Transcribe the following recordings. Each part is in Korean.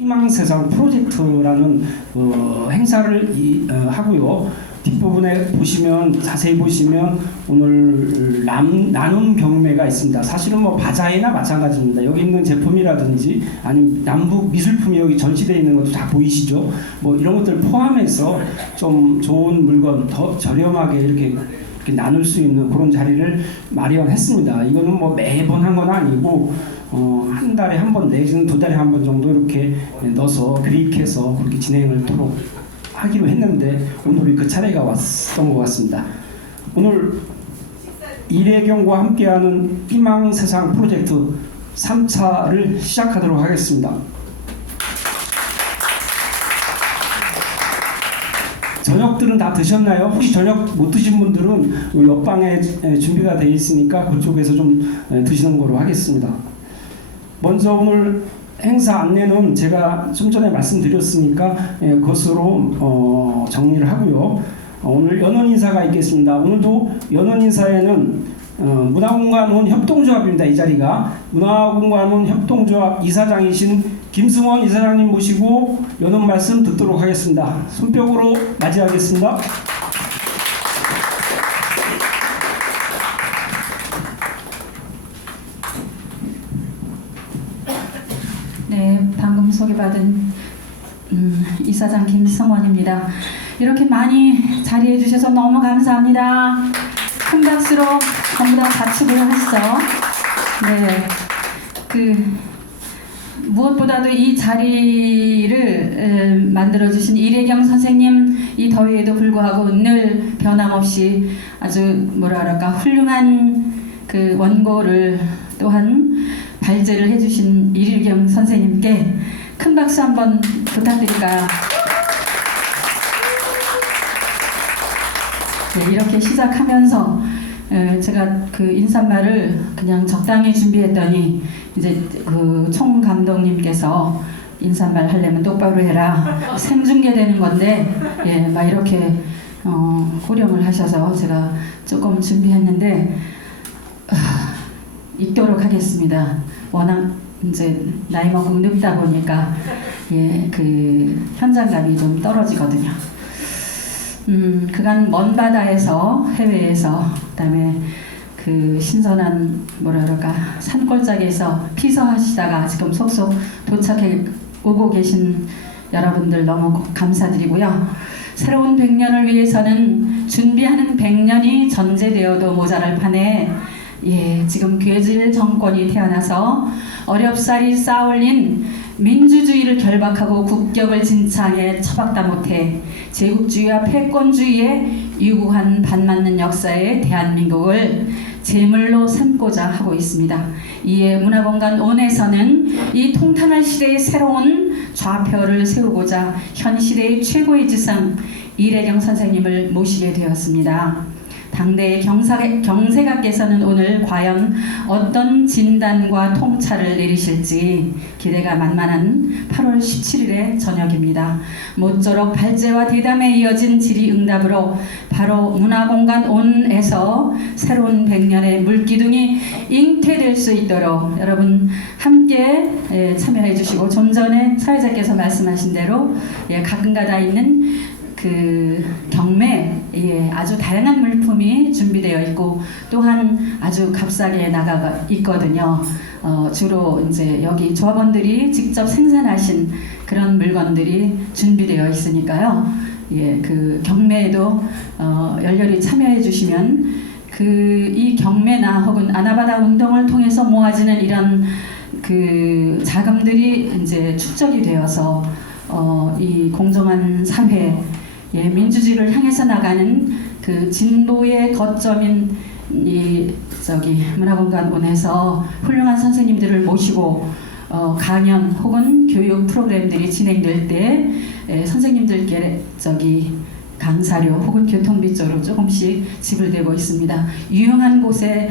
희망세상 프로젝트라는 행사를 하고요. 뒷부분에 보시면 자세히 보시면 오늘 나눔 경매가 있습니다. 사실은 뭐 바자회나 마찬가지입니다. 여기 있는 제품이라든지 아니면 남북 미술품이 여기 전시되어 있는 것도 다 보이시죠? 뭐 이런 것들 포함해서 좀 좋은 물건 더 저렴하게 이렇게 나눌 수 있는 그런 자리를 마련했습니다. 이거는 뭐 매번 한 건 아니고 한 달에 한 번 내지는 두 달에 한 번 정도 이렇게 넣어서 그릭해서 그렇게 진행을 토록 하기로 했는데 오늘이 그 차례가 왔던 것 같습니다. 오늘 이래경과 함께하는 희망세상 프로젝트 3차를 시작하도록 하겠습니다. 저녁들은 다 드셨나요? 혹시 저녁 못 드신 분들은 옆방에 준비가 되어 있으니까 그쪽에서 좀 드시는 거로 하겠습니다. 먼저 오늘 행사 안내는 제가 좀 전에 말씀드렸으니까 그것으로 정리를 하고요. 오늘 연원 인사가 있겠습니다. 오늘도 연원 인사에는 문화공간원 협동조합입니다. 이 자리가 문화공간원 협동조합 이사장이신 김승원 이사장님 모시고 연원 말씀 듣도록 하겠습니다. 손뼉으로 맞이하겠습니다. 네, 방금 소개받은 이사장 김성원입니다. 이렇게 많이 자리해 주셔서 너무 감사합니다. 큰 박수로 전부 다 자축을 하시죠. 네, 무엇보다도 이 자리를 만들어 주신 이래경 선생님, 이 더위에도 불구하고 늘 변함없이 아주 훌륭한 그 원고를 또한 발제를 해주신 이래경 선생님께 큰 박수 한번 부탁드릴까요? 네, 이렇게 시작하면서 제가 그 인사말을 그냥 적당히 준비했더니 이제 그 총 감독님께서 인사말 하려면 똑바로 해라, 생중계되는 건데 막 이렇게 호령을 하셔서 제가 조금 준비했는데 읽도록 하겠습니다. 워낙 이제 나이 먹고 늙다 보니까 그 현장감이 좀 떨어지거든요. 그간 먼 바다에서, 해외에서, 그다음에 그 신선한 산골짜기에서 피서하시다가 지금 속속 도착해 오고 계신 여러분들 너무 감사드리고요. 새로운 100년을 위해서는 준비하는 100년이 전제되어도 모자랄 판에 지금 괴질 정권이 태어나서 어렵사리 쌓아올린 민주주의를 결박하고 국격을 진창해 처박다 못해 제국주의와 패권주의에 유구한 반맞는 역사의 대한민국을 제물로 삼고자 하고 있습니다. 이에 문화공간원에서는 이 통탄할 시대의 새로운 좌표를 세우고자 현 시대의 최고의 지성 이래경 선생님을 모시게 되었습니다. 당대의 경세가께서는 오늘 과연 어떤 진단과 통찰을 내리실지 기대가 만만한 8월 17일의 저녁입니다. 모쪼록 발제와 대담에 이어진 질의응답으로 바로 문화공간원에서 새로운 100년의 물기둥이 잉태될 수 있도록 여러분 함께 참여해 주시고, 좀 전에 사회자께서 말씀하신 대로 가끔가다 있는 그 경매 아주 다양한 물품이 준비되어 있고 또한 아주 값싸게 나가 있거든요. 주로 이제 여기 조합원들이 직접 생산하신 그런 물건들이 준비되어 있으니까요. 그 경매에도 열렬히 참여해 주시면 이 경매나 혹은 아나바다 운동을 통해서 모아지는 이런 그 자금들이 이제 축적이 되어서 이 공정한 사회, 민주주의를 향해서 나가는 그 진보의 거점인 문화공간원에서 훌륭한 선생님들을 모시고 강연 혹은 교육 프로그램들이 진행될 때 선생님들께 강사료 혹은 교통비 쪽으로 조금씩 지불되고 있습니다. 유용한 곳에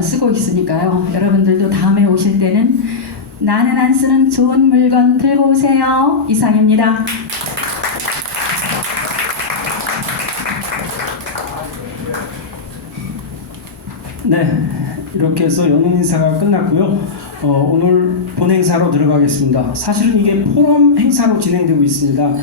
쓰고 있으니까요. 여러분들도 다음에 오실 때는 나는 안 쓰는 좋은 물건 들고 오세요. 이상입니다. 네, 이렇게 해서 연원 인사가 끝났고요. 오늘 본 행사로 들어가겠습니다. 사실은 이게 포럼 행사로 진행되고 있습니다.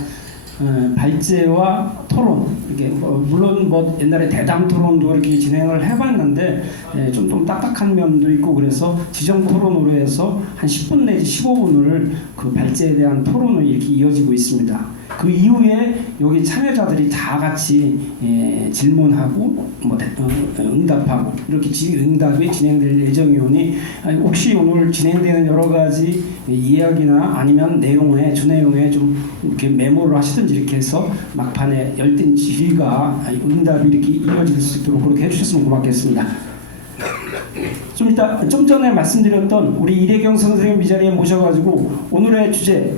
발제와 토론, 이게 물론 옛날에 대담 토론도 이렇게 진행을 해봤는데 좀 딱딱한 면도 있고, 그래서 지정 토론으로 해서 한 10분 내지 15분을 그 발제에 대한 토론을 이렇게 이어지고 있습니다. 그 이후에 여기 참여자들이 다 같이 질문하고 응답하고 이렇게 응답이 진행될 예정이오니, 혹시 오늘 진행되는 여러 가지 이야기나 아니면 내용에 주내용에 좀 이렇게 메모를 하시든지 이렇게 해서 막판에 열띤 질의가 응답이 이렇게 이어질 수 있도록 그렇게 해주셨으면 고맙겠습니다. 좀 전에 말씀드렸던 우리 이래경 선생님 이 자리에 모셔가지고 오늘의 주제,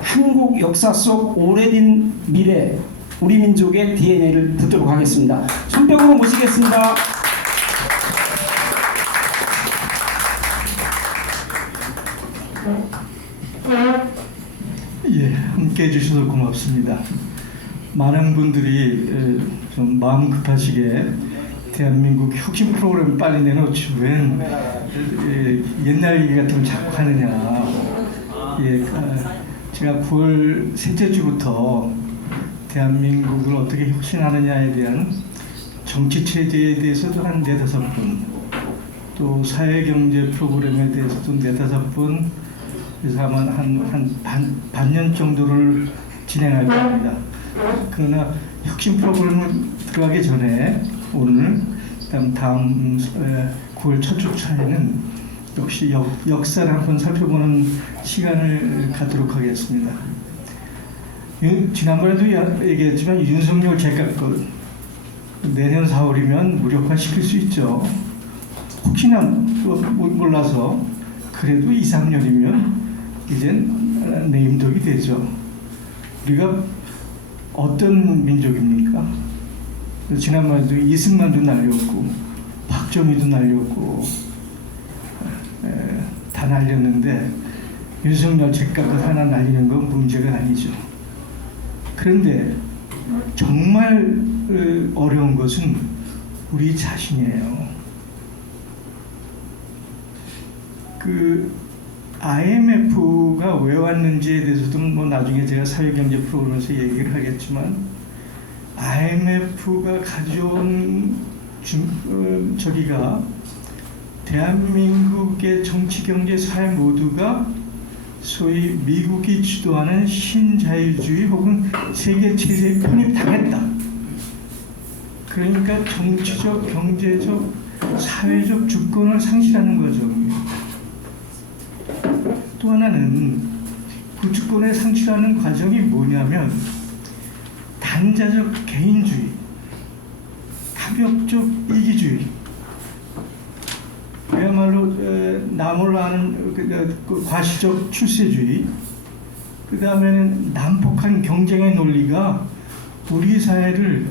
한국 역사 속 오래된 미래, 우리 민족의 DNA를 듣도록 하겠습니다. 손뼉으로 모시겠습니다. 예, 함께 해주셔서 고맙습니다. 많은 분들이 좀 마음 급하시게 대한민국 혁신 프로그램 빨리 내놓지 웬 옛날 얘기 같은 걸 자꾸 하느냐. 예, 제가 9월 셋째 주부터 대한민국을 어떻게 혁신하느냐에 대한 정치 체제에 대해서도 한 4-5번, 또 사회경제 프로그램에 대해서도 4-5번, 그래서 아마 한 반년 정도를 진행할 겁니다. 그러나 혁신 프로그램을 들어가기 전에 오늘 다음 9월 첫 주차에는 역시 역사를 한번 살펴보는 시간을 갖도록 하겠습니다. 지난번에도 얘기했지만 윤석열 재가권 내년 4월이면 무력화시킬 수 있죠. 혹시나 몰라서 그래도 2-3년이면 이젠 내임덕이 되죠. 우리가 어떤 민족입니까? 지난번에도 이승만도 날렸고 박정희도 날렸고 다 날렸는데 윤석열 제값 하나 날리는 건 문제가 아니죠. 그런데 정말 어려운 것은 우리 자신이에요. 그 IMF가 왜 왔는지에 대해서도 나중에 제가 사회경제 프로그램에서 얘기를 하겠지만, IMF가 가져온 저기가 대한민국의 정치, 경제, 사회 모두가 소위 미국이 주도하는 신자유주의 혹은 세계 체제에 편입당했다. 그러니까 정치적, 경제적, 사회적 주권을 상실하는 거죠. 또 하나는 그 주권을 상실하는 과정이 뭐냐면 단자적 개인주의, 탐욕적 이기주의, 그야말로 남을 아는 과시적 출세주의, 그 다음에는 난폭한 경쟁의 논리가 우리 사회를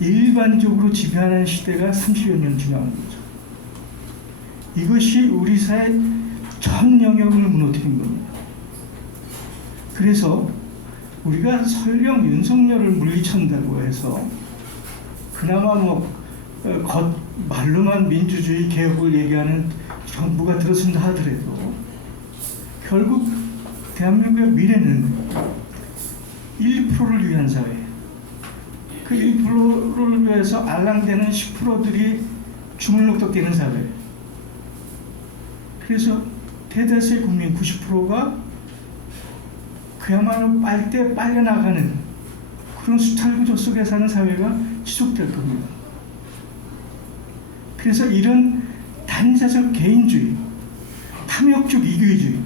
일반적으로 지배하는 시대가 30여 년 지난 거죠. 이것이 우리 사회 전 영역을 무너뜨린 겁니다. 그래서 우리가 설령 윤석열을 물리친다고 해서 그나마 말로만 민주주의 개혁을 얘기하는 정부가 들어선다 하더라도 결국 대한민국의 미래는 1%를 위한 사회, 그 1%를 위해서 알랑대는 10%들이 주물럭떡대는 사회. 그래서 대다수의 국민 90%가 그야말로 빨대 빨려나가는 그런 수탈구조 속에 사는 사회가 지속될 겁니다. 그래서 이런 단자적 개인주의, 탐욕적 이기주의,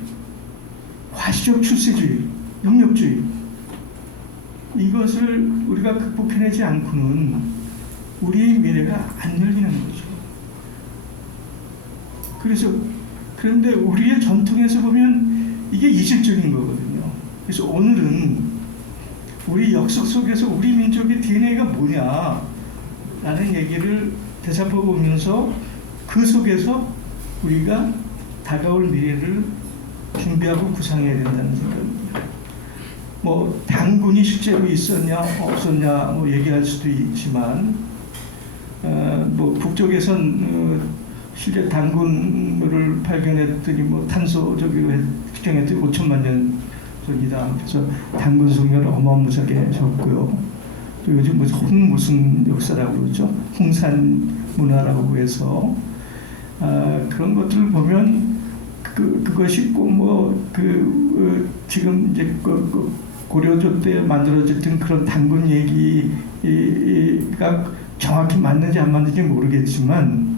과시적 출세주의, 능력주의, 이것을 우리가 극복해내지 않고는 우리의 미래가 안 열리는 거죠. 그런데 우리의 전통에서 보면 이게 이질적인 거거든요. 그래서 오늘은 우리 역사 속에서 우리 민족의 DNA가 뭐냐라는 얘기를 되살펴보면서 그 속에서 우리가 다가올 미래를 준비하고 구상해야 된다는 생각입니다. 당군이 실제로 있었냐 없었냐 얘기할 수도 있지만 북쪽에선 실제 당군을 발견했더니 뭐 탄소 저기로 측정했더니 5천만 년 전이다. 그래서 당군 성명을 어마무시하게 적고요. 또 요즘 무슨 역사라고 그러죠? 홍산 문화라고 해서 그런 것들을 보면 그것이 꼭 지금 이제 고려조 때 만들어졌던 그런 당군 얘기가 정확히 맞는지 안 맞는지 모르겠지만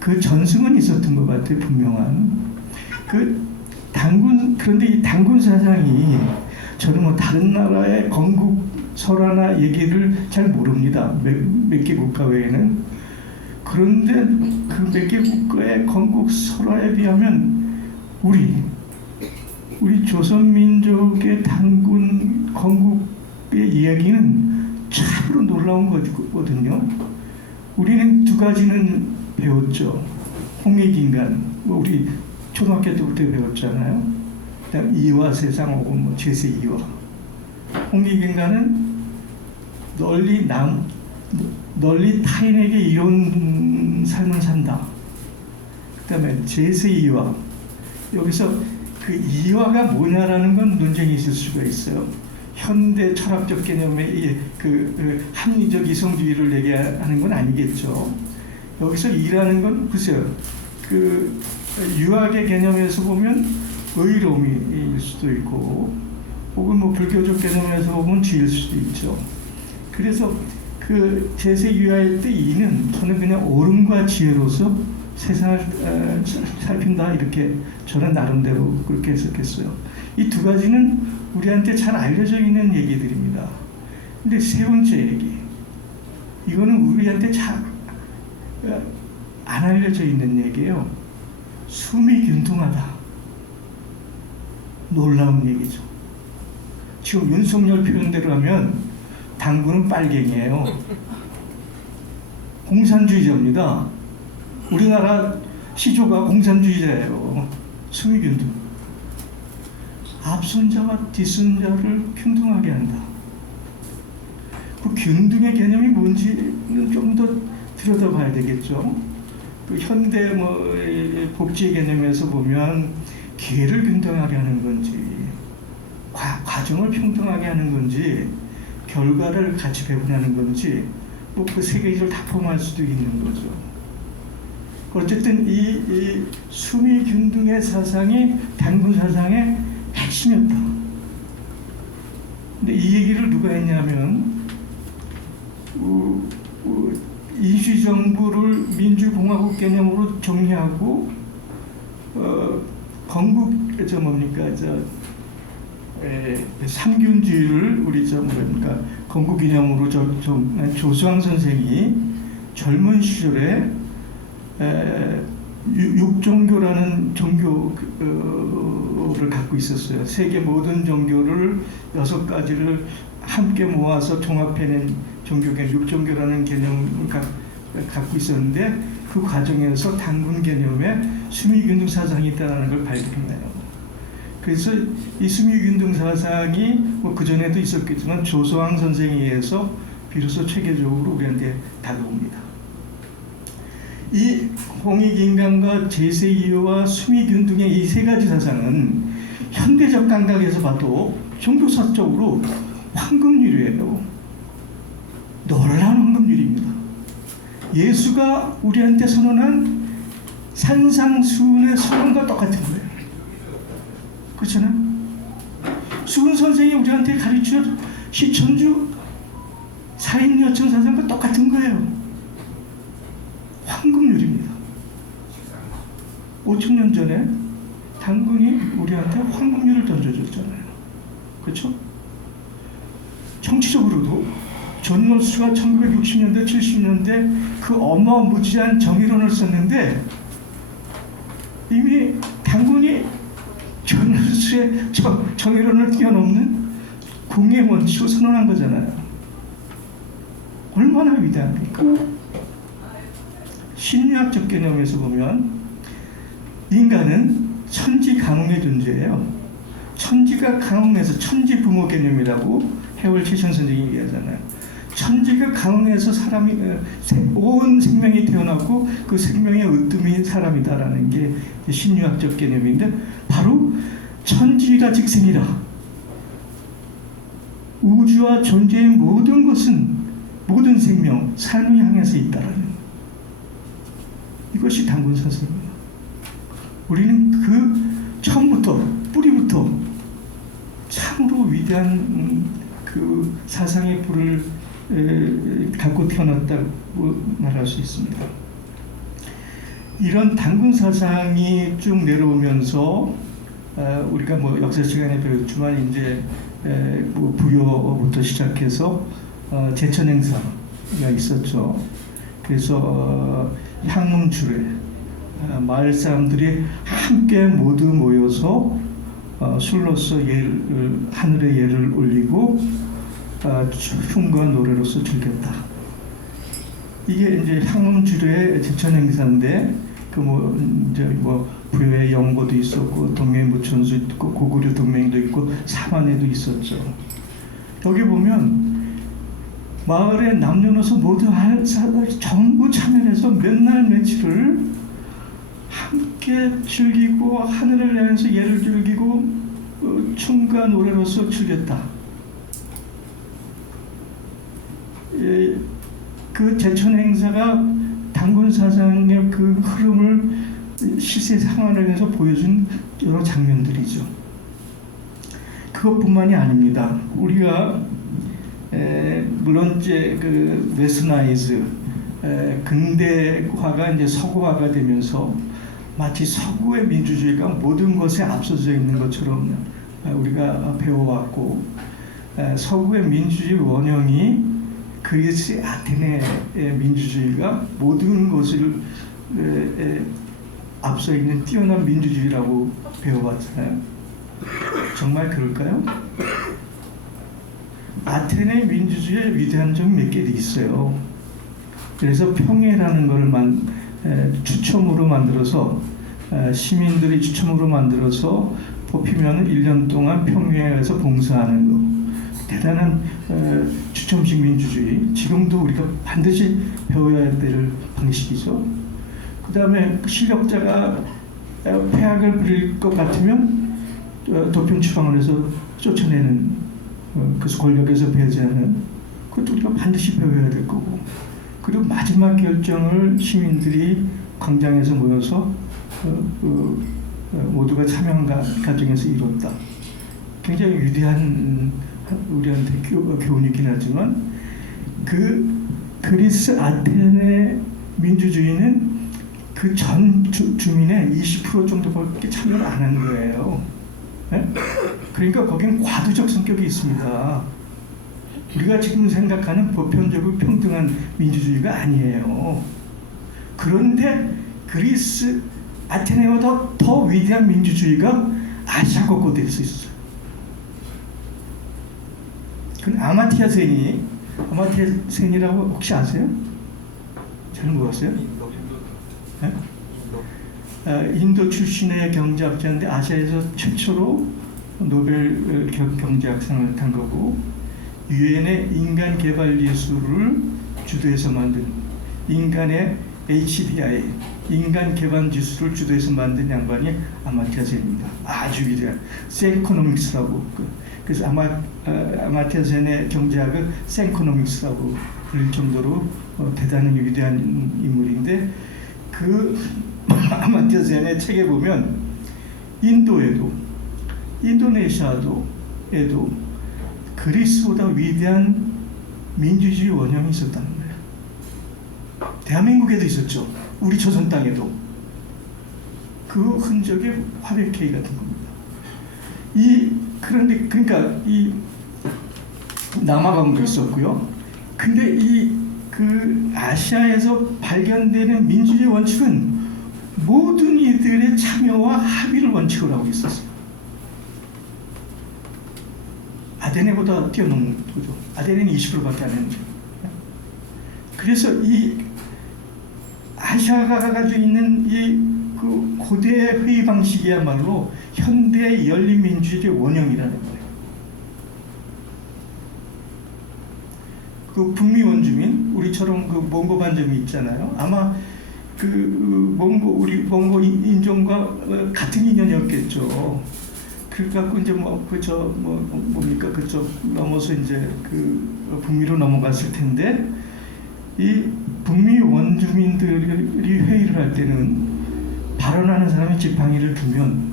그 전승은 있었던 것 같아요. 분명한 그런데 이 당군 사상이 저는 뭐 다른 나라의 건국 설화나 얘기를 잘 모릅니다. 몇 개 국가 외에는. 그런데 그 몇 개 국가의 건국 설화에 비하면 우리 조선민족의 당군 건국의 이야기는 참으로 놀라운 거거든요. 우리는 두 가지는 배웠죠. 홍익인간, 우리 초등학교 때부터 배웠잖아요. 그다음 이화 세상 혹은 뭐 제세 이화. 홍익인간은 널리 타인에게 이로운 삶을 산다. 그다음에 제세 이화. 여기서 그 이화가 뭐냐라는 건 논쟁이 있을 수가 있어요. 현대 철학적 개념의 합리적 이성주의를 얘기하는 건 아니겠죠. 여기서 이라는 건 글쎄요. 유학의 개념에서 보면 의로움일 수도 있고, 혹은 뭐 불교적 개념에서 보면 지일 수도 있죠. 그래서 그 제세 유화일 때 이는 저는 그냥 옳음과 지혜로서 세상을 살핀다 이렇게 저는 나름대로 그렇게 해석했어요. 이 두 가지는 우리한테 잘 알려져 있는 얘기들입니다. 근데 세 번째 얘기, 이거는 우리한테 잘 안 알려져 있는 얘기예요. 숨이 균등하다. 놀라운 얘기죠. 지금 윤석열 표현대로 하면 당군은 빨갱이에요. 공산주의자입니다. 우리나라 시조가 공산주의자예요. 숨이 균등. 앞선 자와 뒤선 자를 균등하게 한다. 그 균등의 개념이 뭔지는 좀 더 들여다봐야 되겠죠. 그 현대 복지 개념에서 보면 기회를 균등하게 하는 건지, 과정을 평등하게 하는 건지, 결과를 같이 배분하는 건지, 뭐 그 세 가지를 다 포함할 수도 있는 거죠. 어쨌든 이 수미 균등의 사상이 당군 사상의 핵심이었다. 근데 이 얘기를 누가 했냐면 임시정부를 민주공화국 개념으로 정리하고 건국 삼균주의를 우리 건국 기념으로 조수왕 선생이 젊은 시절에 육종교라는 종교를 갖고 있었어요. 세계 모든 종교를 6가지를 함께 모아서 종합해낸 종교계 육종교라는 개념을 갖고 있었는데, 그 과정에서 당군 개념에 수미균등 사상이 있다는 걸 발견해요. 그래서 이 수미균등 사상이 뭐 그전에도 있었겠지만 조수왕 선생에 의해서 비로소 체계적으로 우리한테 다가옵니다. 이 홍익인간과 제세이유와 수미균등의 이 세 가지 사상은 현대적 감각에서 봐도 종교사적으로 황금률이에요. 놀라운 황금률입니다. 예수가 우리한테 선언한 산상수훈의 선언과 똑같은 거예요. 그렇잖아요? 수훈 선생이 우리한테 가르쳐 시천주 사인여청 사상과 똑같은 거예요. 황금률입니다. 5,000년 전에 당군이 우리한테 황금률을 던져줬잖아요. 그렇죠? 정치적으로도 존노스가 1960년대, 70년대 그 어마무지한 정의론을 썼는데, 이미 당군이 존노스의 정의론을 뛰어넘는 공의 원칙을 선언한 거잖아요. 얼마나 위대합니까? 심리학적 개념에서 보면 인간은 천지 강웅의 존재예요. 천지가 강웅해서 천지 부모 개념이라고 해월 최천 선생이 얘기하잖아요. 천지가 가운데에서 사람이 온 생명이 태어났고 그 생명의 으뜸이 사람이다라는 게 신유학적 개념인데 바로 천지가 직생이라 우주와 존재의 모든 것은 모든 생명, 삶을 향해서 있다라는 이것이 단군사상입니다. 우리는 그 처음부터 뿌리부터 참으로 위대한 그 사상의 불을 갖고 태어났다고 말할 수 있습니다. 이런 단군 사상이 쭉 내려오면서 우리가 뭐 역사 시간에 배웠지만 이제 뭐 부여부터 시작해서 제천 행사가 있었죠. 그래서 향릉주례 마을 사람들이 함께 모두 모여서 술로서 하늘의 예를 올리고 춤과 노래로서 즐겼다. 이게 이제 향릉주례 제천 행사인데 그 뭐 부여의 영고도 있었고 동맹부천수 있고 고구려 동맹도 있고 사만에도 있었죠. 여기 보면 마을의 남녀노소 모두 전부 참여해서 몇 날 며칠을 함께 즐기고 하늘을 향해서 예를 즐기고 춤과 노래로서 즐겼다. 그 제천 행사가 단군 사상의 그 흐름을 시세 상황을 해서 보여준 여러 장면들이죠. 그것뿐만이 아닙니다. 우리가 물론 이제 그 웨스나이즈 근대화가 이제 서구화가 되면서 마치 서구의 민주주의가 모든 것에 앞서져 있는 것처럼 우리가 배워왔고 서구의 민주주의 원형이 그리스 아테네의 민주주의가 모든 것을 앞서 있는 뛰어난 민주주의라고 배워봤잖아요. 정말 그럴까요? 아테네 민주주의의 위대한 점이 몇 개 있어요. 그래서 평해라는 것을 추첨으로 만들어서 시민들이 추첨으로 만들어서 뽑히면 1년 동안 평해에서 봉사하는 거. 대단한 추첨식 민주주의. 지금도 우리가 반드시 배워야 될 방식이죠. 그 다음에 실력자가 폐악을 부릴 것 같으면 도평 추방을 해서 쫓아내는 그 권력에서 배제하는 그것도 우리가 반드시 배워야 될 거고 그리고 마지막 결정을 시민들이 광장에서 모여서 모두가 참여한 과정에서 이뤘다. 굉장히 위대한 우리한테 교훈이긴 하지만 그 그리스 아테네 민주주의는 그 전 주민의 20% 정도밖에 참여를 안 한 거예요. 네? 그러니까 거기는 과도적 성격이 있습니다. 우리가 지금 생각하는 보편적으로 평등한 민주주의가 아니에요. 그런데 그리스 아테네보다 더 위대한 민주주의가 아시아 곳곳에서 있어요. 그 아마티아 센이라고 혹시 아세요? 잘 모르세요? 네? 인도 출신의 경제학자인데 아시아에서 최초로 노벨 경제학상을 탄 거고 유엔의 인간 개발 예술을 주도해서 만든 인간의 HDI 인간 개발 지수를 주도해서 만든 양반이 아마티아 센입니다. 아주 위대한 센코노믹스라고 그래서 아마티아 센의 경제학을 센코노믹스라고 부를 정도로 대단히 위대한 인물인데 그 아마티아 센의 책에 보면 인도에도 인도네시아에도 그리스보다 위대한 민주주의 원형이 있었다는 거예요. 대한민국에도 있었죠. 우리 조선 땅에도 그 흔적이 화백회의 같은 겁니다. 그런데 그러니까 이 남아공도 있었고요. 근데 그 아시아에서 발견되는 민주주의 원칙은 모든 이들의 참여와 합의를 원칙으로 하고 있었어요. 아테네보다 뛰어넘는 거죠. 아테네는 20%밖에 안 했는데. 그래서 이 아시아가 가지고 있는 그 고대 회의 방식이야말로 현대 열린 민주주의 원형이라는 거예요. 그 북미 원주민 우리처럼 그 몽고 반점이 있잖아요. 아마 그 몽고 우리 몽고 인종과 같은 인연이었겠죠. 그래갖고 이제 뭐 그저 뭡니까 그쪽 넘어서 이제 그 북미로 넘어갔을 텐데 이 북미 원주민들이 회의를 할 때는 발언하는 사람이 지팡이를 두면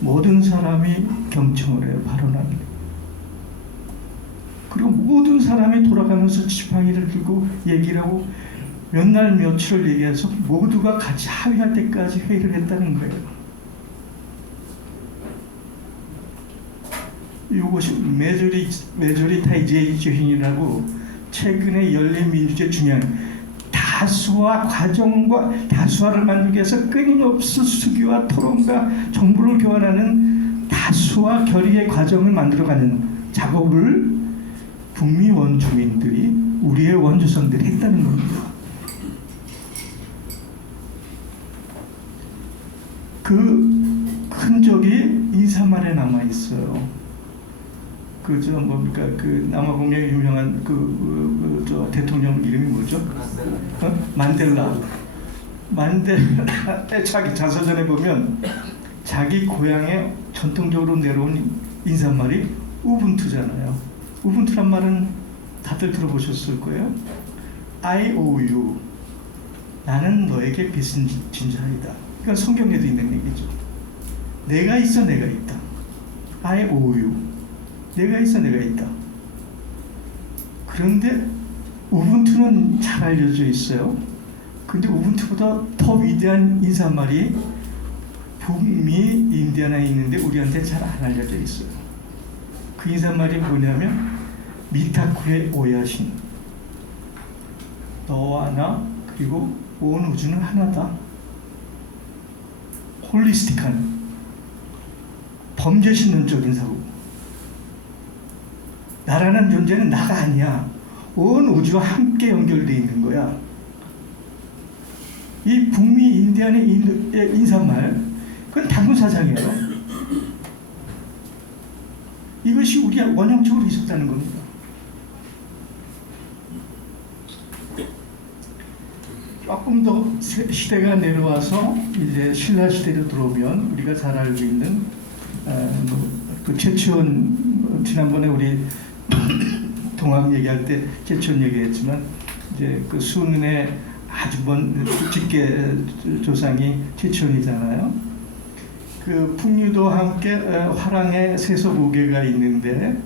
모든 사람이 경청을 해요. 발언하는. 그리고 모든 사람이 돌아가면서 지팡이를 들고 얘기를 하고 몇 날 며칠을 얘기해서 모두가 같이 합의할 때까지 회의를 했다는 거예요. 이것이 메조리타이제이션이라고 최근에 열린 민주주의 중요한 다수화 과정과 다수화를 만들기 위해서 끊임없이 수기와 토론과 정보를 교환하는 다수화 결의의 과정을 만들어가는 작업을 북미 원주민들이 우리의 원조선들이 했다는 겁니다. 그 흔적이 인사말에 남아 있어요. 그저 뭡니까 그 남아공의 유명한 저 대통령 이름이 뭐죠? 만델라. 만델라의 자기 자서전에 보면 자기 고향에 전통적으로 내려온 인사말이 우분투잖아요. 우분투란 말은 다들 들어보셨을 거예요. I owe you. 나는 너에게 빚은 진 자이다. 그러니까 성경에도 있는 얘기죠. 내가 있어 내가 있다. I owe you. 내가 있어 내가 있다. 그런데 우분투는 잘 알려져 있어요. 근데 우분투보다 더 위대한 인사말이 북미 인디아나에 있는데 우리한테 잘 안 알려져 있어요. 그 인사말이 뭐냐면 미타쿠의 오야신. 너와 나 그리고 온 우주는 하나다. 홀리스틱한 범죄신론적인 사고. 나라는 존재는 나가 아니야. 온 우주와 함께 연결되어 있는 거야. 이 북미 인디안의 인사말, 그건 당군사상이에요. 이것이 우리가 원형적으로 있었다는 겁니다. 조금 더 시대가 내려와서 이제 신라 시대로 들어오면 우리가 잘 알고 있는 그 최치원 지난번에 우리 동학 얘기할 때 최치원 얘기했지만 이제 그 수능의 아주 먼 직계 조상이 최치원이잖아요. 그 풍류도 함께 화랑의 세서고개가 있는데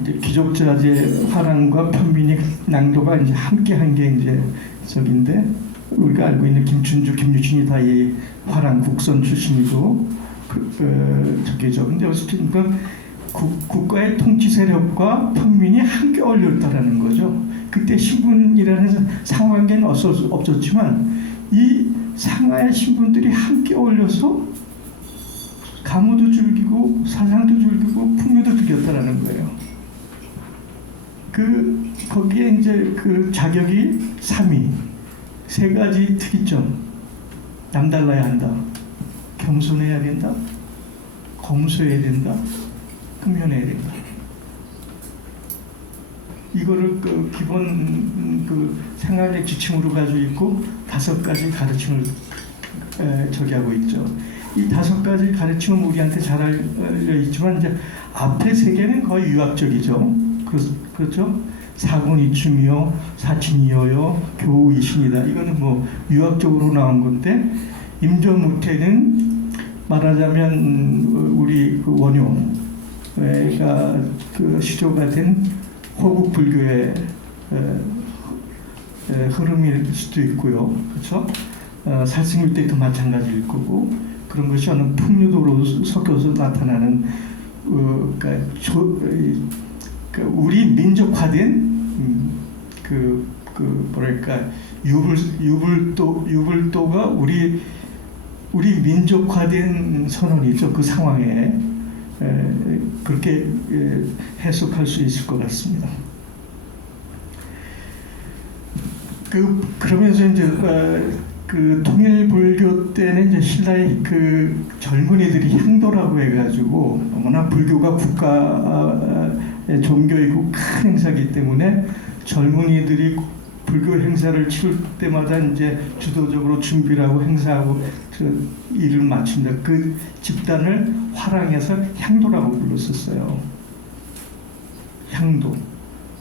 이제 귀족자재 화랑과 편민이 낭도가 이제 함께한 게 이제 저긴데 우리가 알고 있는 김춘주, 김유신이 다 이 화랑 국선 출신이고 저기죠. 근데 어쨌든 국가의 통치 세력과 평민이 함께 어울렸다라는 거죠. 그때 신분이라는 상관계는 없었지만 이 상하의 신분들이 함께 어울려서 가무도 즐기고 사상도 즐기고 풍류도 즐겼다라는 거예요. 거기에 이제 그 자격이 3위, 3가지 특이점. 남달라야 한다, 겸손해야 된다, 검소해야 된다, 흠연해야 된다. 이거를 그 기본 그 생활의 지침으로 가지고 있고 5가지 가르침을 저기하고 있죠. 이 5가지 가르침은 우리한테 잘 알려 있지만 이제 앞에 3개는 거의 유학적이죠. 그렇죠? 사군이충이요, 사친이여요, 교우이신이다. 이거는 뭐 유학적으로 나온 건데 임조무태는 말하자면 우리 그 원효가 그 시조가 된 호국 불교의 흐름일 수도 있고요, 그렇죠? 살생일때도 마찬가지일 거고 그런 것이 어느 풍류도로 섞여서 나타나는 우리 민족화된 뭐랄까 유불도가 우리 민족화된 선언이죠. 그 상황에 그렇게 해석할 수 있을 것 같습니다. 그러면서 이제 그 통일불교 때는 이제 신라의 그 젊은이들이 향도라고 해가지고 너무나 불교가 국가의 종교이고 큰 행사이기 때문에 젊은이들이 불교 행사를 치를 때마다 이제 주도적으로 준비를 하고 행사하고 그 일을 마칩니다. 그 집단을 화랑에서 향도라고 불렀었어요. 향도.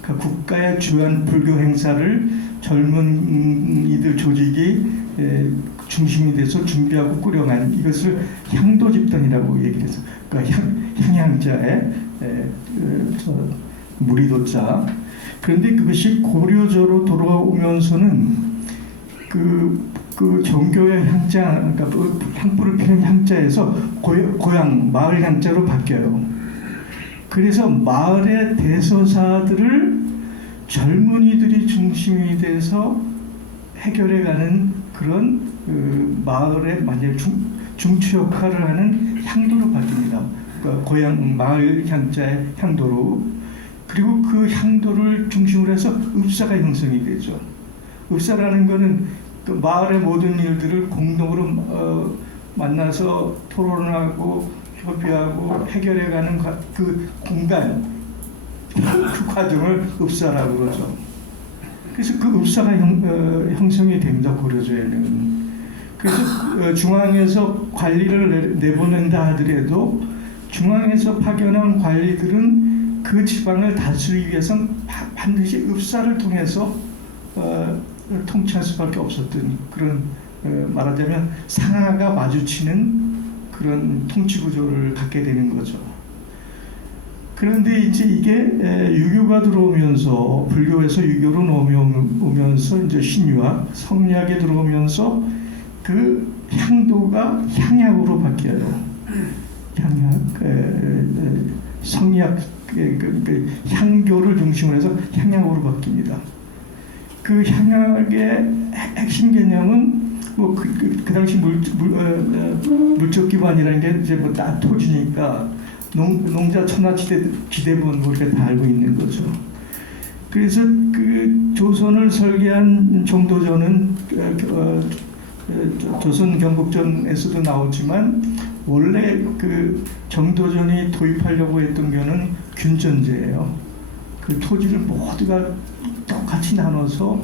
그러니까 국가의 주요한 불교 행사를 젊은이들 조직이 중심이 돼서 준비하고 꾸려간 이것을 향도 집단이라고 얘기해서 그러니까 향양자의 무리도자. 그런데 그것이 고려조로 돌아오면서는 그 정교의 향자, 그러니까 향불을 피는 향자에서 고향 마을 향자로 바뀌어요. 그래서 마을의 대서사들을 젊은이들이 중심이 돼서 해결해가는 그런 마을의 만약 중추 역할을 하는 향도로 바뀝니다. 그러니까 고향 마을 향자의 향도로. 그리고 그 향도를 중심으로 해서 읍사가 형성이 되죠. 읍사라는 것은 그 마을의 모든 일들을 공동으로 만나서 토론하고 협의하고 해결해가는 그 공간, 그 과정을 읍사라고 그러죠. 그래서 그 읍사가 형성이 됩니다. 고려조에는. 그래서 중앙에서 관리를 내보낸다 하더라도 중앙에서 파견한 관리들은 그 지방을 다스리기 위해서는 반드시 읍사를 통해서 통치할 수밖에 없었던 그런 말하자면 상하가 마주치는 그런 통치 구조를 갖게 되는 거죠. 그런데 이제 이게 유교가 들어오면서 불교에서 유교로 넘어오면서 이제 신유학, 성리학에 들어오면서 그 향도가 향약으로 바뀌어요. 향약, 성리학 그 향교를 중심으로 해서 향약으로 바뀝니다. 그 향약의 핵심 개념은 뭐 그 당시 물적 기반이라는 게 이제 뭐 다 토지니까 농자 천하 지대분 뭐 이렇게 다 알고 있는 거죠. 그래서 그 조선을 설계한 정도전은 조선 경국전에서도 나오지만 원래 그 정도전이 도입하려고 했던 거는 균전제예요. 그 토지를 모두가 똑같이 나눠서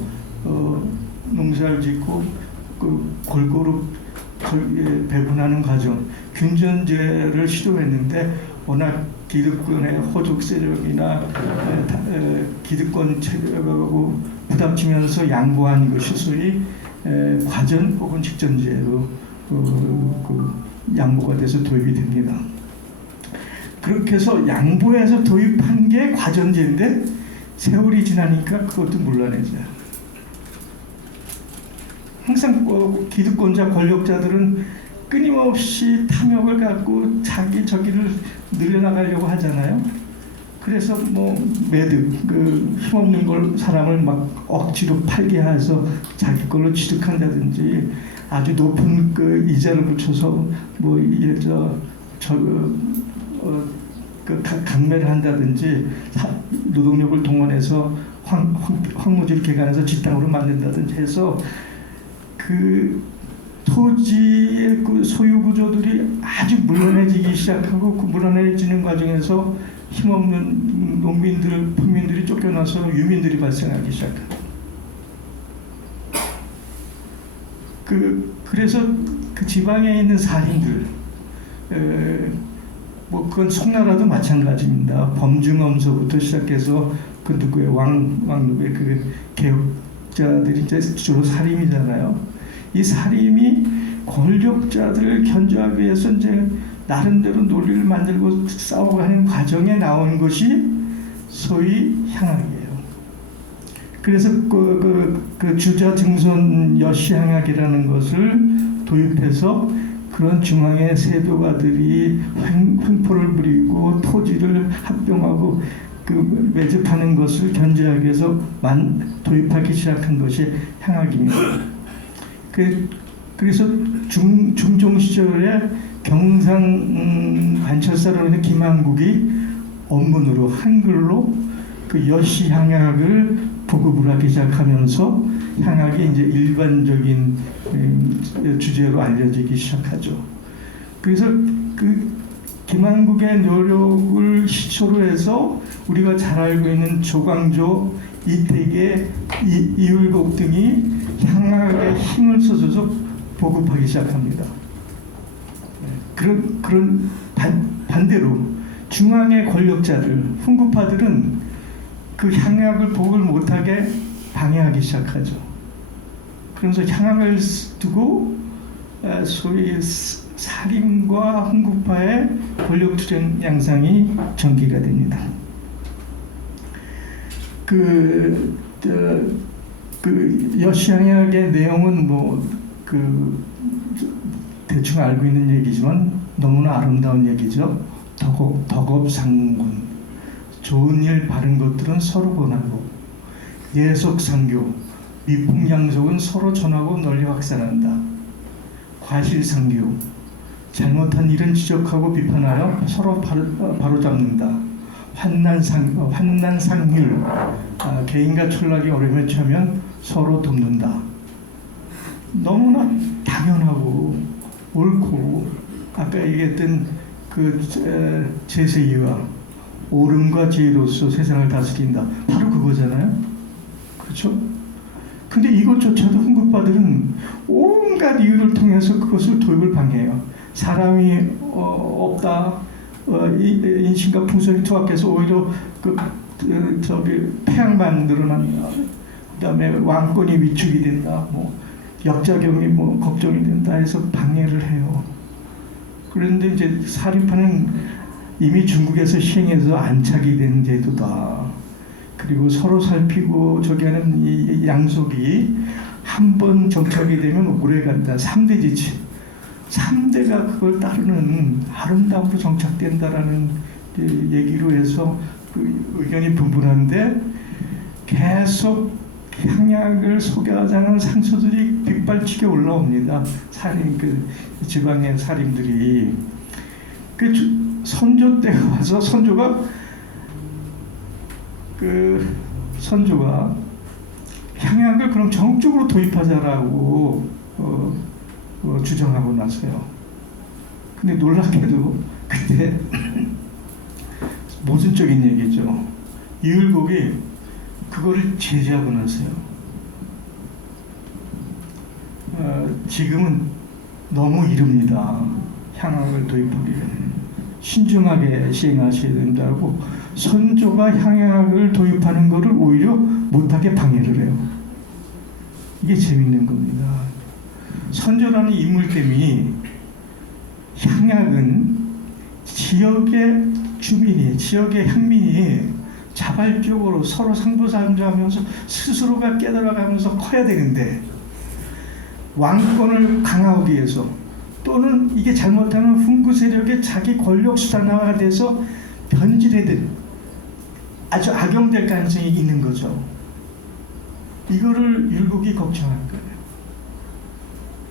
농사를 짓고 그 골고루 배분하는 과정. 균전제를 시도했는데 워낙 기득권의 호족 세력이나 기득권 체력하고 부닥치면서 양보한 것이 소위 과전 혹은 직전제로 양보가 돼서 도입이 됩니다. 그렇게 해서 양보해서 도입한 게 과전제인데 세월이 지나니까 그것도 물러내죠. 항상 기득권자 권력자들은 끊임없이 탐욕을 갖고 자기 저기를 늘려나가려고 하잖아요. 그래서 뭐 매듭, 그 힘없는 걸 사람을 막 억지로 팔게 해서 자기 걸로 취득한다든지 아주 높은 그 이자를 붙여서 뭐 강매를 한다든지 노동력을 동원해서 황무지를 개간해서 직당으로 만든다든지 해서 그 토지의 그 소유 구조들이 아주 물러내지기 시작하고 그 물러내지는 과정에서 힘없는 농민들, 평민들이 쫓겨나서 유민들이 발생하기 시작합니다. 그래서 그 지방에 있는 살인들, 뭐 그건 송나라도 마찬가지입니다. 범증엄서부터 시작해서 그 누구의 왕 누구의 그 개혁자들이 이제 주로 살인이잖아요. 이 살인이 권력자들을 견제하기 위해서 이제 나름대로 논리를 만들고 싸워가는 과정에 나온 것이 소위 향학이에요. 그래서 그 주자 증선 여시향학이라는 것을 도입해서 그런 중앙의 세도가들이 횡포를 부리고 토지를 합병하고 그 매집하는 것을 견제하기 위해서 도입하기 시작한 것이 향학입니다. 그래서 중종 시절에 경상 관철사로 있는 김한국이 원문으로 한글로 그 여시 향학을 보급을 하기 시작하면서 향학이 이제 일반적인 주제로 알려지기 시작하죠. 그래서 그 김한국의 노력을 시초로 해서 우리가 잘 알고 있는 조광조 이택의 이율곡 등이 향락에 힘을 써줘서 보급하기 시작합니다. 그런 반대로 중앙의 권력자들, 훈구파들은 그 향락을 보급을 못하게 방해하기 시작하죠. 그러면서 향락을 두고 소위 사림과 훈구파의 권력 투쟁 양상이 전개가 됩니다. 그 여시향락의 내용은 대충 알고 있는 얘기지만 너무나 아름다운 얘기죠. 덕업상군, 좋은 일 바른 것들은 서로 권하고, 예속상교, 미풍양속은 서로 전하고 널리 확산한다. 과실상교, 잘못한 일은 지적하고 비판하여 서로 바로잡는다. 환난상률, 개인과 촌락이 어려움에 처하면 서로 돕는다. 너무나 당연하고 옳고, 아까 얘기했던 그 제세이와 옳음과 지혜로서 세상을 다스린다. 바로 그거잖아요. 그렇죠? 근데 이것조차도 훈구파들은 온갖 이유를 통해서 그것을 도입을 방해해요. 사람이 없다. 인신과 풍속이 투합해서 오히려 폐양만 늘어난다. 그다음에 왕권이 위축이 된다. 역작용이 걱정이 된다 해서 방해를 해요. 그런데 이제 사림파는 이미 중국에서 시행해서 안착이 된 제도다. 그리고 서로 살피고 저기 하는 이 양속이 한 번 정착이 되면 오래 간다. 3대 지침. 3대가 그걸 따르는 아름다움으로 정착된다라는 얘기로 해서 그 의견이 분분한데 계속 향약을 소개하자는 상소들이 빗발치게 올라옵니다. 사림 지방의 사림들이 선조 때 와서 선조가 향약을 그럼 정적으로 도입하자라고 주장하고 나서요. 근데 놀랍게도 그때 모순적인 얘기죠. 이율곡이 그거를 제지하고 나서요. 지금은 너무 이릅니다. 향약을 도입하기에는 신중하게 시행하셔야 된다고 선조가 향약을 도입하는 것을 오히려 못하게 방해를 해요. 이게 재밌는 겁니다. 선조라는 인물됨이 향약은 지역의 주민이, 지역의 향민이 자발적으로 서로 상부상조하면서 스스로가 깨달아가면서 커야 되는데, 왕권을 강화하기 위해서 또는 이게 잘못하면 훈구 세력의 자기 권력 수단화가 돼서 변질되든 아주 악용될 가능성이 있는 거죠. 이거를 율곡이 걱정한 거예요.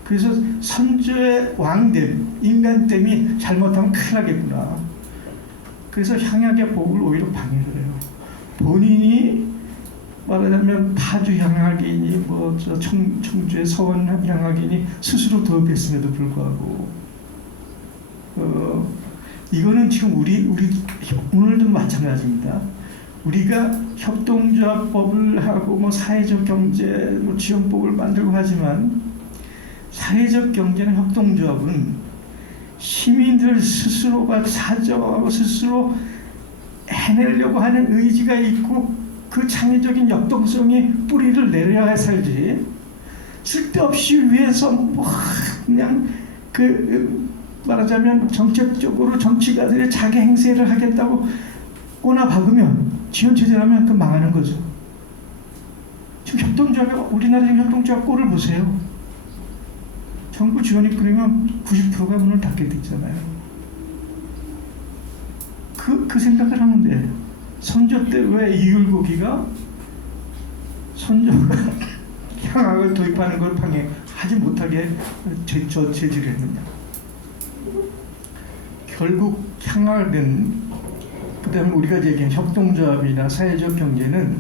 그래서 선조의 왕됨, 인간됨이 잘못하면 큰일 나겠구나. 그래서 향약의 복을 오히려 방해를 해요. 본인이 말하자면 파주 향약이니 청주의 서원 향약이니 스스로 도입했음에도 불구하고 이거는 지금 우리 오늘도 마찬가지입니다. 우리가 협동조합법을 하고 사회적 경제 지원법을 만들고 하지만 사회적 경제는 협동조합은 시민들 스스로가 사정하고 스스로 해내려고 하는 의지가 있고 그 창의적인 역동성이 뿌리를 내려야 살지, 쓸데없이 위해서 그냥 말하자면 정책적으로 정치가들의 자기 행세를 하겠다고 꼬나 박으면 지원체제라면 그 망하는 거죠. 지금 협동조합, 우리나라 협동조합 꼴을 보세요. 정부 지원이 끊이면 90%가 문을 닫게 되잖아요. 그 생각을 하면 돼. 선조 때 왜 이율곡이가 선조가 향악을 도입하는 걸 방해하지 못하게 제지를 했느냐. 결국 향악은, 그 다음에 우리가 얘기한 협동조합이나 사회적 경제는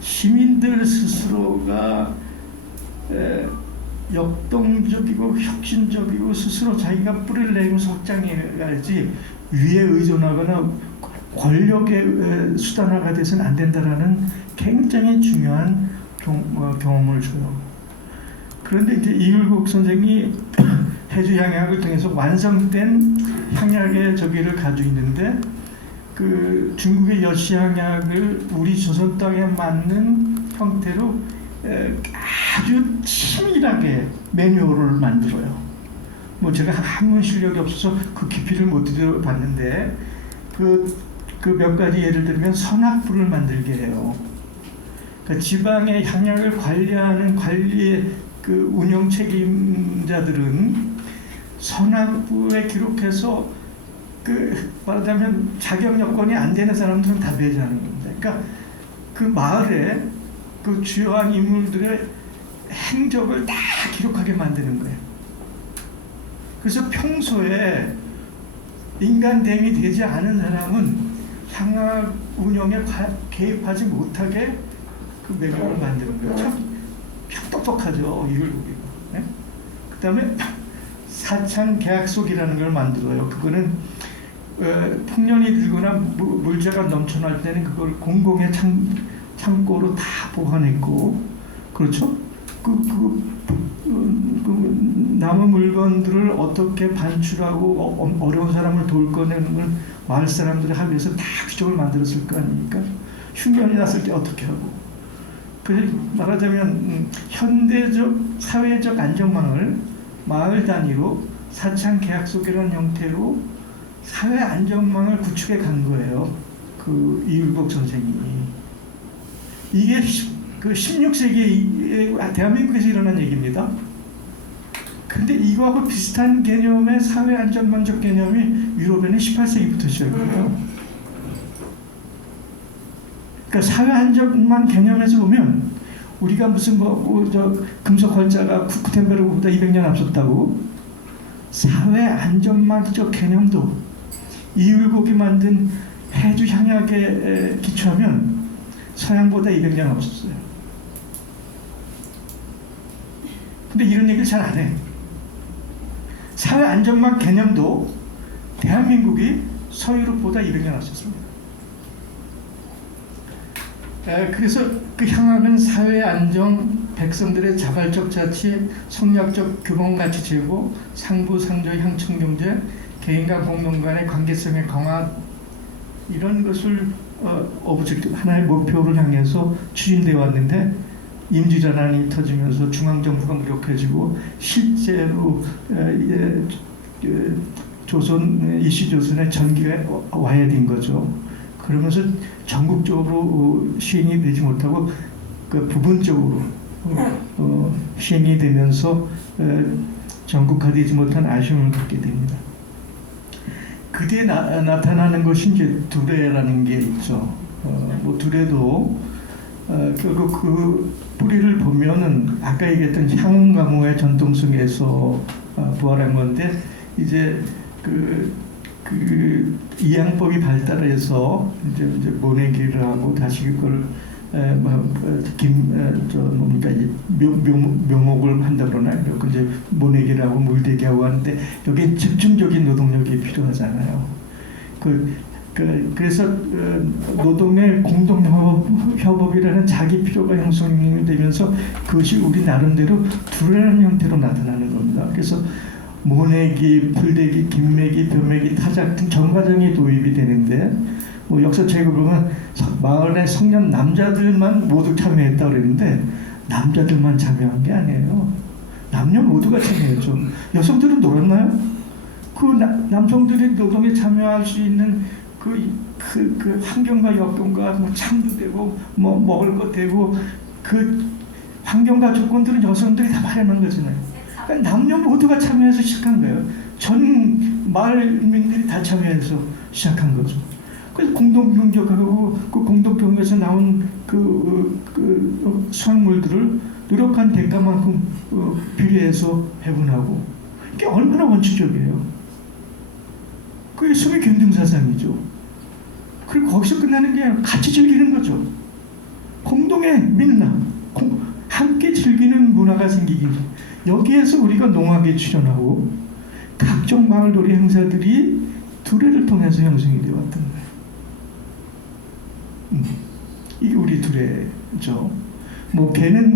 시민들 스스로가 역동적이고 혁신적이고 스스로 자기가 뿌리를 내면서 확장해야지 위에 의존하거나 권력의 수단화가 돼서는 안 된다라는 굉장히 중요한 경험을 줘요. 그런데 이제 이율국 선생이 해주 향약을 통해서 완성된 향약의 저기를 가지고 있는데 그 중국의 여시 향약을 우리 조선 땅에 맞는 형태로 아주 치밀하게 매뉴얼을 만들어요. 뭐 제가 학문 실력이 없어서 그 깊이를 못 들어봤는데 그 몇 가지 예를 들면 선악부를 만들게 해요. 그 지방의 향약을 관리하는 관리의 그 운영 책임자들은 선악부에 기록해서 그 말하자면 자격 여건이 안 되는 사람들은 다 배제하는 겁니다. 그러니까 그 마을에 그 주요한 인물들의 행적을 다 기록하게 만드는 거예요. 그래서 평소에 인간 대응이 되지 않은 사람은 향악 운영에 개입하지 못하게 그 매뉴얼을 만드는 거예요. 참 똑똑하죠, 이율국이가. 네? 그 다음에 사창 계약속이라는 걸 만들어요. 그거는 풍년이 들거나 물자가 넘쳐날 때는 그걸 공공의 창고로 다 보관했고, 그렇죠? 남은 물건들을 어떻게 반출하고 어려운 사람을 돌거내는 걸 마을 사람들이 합의해서 다 규정을 만들었을 거 아닙니까? 흉년이 났을 때 어떻게 하고. 말하자면 현대적 사회적 안전망을 마을 단위로 사창 계약속이라는 형태로 사회 안전망을 구축해 간 거예요. 그 이율복 선생이. 이게 그 16세기 대한민국에서 일어난 얘기입니다. 근데 이거하고 비슷한 개념의 사회 안전망적 개념이 유럽에는 18세기부터 시작해요. 그러니까 사회 안전망 개념에서 보면 우리가 무슨 금속 활자가 구텐베르크보다 200년 앞섰다고, 사회 안전망적 개념도 이율곡이 만든 해주 향약에 기초하면 서양보다 200년 앞섰어요. 근데 이런 얘기를 잘 안 해. 사회 안전망 개념도 대한민국이 서유럽보다 200년 앞섰습니다. 그래서 그 향악은 사회 안정, 백성들의 자발적 자치, 성략적 규범가치 제고, 상부 상조 향청 경제, 개인과 공동 간의 관계성의 강화, 이런 것을 오브젝트 하나의 목표를 향해서 추진되어 왔는데, 임시전환이 터지면서 중앙정부가 무력해지고 실제로 이시조선에 전기가 와야 된 거죠. 그러면서 전국적으로 시행이 되지 못하고 그 부분적으로 시행이 되면서 전국화되지 못한 아쉬움을 갖게 됩니다. 그때 나타나는 것이 이제 두레라는 게 있죠. 뭐 두레도 결국 그 뿌리를 보면은 아까 얘기했던 향가무의 전통성에서 부활한 건데, 이제 그 이양법이 발달해서 이제 모내기를 하고 다시 그걸 묘목을 한다 그러나, 그 이제 모내기를 하고 물대기 하고 하는데 여기 집중적인 노동력이 필요하잖아요. 그래서 노동의 공동협업이라는 자기 필요가 형성되면서 그것이 우리 나름대로 두레라는 형태로 나타나는 겁니다. 그래서 모내기, 풀대기, 김매기, 벼매기, 타작 등 전과정이 도입이 되는데, 뭐 역사책을 보면 마을의 성년 남자들만 모두 참여했다고 그랬는데 남자들만 참여한 게 아니에요. 남녀 모두가 참여했죠. 여성들은 놀았나요? 그 남성들이 노동에 참여할 수 있는 그 환경과 여건과 뭐 창도 되고 뭐 먹을 것 되고 그 환경과 조건들은 여성들이 다 마련한 거잖아요. 그러니까 남녀 모두가 참여해서 시작한 거예요. 전 마을민들이 다 참여해서 시작한 거죠. 그래서 공동경작하고 그 공동경에서 나온 그 수확물들을 노력한 대가만큼 비례해서 배분하고, 이게 얼마나 원칙적이에요. 그게 소위 견등사상이죠. 그리고 거기서 끝나는 게 아니라 같이 즐기는 거죠. 공동의 민나, 함께 즐기는 문화가 생기기, 여기에서 우리가 농악에 출연하고 각종 마을놀이 행사들이 두레를 통해서 형성이 되었던 거예요. 이게 우리 둘의죠. 뭐 걔는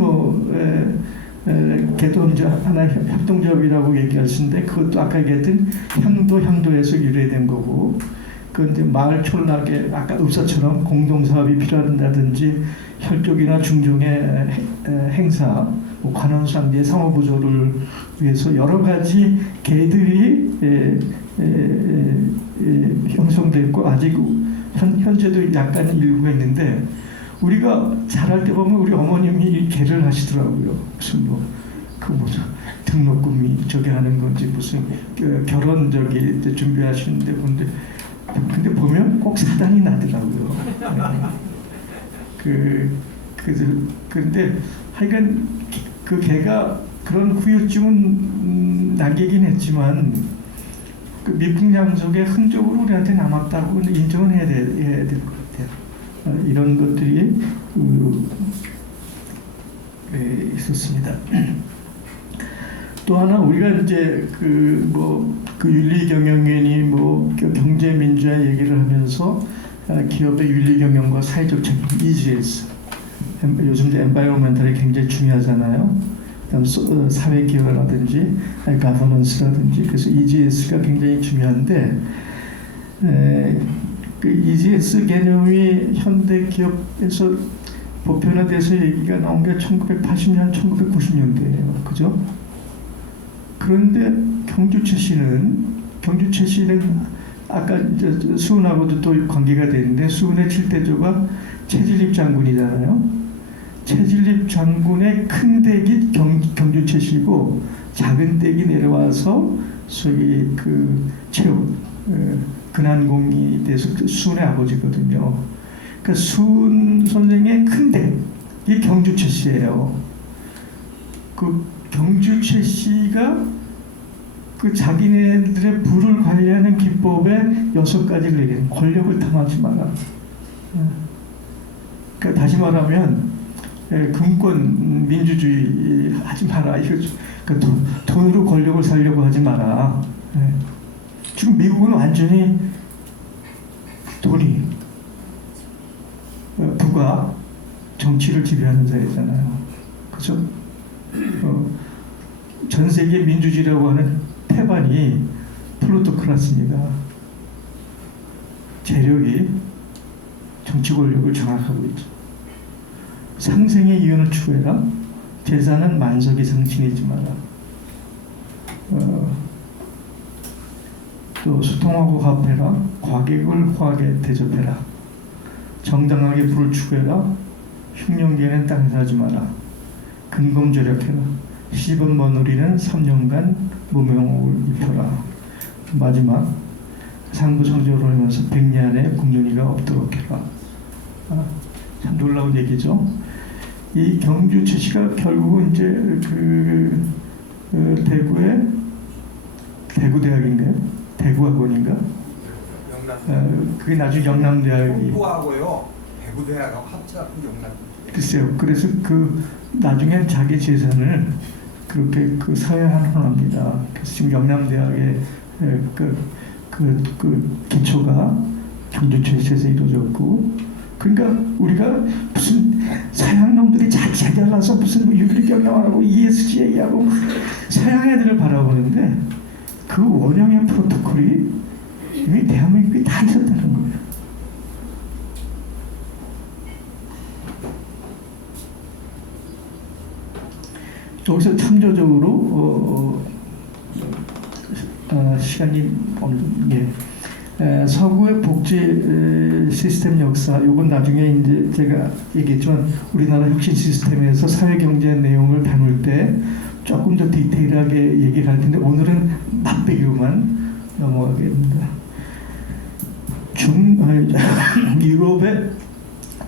걔도 이제 하나의 협동조합이라고 얘기하시는데 그것도 아까 얘기했던 향도에서 유래된 거고, 그 이제 마을 촌락에 아까 읍사처럼 공동사업이 필요하다든지 혈족이나 중종의 행사, 뭐 관원상제 상호보조를 위해서 여러 가지 개들이 형성됐고 아직 현재도 약간 일부가 있는데, 우리가 자랄 때 보면 우리 어머님이 개를 하시더라고요. 무슨 등록금이 저기 하는 건지 무슨 결혼 저기 준비하시는데 근데 보면 꼭 사단이 나더라고요. 그런데 하여간 그 개가 그런 후유증은 남기긴 했지만 그 미풍양속의 흔적으로 우리한테 남았다고 인정은 해야 될 것 같아요. 이런 것들이 있었습니다. 또 하나 우리가 이제 그 윤리경영위원이 경제민주화 얘기를 하면서 기업의 윤리경영과 사회적 책임 EGS, 요즘 엔바이러먼탈이 굉장히 중요하잖아요. 그다음 사회기여라든지 가버넌스라든지, 그래서 EGS가 굉장히 중요한데 그 EGS 개념이 현대 기업에서 보편화돼서 얘기가 나온 게 1980년, 1990년대예요. 그죠? 그런데 경주최 씨는 아까 수은하고도 또 관계가 되는데, 수은의 7대조가 최진립 장군이잖아요. 최진립 장군의 큰 댁이 경주최 씨고, 작은 댁이 내려와서 저기 최우 근한공이 돼서 수은의 아버지거든요. 그러니까 수은 선생의 큰 댁이 경주최 씨예요. 그 경주최 씨가 그 자기네들의 부를 관리하는 기법의 6가지를 얘기해요. 권력을 탐하지 마라. 그러니까 다시 말하면 금권 민주주의 하지 마라. 이거 그러니까 돈으로 권력을 살려고 하지 마라. 지금 미국은 완전히 돈이 부가 정치를 지배하는 자리잖아요. 그렇죠? 전 세계 민주주의라고 하는 태반이 플루토크라스입니다. 재력이 정치 권력을 장악하고 있죠. 상생의 이윤을 추구해라. 재산은 만석 이상 지니지 마라. 또 소통하고 합해라. 과객을 호하게 대접해라. 정당하게 부를 추구해라. 흉년기에는 땅을 사지 마라. 근검절약해라. 시번 머누리는 3년간 무명옥을 입혀라. 마지막 상부상조를 하면서 백년의 국년이가 없도록 해라. 참 놀라운 얘기죠. 이 경주최 씨가 결국은 이제 대구의 대구대학인가요? 대구학원인가? 그게 나중에 영남대학이. 공부하고요. 대구대학하고 합쳐서 영남. 글쎄요. 그래서 나중에 자기 재산을 그렇게 사회환원합니다. 그래서 지금 영남대학의 기초가 경주최에서 이루어졌고, 그러니까 우리가 무슨 서양 놈들이 잘 잘라서 무슨 윤리경영하고 ESG 얘기하고 서양 애들을 바라보는데 그 원형의 프로토콜이 이미 대한민국에 다 있었다는 거예요. 여기서 참조적으로 시간이 없는 서구의 복지 시스템 역사, 이건 나중에 이제 제가 얘기했지만 우리나라 혁신 시스템에서 사회경제 내용을 다룰 때 조금 더 디테일하게 얘기를 할 텐데 오늘은 맛배기로만 넘어가겠습니다. 유럽의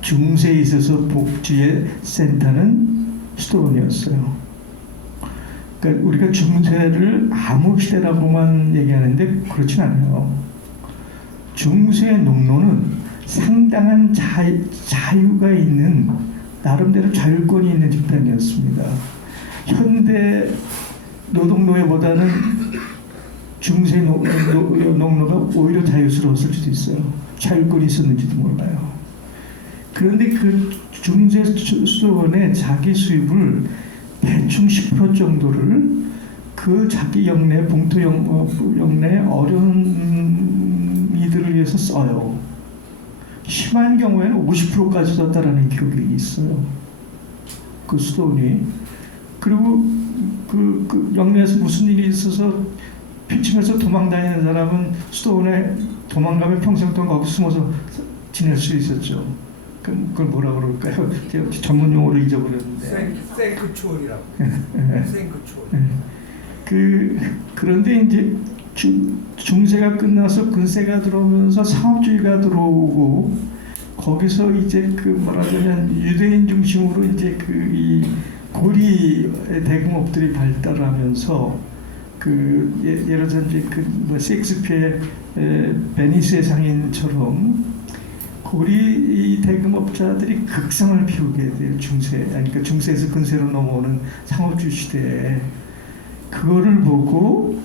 중세에 있어서 복지의 센터는 수도원이었어요. 그러니까 우리가 중세를 아무 시대라고만 얘기하는데 그렇진 않아요. 중세의 농노는 상당한 자유가 있는, 나름대로 자율권이 있는 집단이었습니다. 현대 노동노예보다는 중세 농노가 오히려 자유스러웠을 수도 있어요. 자율권이 있었는지도 몰라요. 그런데 그 중세 수도원의 자기 수입을 대충 10% 정도를 그 자기 영내 봉투 영내 어려운 이들을 위해서 써요. 심한 경우에는 50%까지 썼다라는 기록이 있어요. 그 수도원이. 그리고 그 영내에서 무슨 일이 있어서 피침해서 도망다니는 사람은 수도원에 도망가면 평생 동안 거기 숨어서 지낼 수 있었죠. 그걸 뭐라 그럴까요? 제가 전문 용어를 잊어버렸는데. 생크추얼이라고. 생크추얼. 그런데 이제 중세가 끝나서 근세가 들어오면서 상업주의가 들어오고 거기서 이제 그 말하자면 유대인 중심으로 이제 이 고리 대금업들이 발달하면서 예를 들어 이제 뭐 셰익스피어의 베니스의 상인처럼 고리 대금업자들이 극성을 피우게 돼요. 그러니까 중세에서 근세로 넘어오는 상업주의 시대에. 그거를 보고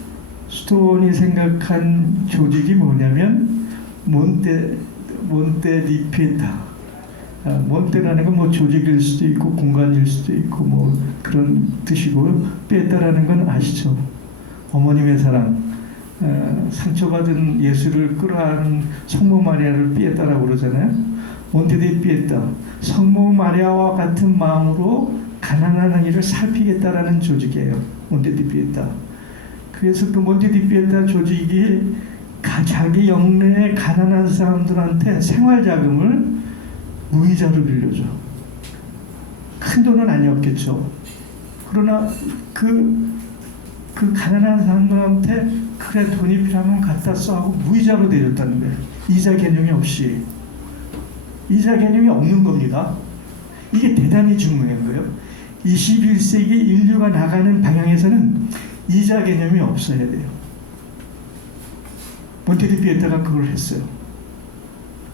수도원이 생각한 조직이 뭐냐면 몬테 디 피에타. 몬테라는 건 뭐 조직일 수도 있고 공간일 수도 있고 뭐 그런 뜻이고요. 피에타라는 건 아시죠? 어머님의 사랑. 상처받은 예수를 끌어안은 성모 마리아를 피에타라고 그러잖아요. 몬테 디 피에타. 성모 마리아와 같은 마음으로 가난한 이를 살피겠다라는 조직이에요. 몬테 디 피에타. 그래서 그 몬테 디 피에타 조직이 자기 영내의 가난한 사람들한테 생활 자금을 무이자로 빌려줘. 큰 돈은 아니었겠죠. 그러나 그 가난한 사람들한테 그래 돈이 필요하면 갖다 써 하고 무이자로 내줬다는 거예요. 이자 개념이 없이. 이자 개념이 없는 겁니다. 이게 대단히 중요한 거예요. 21세기 인류가 나가는 방향에서는 이자 개념이 없어야 돼요. 몬테 디 피에타가 그걸 했어요.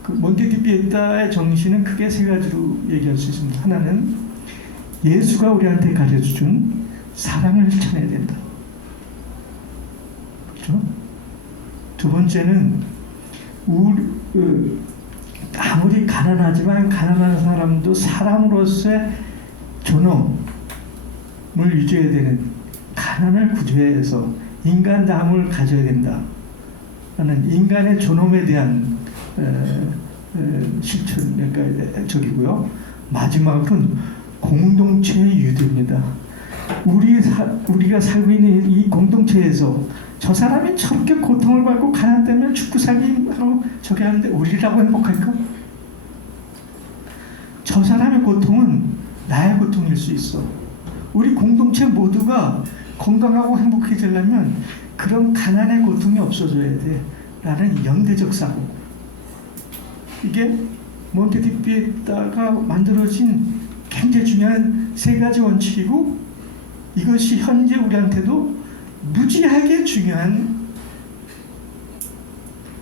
그 몬테 디 피에타의 정신은 크게 세 가지로 얘기할 수 있습니다. 하나는 예수가 우리한테 가르쳐준 사랑을 실천해야 된다. 그렇죠? 두 번째는 아무리 가난하지만 가난한 사람도 사람으로서의 존엄을 유지해야 되는, 가난을 구제해서 인간다움을 가져야 된다 라는 인간의 존엄에 대한 실천, 그러니까 저기고요. 마지막은 공동체의 유대입니다. 우리가 살고 있는 이 공동체에서 저 사람이 저렇게 고통을 받고 가난 때문에 죽고 살기 하고 저게 하는데 우리라고 행복할까? 저 사람의 고통은 나의 고통일 수 있어. 우리 공동체 모두가 건강하고 행복해지려면 그런 가난의 고통이 없어져야 돼 라는 연대적 사고. 이게 몬테 디 피에타가 만들어진 굉장히 중요한 세 가지 원칙이고, 이것이 현재 우리한테도 무지하게 중요한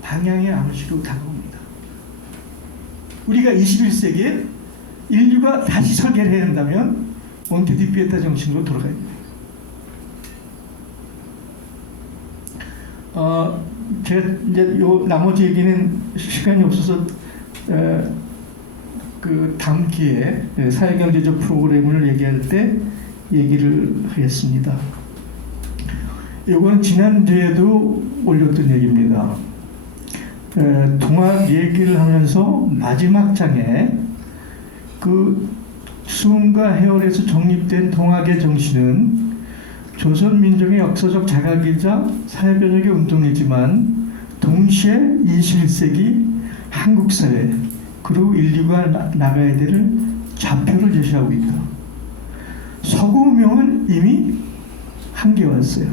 방향의 암시로 다가옵니다. 우리가 21세기에 인류가 다시 설계를 해야 한다면 몬테 디 피에타 정신으로 돌아가야 됩니다. 제가 이제 요 나머지 얘기는 시간이 없어서 그 다음 기회에 사회경제적 프로그램을 얘기할 때 얘기를 하겠습니다. 이건 지난주에도 올렸던 얘기입니다. 동학 얘기를 하면서 마지막 장에 그 수은과 해월에서 정립된 동학의 정신은 조선 민족의 역사적 자각이자 사회변혁의 운동이지만 동시에 21세기 한국 사회 그리고 인류가 나가야 될 좌표를 제시하고 있다. 서구 운명은 이미 한계에 왔어요.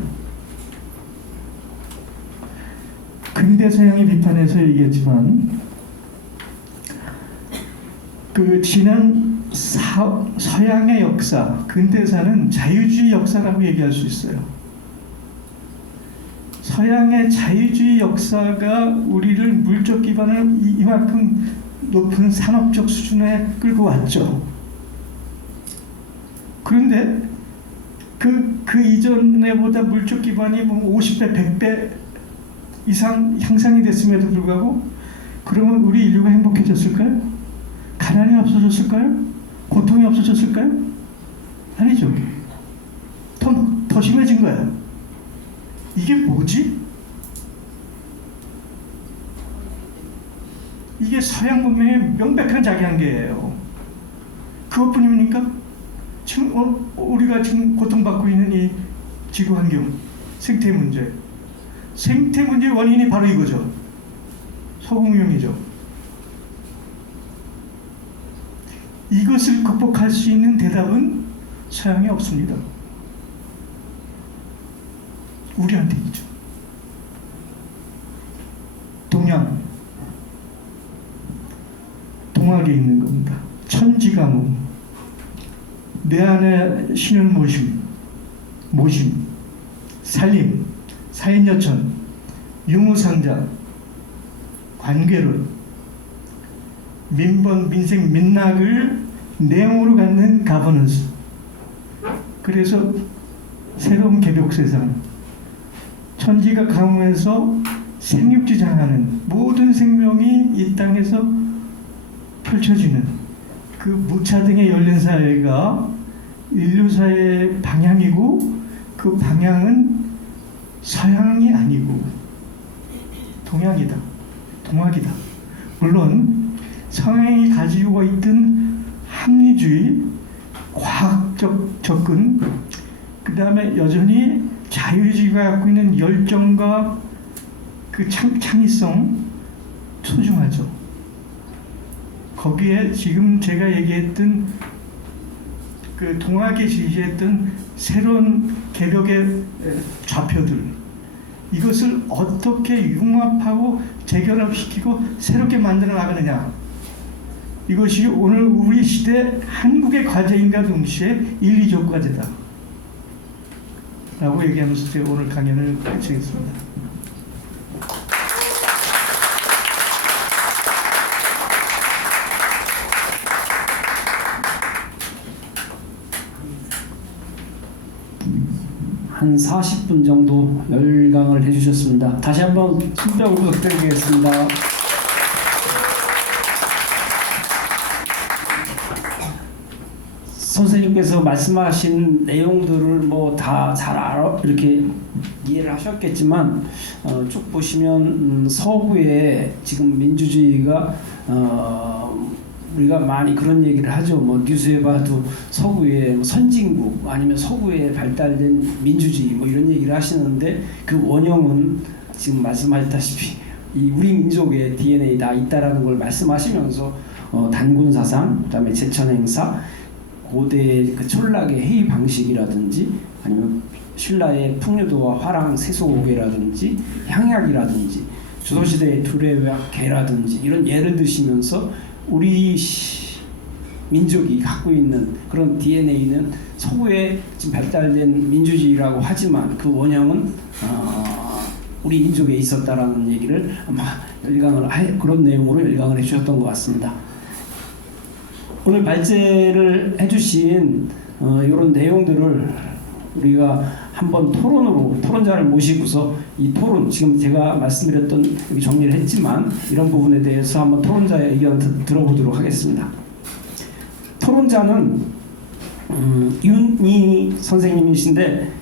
근대 서양의 비판에서 얘기했지만 그 지난 서양의 역사, 근대사는 자유주의 역사라고 얘기할 수 있어요. 서양의 자유주의 역사가 우리를 물적 기반을 이만큼 높은 산업적 수준에 끌고 왔죠. 그런데 그 이전에보다 물적 기반이 뭐 50배, 100배 이상 향상이 됐음에도 불구하고 그러면 우리 인류가 행복해졌을까요? 가난이 없어졌을까요? 고통이 없어졌을까요? 아니죠. 더 심해진 거예요. 이게 뭐지? 이게 서양 문명의 명백한 자기한계예요. 그것뿐입니까? 지금 우리가 지금 고통받고 있는 이 지구 환경, 생태 문제. 생태 문제의 원인이 바로 이거죠. 소금융이죠. 이것을 극복할 수 있는 대답은 서양에 없습니다. 우리한테 있죠. 동학에 있는 겁니다. 천지가무, 내 안에 신을 모심, 살림, 사인여천, 유무상자, 관계론, 민법, 민생, 민락을 내용으로 갖는 가버넌스. 그래서 새로운 개벽세상, 천지가 가무에서 생육지장하는 모든 생명이 이 땅에서 펼쳐지는 그 무차등의 열린 사회가 인류사회의 방향이고, 그 방향은 서양이 아니고 동양이다, 동학이다. 물론 서양이 가지고 있던 합리주의, 과학적 접근, 그 다음에 여전히 자유주의가 갖고 있는 열정과 그 창의성 소중하죠. 거기에 지금 제가 얘기했던 그 동학에 지시했던 새로운 개벽의 좌표들, 이것을 어떻게 융합하고 재결합시키고 새롭게 만들어 나가느냐, 이것이 오늘 우리 시대 한국의 과제인가 동시에 인리적 과제다 라고 얘기하면서 제가 오늘 강연을 마치겠습니다. 한 40분 정도 열강을 해주셨습니다. 다시 한번 손뼉을 부탁드리겠습니다. 선생님께서 말씀하신 내용들을 뭐 다 잘 이렇게 이해를 하셨겠지만, 쭉 보시면 서구의 지금 민주주의가 우리가 많이 그런 얘기를 하죠. 뭐 뉴스에 봐도 서구의 선진국 아니면 서구에 발달된 민주주의 뭐 이런 얘기를 하시는데, 그 원형은 지금 말씀하셨다시피 이 우리 민족의 DNA에 다 있다라는 걸 말씀하시면서 단군 사상, 그다음에 제천 행사, 고대 그 촌락의 회의 방식이라든지, 아니면 신라의 풍류도와 화랑 세소고개라든지, 향약이라든지, 조선시대의 두레와개라든지 이런 예를 드시면서 우리 민족이 갖고 있는 그런 DNA는 서구에 지금 발달된 민주주의라고 하지만 그 원형은 우리 민족에 있었다라는 얘기를 아마 그런 내용으로 열강을 해주셨던 것 같습니다. 오늘 발제를 해주신 이런 내용들을 우리가 한번 토론자를 모시고서 이 토론, 지금 제가 말씀드렸던 여기 정리를 했지만 이런 부분에 대해서 한번 토론자의 의견을 들어보도록 하겠습니다. 토론자는 윤희 선생님이신데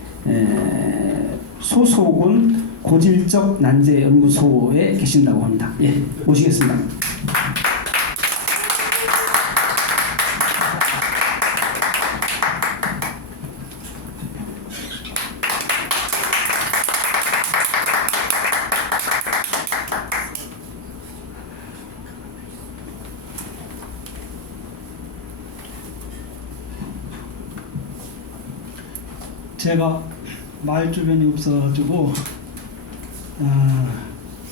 소속은 고질적 난제 연구소에 계신다고 합니다. 예, 모시겠습니다. 제가 말 주변이 없어가지고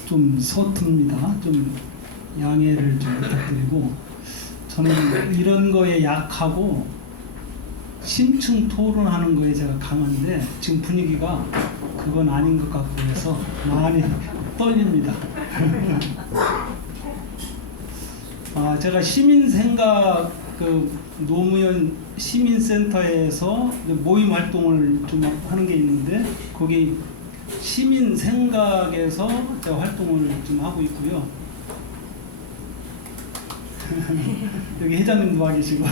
좀 서툽니다. 좀 양해를 좀 부탁드리고, 저는 이런 거에 약하고 심층 토론하는 거에 제가 강한데 지금 분위기가 그건 아닌 것 같고 해서 많이 떨립니다. 제가 시민생각 노무현 시민센터에서 모임 활동을 좀 하는 게 있는데, 거기 시민생각에서 제가 활동을 좀 하고 있고요. 여기 회장님도 와 계시고.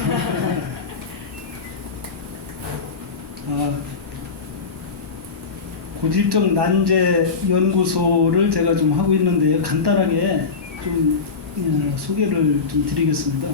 고질적 난제 연구소를 제가 좀 하고 있는데 간단하게 좀 소개를 좀 드리겠습니다.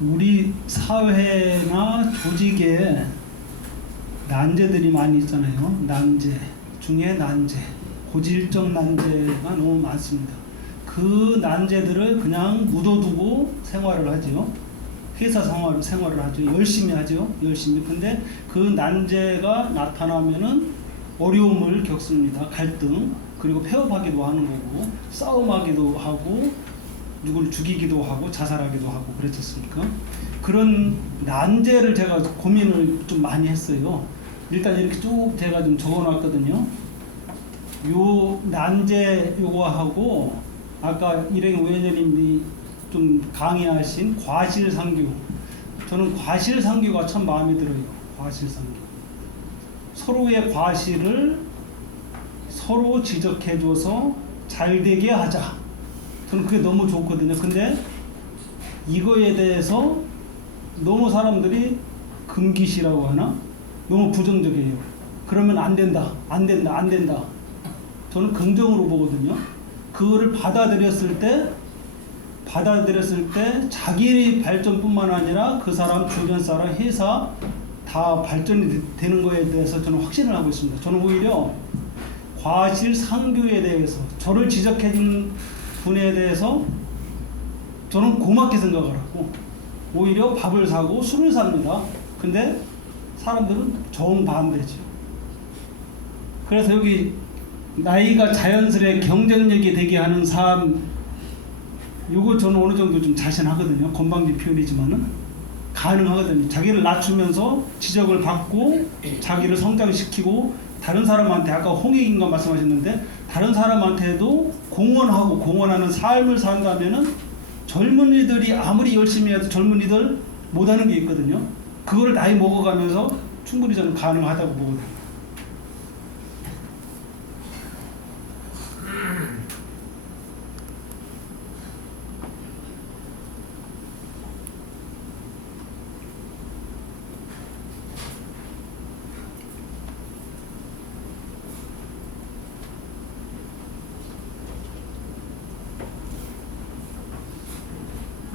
우리 사회나 조직에 난제들이 많이 있잖아요. 난제 중에 난제, 고질적 난제가 너무 많습니다. 그 난제들을 그냥 묻어두고 생활을 하죠. 회사 생활을 하죠. 열심히 하죠. 열심히. 근데 그 난제가 나타나면은 어려움을 겪습니다. 갈등, 그리고 폐업하기도 하는 거고, 싸움하기도 하고, 누구를 죽이기도 하고 자살하기도 하고 그랬지 않습니까? 그런 난제를 제가 고민을 좀 많이 했어요. 일단 이렇게 쭉 제가 좀 적어놨거든요. 요 난제 요거하고 아까 일행 외녀님이 좀 강의하신 과실상교, 저는 과실상교가 참 마음에 들어요. 과실상교. 서로의 과실을 서로 지적해줘서 잘되게 하자. 저는 그게 너무 좋거든요. 근데 이거에 대해서 너무 사람들이 금기시라고 하나? 너무 부정적이에요. 그러면 안 된다. 안 된다. 안 된다. 저는 긍정으로 보거든요. 그거를 받아들였을 때 자기 발전뿐만 아니라 그 사람, 주변 사람, 회사 다 발전이 되는 거에 대해서 저는 확신을 하고 있습니다. 저는 오히려 과실상교에 대해서 저를 지적해 준 분에 대해서 저는 고맙게 생각을 하고 오히려 밥을 사고 술을 삽니다. 근데 사람들은 정반대죠. 그래서 여기 나이가 자연스레 경쟁력이 되게 하는 삶, 요거 저는 어느 정도 좀 자신하거든요. 건방진 표현이지만은 가능하거든요. 자기를 낮추면서 지적을 받고 자기를 성장시키고 다른 사람한테, 아까 홍익인가 말씀하셨는데 다른 사람한테도 공헌하는 삶을 산다면은 젊은이들이 아무리 열심히 해도 젊은이들 못하는 게 있거든요. 그거를 나이 먹어가면서 충분히 저는 가능하다고 보거든요.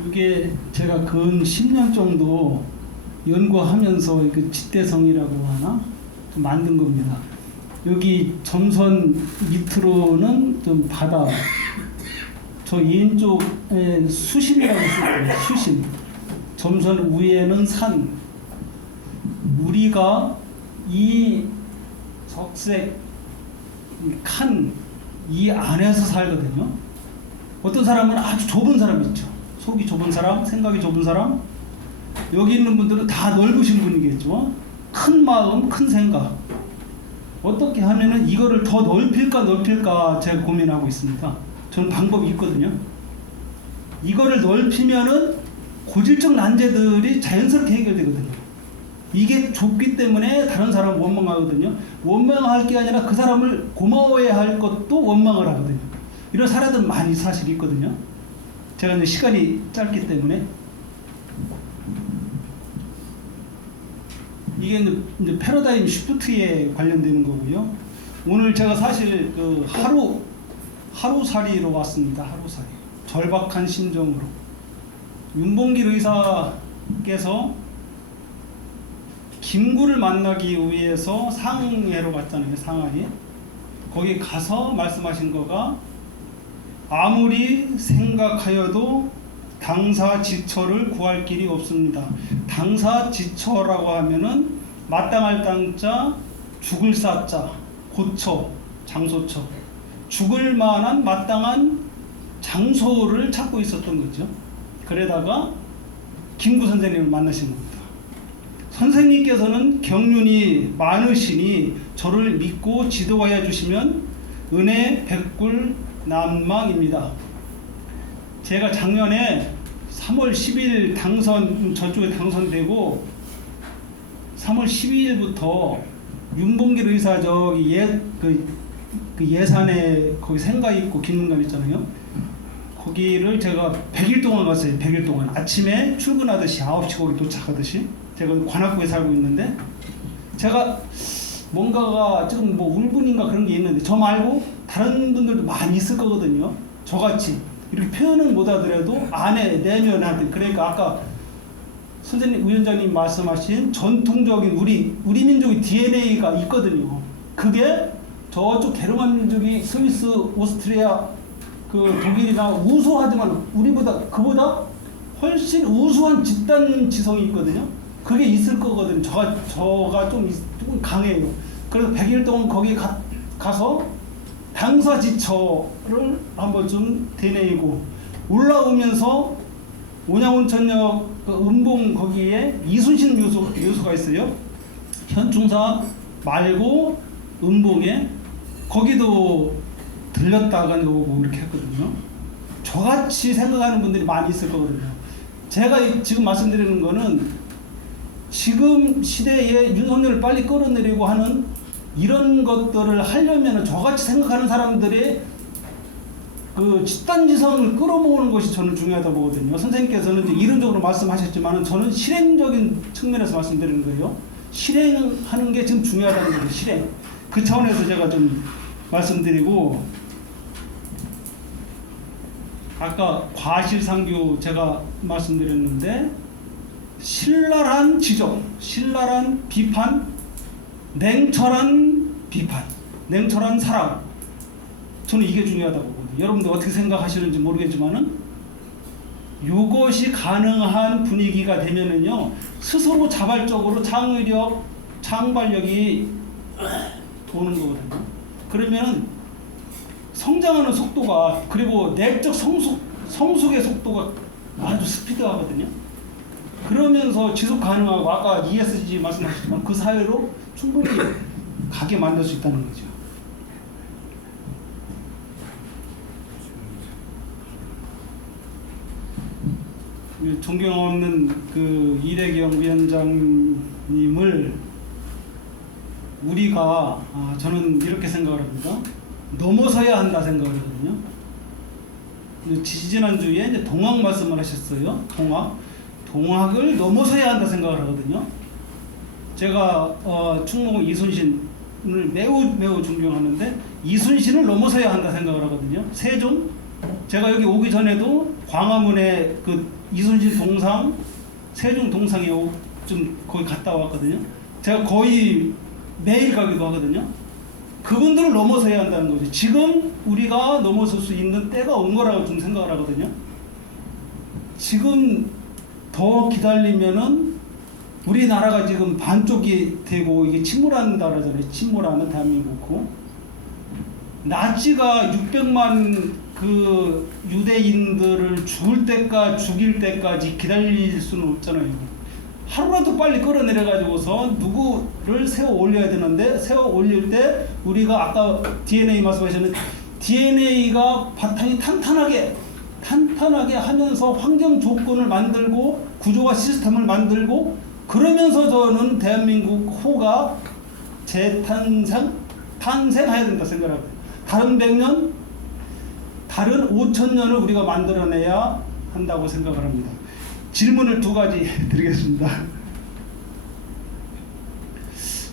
이게 제가 근 10년 정도 연구하면서 그 집대성이라고 하나 좀 만든 겁니다. 여기 점선 밑으로는 좀 바다, 저 왼쪽에 수심이라고 써있어요. 수심. 점선 위에는 산. 우리가 이 적색 칸 이 안에서 살거든요. 어떤 사람은 아주 좁은 사람 있죠. 속이 좁은 사람, 생각이 좁은 사람. 여기 있는 분들은 다 넓으신 분이겠죠. 큰 마음, 큰 생각. 어떻게 하면은 이거를 더 넓힐까 제가 고민하고 있습니다. 저는 방법이 있거든요. 이거를 넓히면은 고질적 난제들이 자연스럽게 해결되거든요. 이게 좁기 때문에 다른 사람 원망하거든요. 원망할 게 아니라 그 사람을 고마워해야 할 것도 원망을 하거든요. 이런 사례들 많이 사실 있거든요. 제가 이제 시간이 짧기 때문에 이게 이제 패러다임 시프트에 관련되는 거고요. 오늘 제가 사실 그 하루살이로 왔습니다. 하루살이. 절박한 심정으로. 윤봉길 의사께서 김구를 만나기 위해서 상해로 갔잖아요. 상하이. 거기 가서 말씀하신 거가 아무리 생각하여도 당사지처를 구할 길이 없습니다. 당사지처라고 하면은 마땅할 땅자, 죽을 사자, 고처, 장소처. 죽을 만한 마땅한 장소를 찾고 있었던 거죠. 그러다가 김구 선생님을 만나신 겁니다. 선생님께서는 경륜이 많으시니 저를 믿고 지도하여 주시면 은혜 백굴 난망입니다. 제가 작년에 3월 10일 저쪽에 당선되고 3월 12일부터 윤봉길 의사 저기 그 예산에 거기 생가 있고 기능감 있잖아요. 거기를 제가 100일 동안 갔어요. 100일 동안 아침에 출근하듯이 9시 거기 도착하듯이. 제가 관악구에 살고 있는데 제가 뭔가가 지금 뭐 울분인가 그런 게 있는데 저 말고 다른 분들도 많이 있을 거거든요. 저같이 이렇게 표현을 못 하더라도 안에 내면한테. 그러니까 아까 선생님 위원장님 말씀하신 전통적인 우리 민족의 DNA가 있거든요. 그게 저쪽 게르만 민족이 스위스, 오스트리아, 그 독일이나 우수하지만 그보다 훨씬 우수한 집단 지성이 있거든요. 그게 있을 거거든요. 저가 좀 강해요. 그래서 100일 동안 거기 가서 당사지처를 한번 좀 되뇌이고 올라오면서 온양온천역 그 은봉 거기에 이순신 묘소가 있어요. 현충사 말고 은봉에 거기도 들렸다가 오고 이렇게 했거든요. 저같이 생각하는 분들이 많이 있을 거거든요. 제가 지금 말씀드리는 거는 지금 시대에 윤석열을 빨리 끌어내리고 하는 이런 것들을 하려면 저같이 생각하는 사람들의 그 집단지성을 끌어모으는 것이 저는 중요하다고 보거든요. 선생님께서는 이제 이론적으로 말씀하셨지만 저는 실행적인 측면에서 말씀드리는 거예요. 실행하는 게 지금 중요하다는 거예요. 실행. 그 차원에서 제가 좀 말씀드리고, 아까 과실상교 제가 말씀드렸는데 신랄한 지적, 신랄한 비판, 냉철한 비판, 냉철한 사랑, 저는 이게 중요하다고 보거든요. 여러분들 어떻게 생각하시는지 모르겠지만은 이것이 가능한 분위기가 되면은요 스스로 자발적으로 창의력, 창발력이 도는 거거든요. 그러면 성장하는 속도가, 그리고 내적 성숙의 속도가 아주 스피드하거든요. 그러면서 지속 가능하고 아까 ESG 말씀하셨지만 그 사회로 충분히 가게 만들 수 있다는 거죠. 존경 없는 그 이래경 위원장님을 우리가 저는 이렇게 생각을 합니다. 넘어서야 한다 생각을 하거든요. 지지난주에 이제 동학 말씀을 하셨어요. 동학을 넘어서야 한다 생각을 하거든요. 제가 충무공 이순신을 매우 존경하는데 이순신을 넘어서야 한다 생각을 하거든요. 세종, 제가 여기 오기 전에도 광화문에 그 이순신 동상, 세종 동상에 좀 거기 갔다 왔거든요. 제가 거의 매일 가기도 하거든요. 그분들을 넘어서야 한다는 거죠. 지금 우리가 넘어설 수 있는 때가 온 거라고 좀 생각을 하거든요. 지금 더 기다리면은 우리나라가 지금 반쪽이 되고 이게 침몰하는 나라잖아요. 침몰하는 대한민국고, 나치가 600만 그 유대인들을 죽일 때까지 기다릴 수는 없잖아요. 하루라도 빨리 끌어내려가지고서 누구를 세워 올려야 되는데, 세워 올릴 때 우리가 아까 DNA 말씀하셨는데 DNA가 바탕이 탄탄하게 하면서 환경 조건을 만들고 구조화 시스템을 만들고, 그러면서 저는 대한민국 호가 탄생해야 된다 생각합니다. 다른 100년, 다른 5,000년을 우리가 만들어내야 한다고 생각을 합니다. 질문을 2가지 드리겠습니다.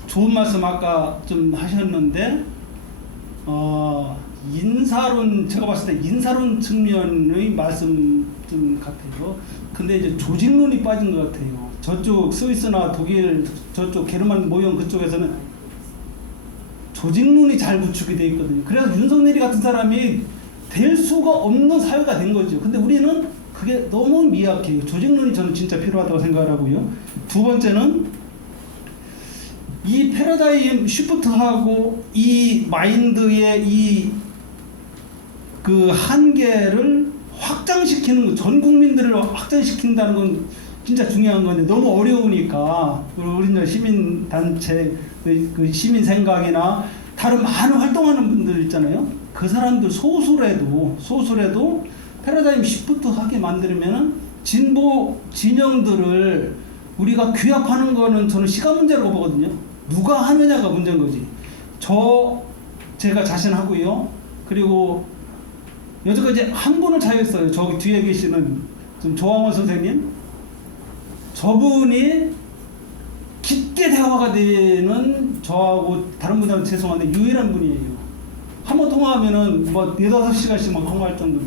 좋은 말씀 아까 좀 하셨는데 인사론, 제가 봤을 때 인사론 측면의 말씀 좀 같아요. 근데 이제 조직론이 빠진 것 같아요. 저쪽 스위스나 독일, 저쪽 게르만 모형 그쪽에서는 조직론이 잘 구축이 되어 있거든요. 그래서 윤석열이 같은 사람이 될 수가 없는 사회가 된 거죠. 근데 우리는 그게 너무 미약해요. 조직론이 저는 진짜 필요하다고 생각을 하고요. 2번째는 이 패러다임 시프트하고 이 마인드의 이 그 한계를 확장시키는 거, 전 국민들을 확장시킨다는 건 진짜 중요한 건데 너무 어려우니까 우리 이제 시민 단체 그 시민 생각이나 다른 많은 활동하는 분들 있잖아요. 그 사람들 소수라도 패러다임 시프트 하게 만들면은 진보 진영들을 우리가 규합하는 거는 저는 시간 문제라고 보거든요. 누가 하느냐가 문제인 거지. 제가 자신하고요. 그리고 여태까지 한 분을 자유했어요. 저기 뒤에 계시는 좀 조항원 선생님. 저분이 깊게 대화가 되는 저하고 다른 분들은 죄송한데 유일한 분이에요. 한번 통화하면은 뭐 4-5시간씩 막 통화할 정도.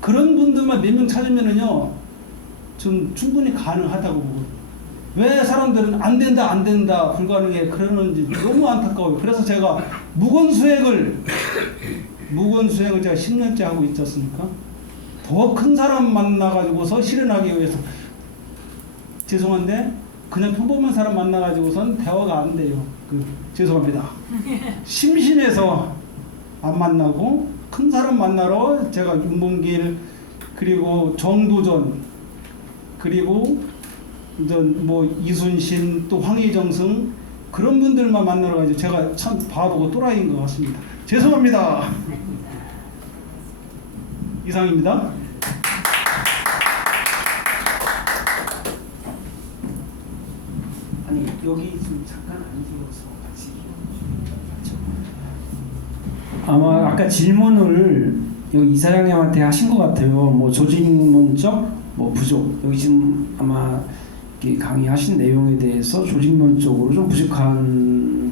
그런 분들만 몇 명 찾으면은요, 좀 충분히 가능하다고 보거든요. 왜 사람들은 안 된다, 불가능해 그러는지 너무 안타까워요. 그래서 제가 무건수행을 제가 10년째 하고 있지 않습니까? 더 큰 사람 만나가지고서 실현하기 위해서. 죄송한데 그냥 평범한 사람 만나가지고선 대화가 안 돼요. 죄송합니다. 심심해서 안 만나고 큰 사람 만나러 제가 윤봉길 그리고 정도전 그리고 뭐 이순신 또 황희정승 그런 분들만 만나러 가지고 제가 참 바보고 또라이인 것 같습니다. 죄송합니다. 이상입니다. 아니 여기 좀 잠깐 앉아서 같이 아마 아까 질문을 여기 이사장님한테 하신 것 같아요. 뭐 조직론적 뭐 부족 여기 지금 아마 이렇게 강의하신 내용에 대해서 조직론적으로 좀 부족한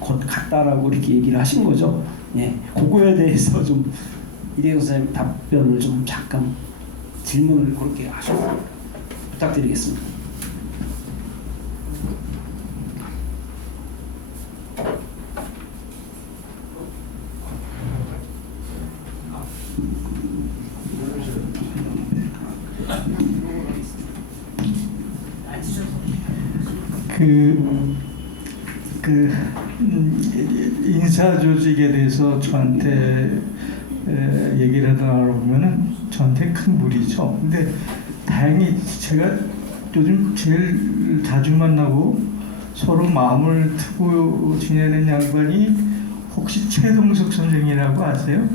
것 같다라고 이렇게 얘기를 하신 거죠. 예, 그거에 대해서 좀 이대영 선생님 답변을 좀 잠깐 질문을 그렇게 하셔서 부탁드리겠습니다. 인사 조직에 대해서 저한테 얘기를 하다 보면은 저한테 큰 무리죠. 근데 다행히 제가 요즘 제일 자주 만나고 서로 마음을 트고 지내는 양반이 혹시 최동석 선생이라고 아세요?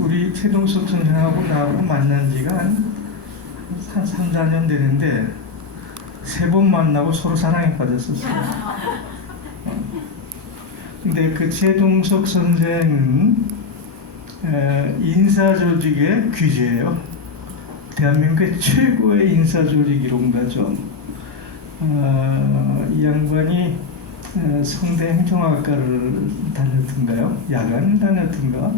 우리 최동석 선생하고 나하고 만난 지가 한 3-4년 되는데 3번 만나고 서로 사랑에 빠졌었어요. 근데 그 최동석 선생은 인사조직의 귀재예요. 대한민국의 최고의 인사조직 이론가죠. 이 양반이 성대 행정학과를 다녔던가요? 야간 다녔던가?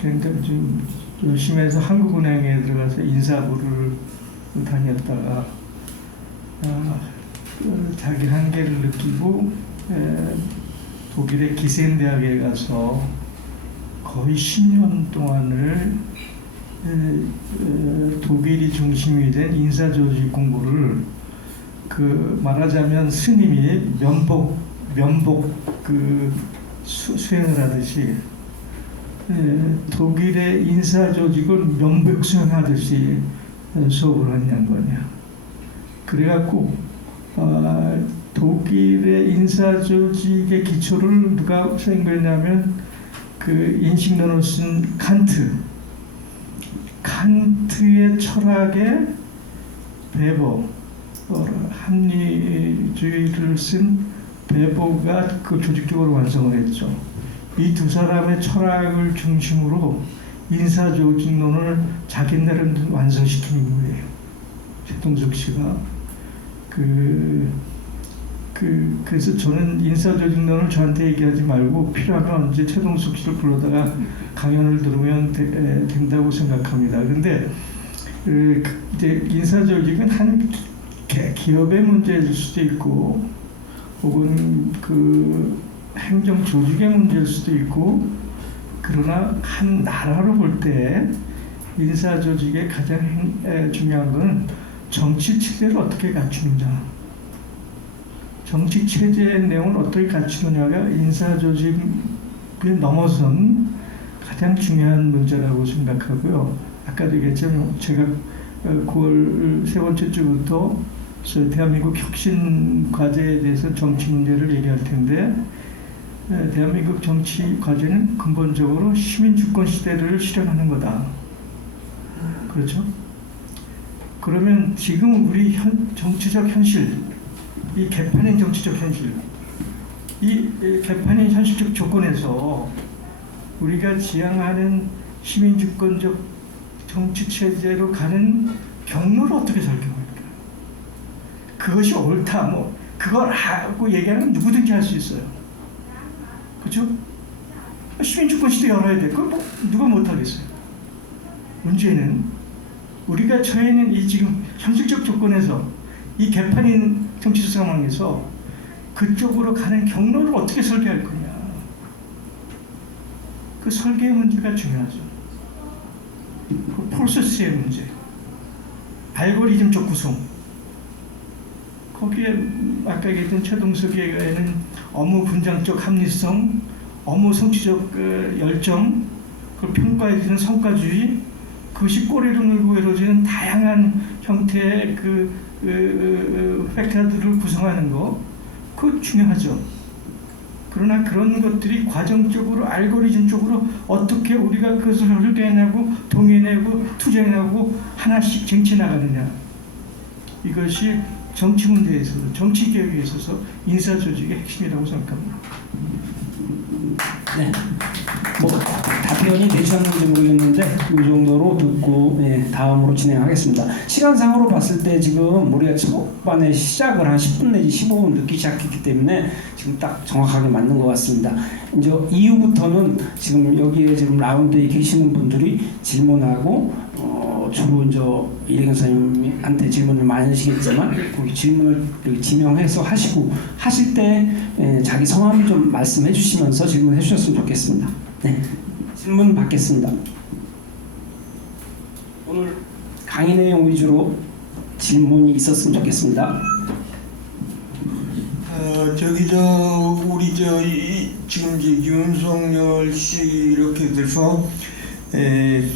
그러니까 좀 열심히 해서 한국은행에 들어가서 인사부를 다녔다가 자기 한계를 느끼고 독일의 기센 대학에 가서 거의 10년 동안을 독일이 중심이 된 인사조직 공부를 말하자면 스님이 면복 수행을 하듯이 독일의 인사조직을 면복 수행하듯이 수업을 한 양반이야. 그래갖고 독일의 인사조직의 기초를 누가 세운 그 인식론을 쓴 칸트의 철학의 베버, 합리주의를 쓴 베버가 그 조직적으로 완성을 했죠. 이 두 사람의 철학을 중심으로 인사조직론을 자기 나름대로 완성시키는 거예요. 최동석 씨가 그래서 저는 인사조직론을 저한테 얘기하지 말고 필요하면 언제 최동석 씨를 불러다가 강연을 들으면 된다고 생각합니다. 그런데 이제 인사조직은 한 기업의 문제일 수도 있고 혹은 행정조직의 문제일 수도 있고 그러나 한 나라로 볼 때 인사조직의 가장 중요한 것은 정치체제를 어떻게 갖추느냐. 정치체제의 내용을 어떻게 갖추느냐가 인사조직을 넘어선 가장 가장 중요한 문제라고 생각하고요. 아까도 얘기했지만 제가 9월 세 번째 주부터 대한민국 혁신 과제에 대해서 정치 문제를 얘기할 텐데, 대한민국 정치 과제는 근본적으로 시민 주권 시대를 실현하는 거다. 그렇죠? 그러면 지금 우리 정치적 현실, 이 개판의 정치적 현실, 이 개판의 현실적 조건에서 우리가 지향하는 시민 주권적 정치 체제로 가는 경로를 어떻게 설계할까? 그것이 옳다, 뭐 그걸 하고 얘기하면 누구든지 할 수 있어요. 그렇죠? 시민 주권 시대 열어야 돼. 그걸 뭐 누가 못 하겠어요. 문제는 우리가 처해 있는 이 지금 현실적 조건에서 이 개판인 정치적 상황에서 그쪽으로 가는 경로를 어떻게 설계할 거냐. 그 설계의 문제가 중요하죠. 그 프로세스의 문제, 알고리즘적 구성. 거기에 아까 얘기했던 최동석에는 업무 분장적 합리성, 업무 성취적 열정, 그 평가에 대한 성과주의, 그것이 꼬리를 물고 이루어지는 다양한 형태의 팩터들을 구성하는 거, 그거 중요하죠. 그러나 그런 것들이 과정적으로 알고리즘적으로 어떻게 우리가 그것을 설계해내고 동의해내고 투쟁하고 하나씩 쟁취해 나가느냐, 이것이 정치 문제에 있어서, 정치 개혁에 있어서 인사 조직의 핵심이라고 생각합니다. 네. 뭐 답변이 되셨는지 모르겠는데 이 정도로 듣고 다음으로 진행하겠습니다. 시간상으로 봤을 때 지금 우리가 초반에 시작을 한 10분 내지 15분 늦게 시작했기 때문에 지금 딱 정확하게 맞는 것 같습니다. 이제 이후부터는 지금 여기에 지금 라운드에 계시는 분들이 질문하고 주로 이제 이래경 선생님한테 질문을 많이 하시겠지만 거기 질문을 지명해서 하실 때 자기 성함 좀 말씀해 주시면서 질문해 주셨으면 좋겠습니다. 네, 질문 받겠습니다. 오늘 강의 내용 위주로 질문이 있었으면 좋겠습니다. 지금 이제 윤석열 씨 이렇게 돼서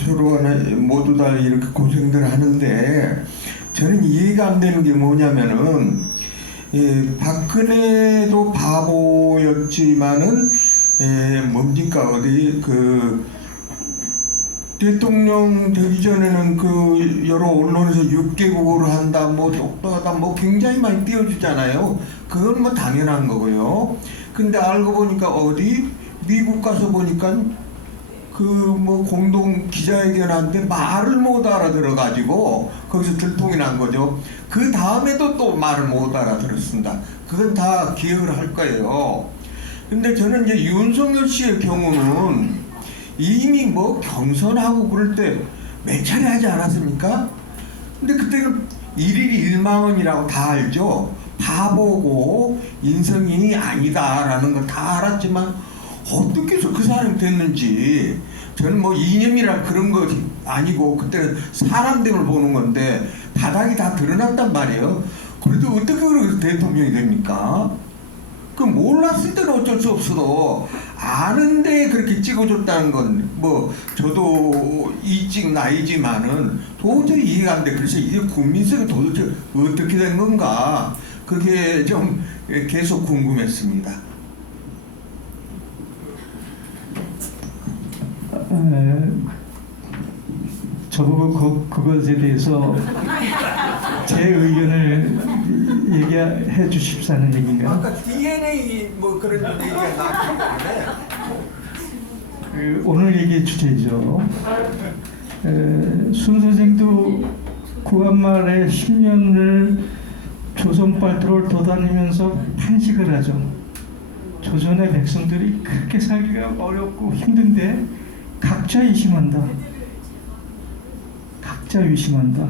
서로 모두 다 이렇게 고생들 하는데, 저는 이해가 안 되는 게 뭐냐면은 박근혜도 바보였지만은 뭡니까 어디 대통령 되기 전에는 여러 언론에서 6개국어로 한다, 뭐 똑똑하다, 뭐 굉장히 많이 띄워주잖아요. 그건 뭐 당연한 거고요. 근데 알고 보니까 어디 미국 가서 보니까 공동 기자회견한테 말을 못 알아들어가지고 거기서 들통이 난 거죠. 그 다음에도 또 말을 못 알아들었습니다. 그건 다 기억을 할 거예요. 근데 저는 이제 윤석열 씨의 경우는 이미 경선하고 그럴 때 몇 차례 하지 않았습니까? 근데 그때는 일일 1만원이라고 다 알죠. 바보고 인성이 아니다라는 거 다 알았지만 어떻게 해서 그 사람이 됐는지, 저는 이념이라 그런 거 아니고 그때는 사람됨을 보는 건데 바닥이 다 드러났단 말이에요. 그래도 어떻게 그렇게 대통령이 됩니까? 그 몰랐을 때는 어쩔 수 없어도 아는데 그렇게 찍어줬다는 건 저도 이찍 나이지만은 도저히 이해가 안 돼. 그래서 이게 국민성이 도대체 어떻게 된 건가, 그게 좀 계속 궁금했습니다. 저보고 그것에 대해서 제 의견을 얘기해 주십사는 얘기인가요? 아까 DNA 그런 얘기가 나왔기 때문에 오늘 얘기의 주제죠. 순 선생도 구한말에 10년을 조선 빨도를 도다니면서 탄식을 하죠. 조선의 백성들이 그렇게 살기가 어렵고 힘든데 각자 의심한다. 각자 의심한다.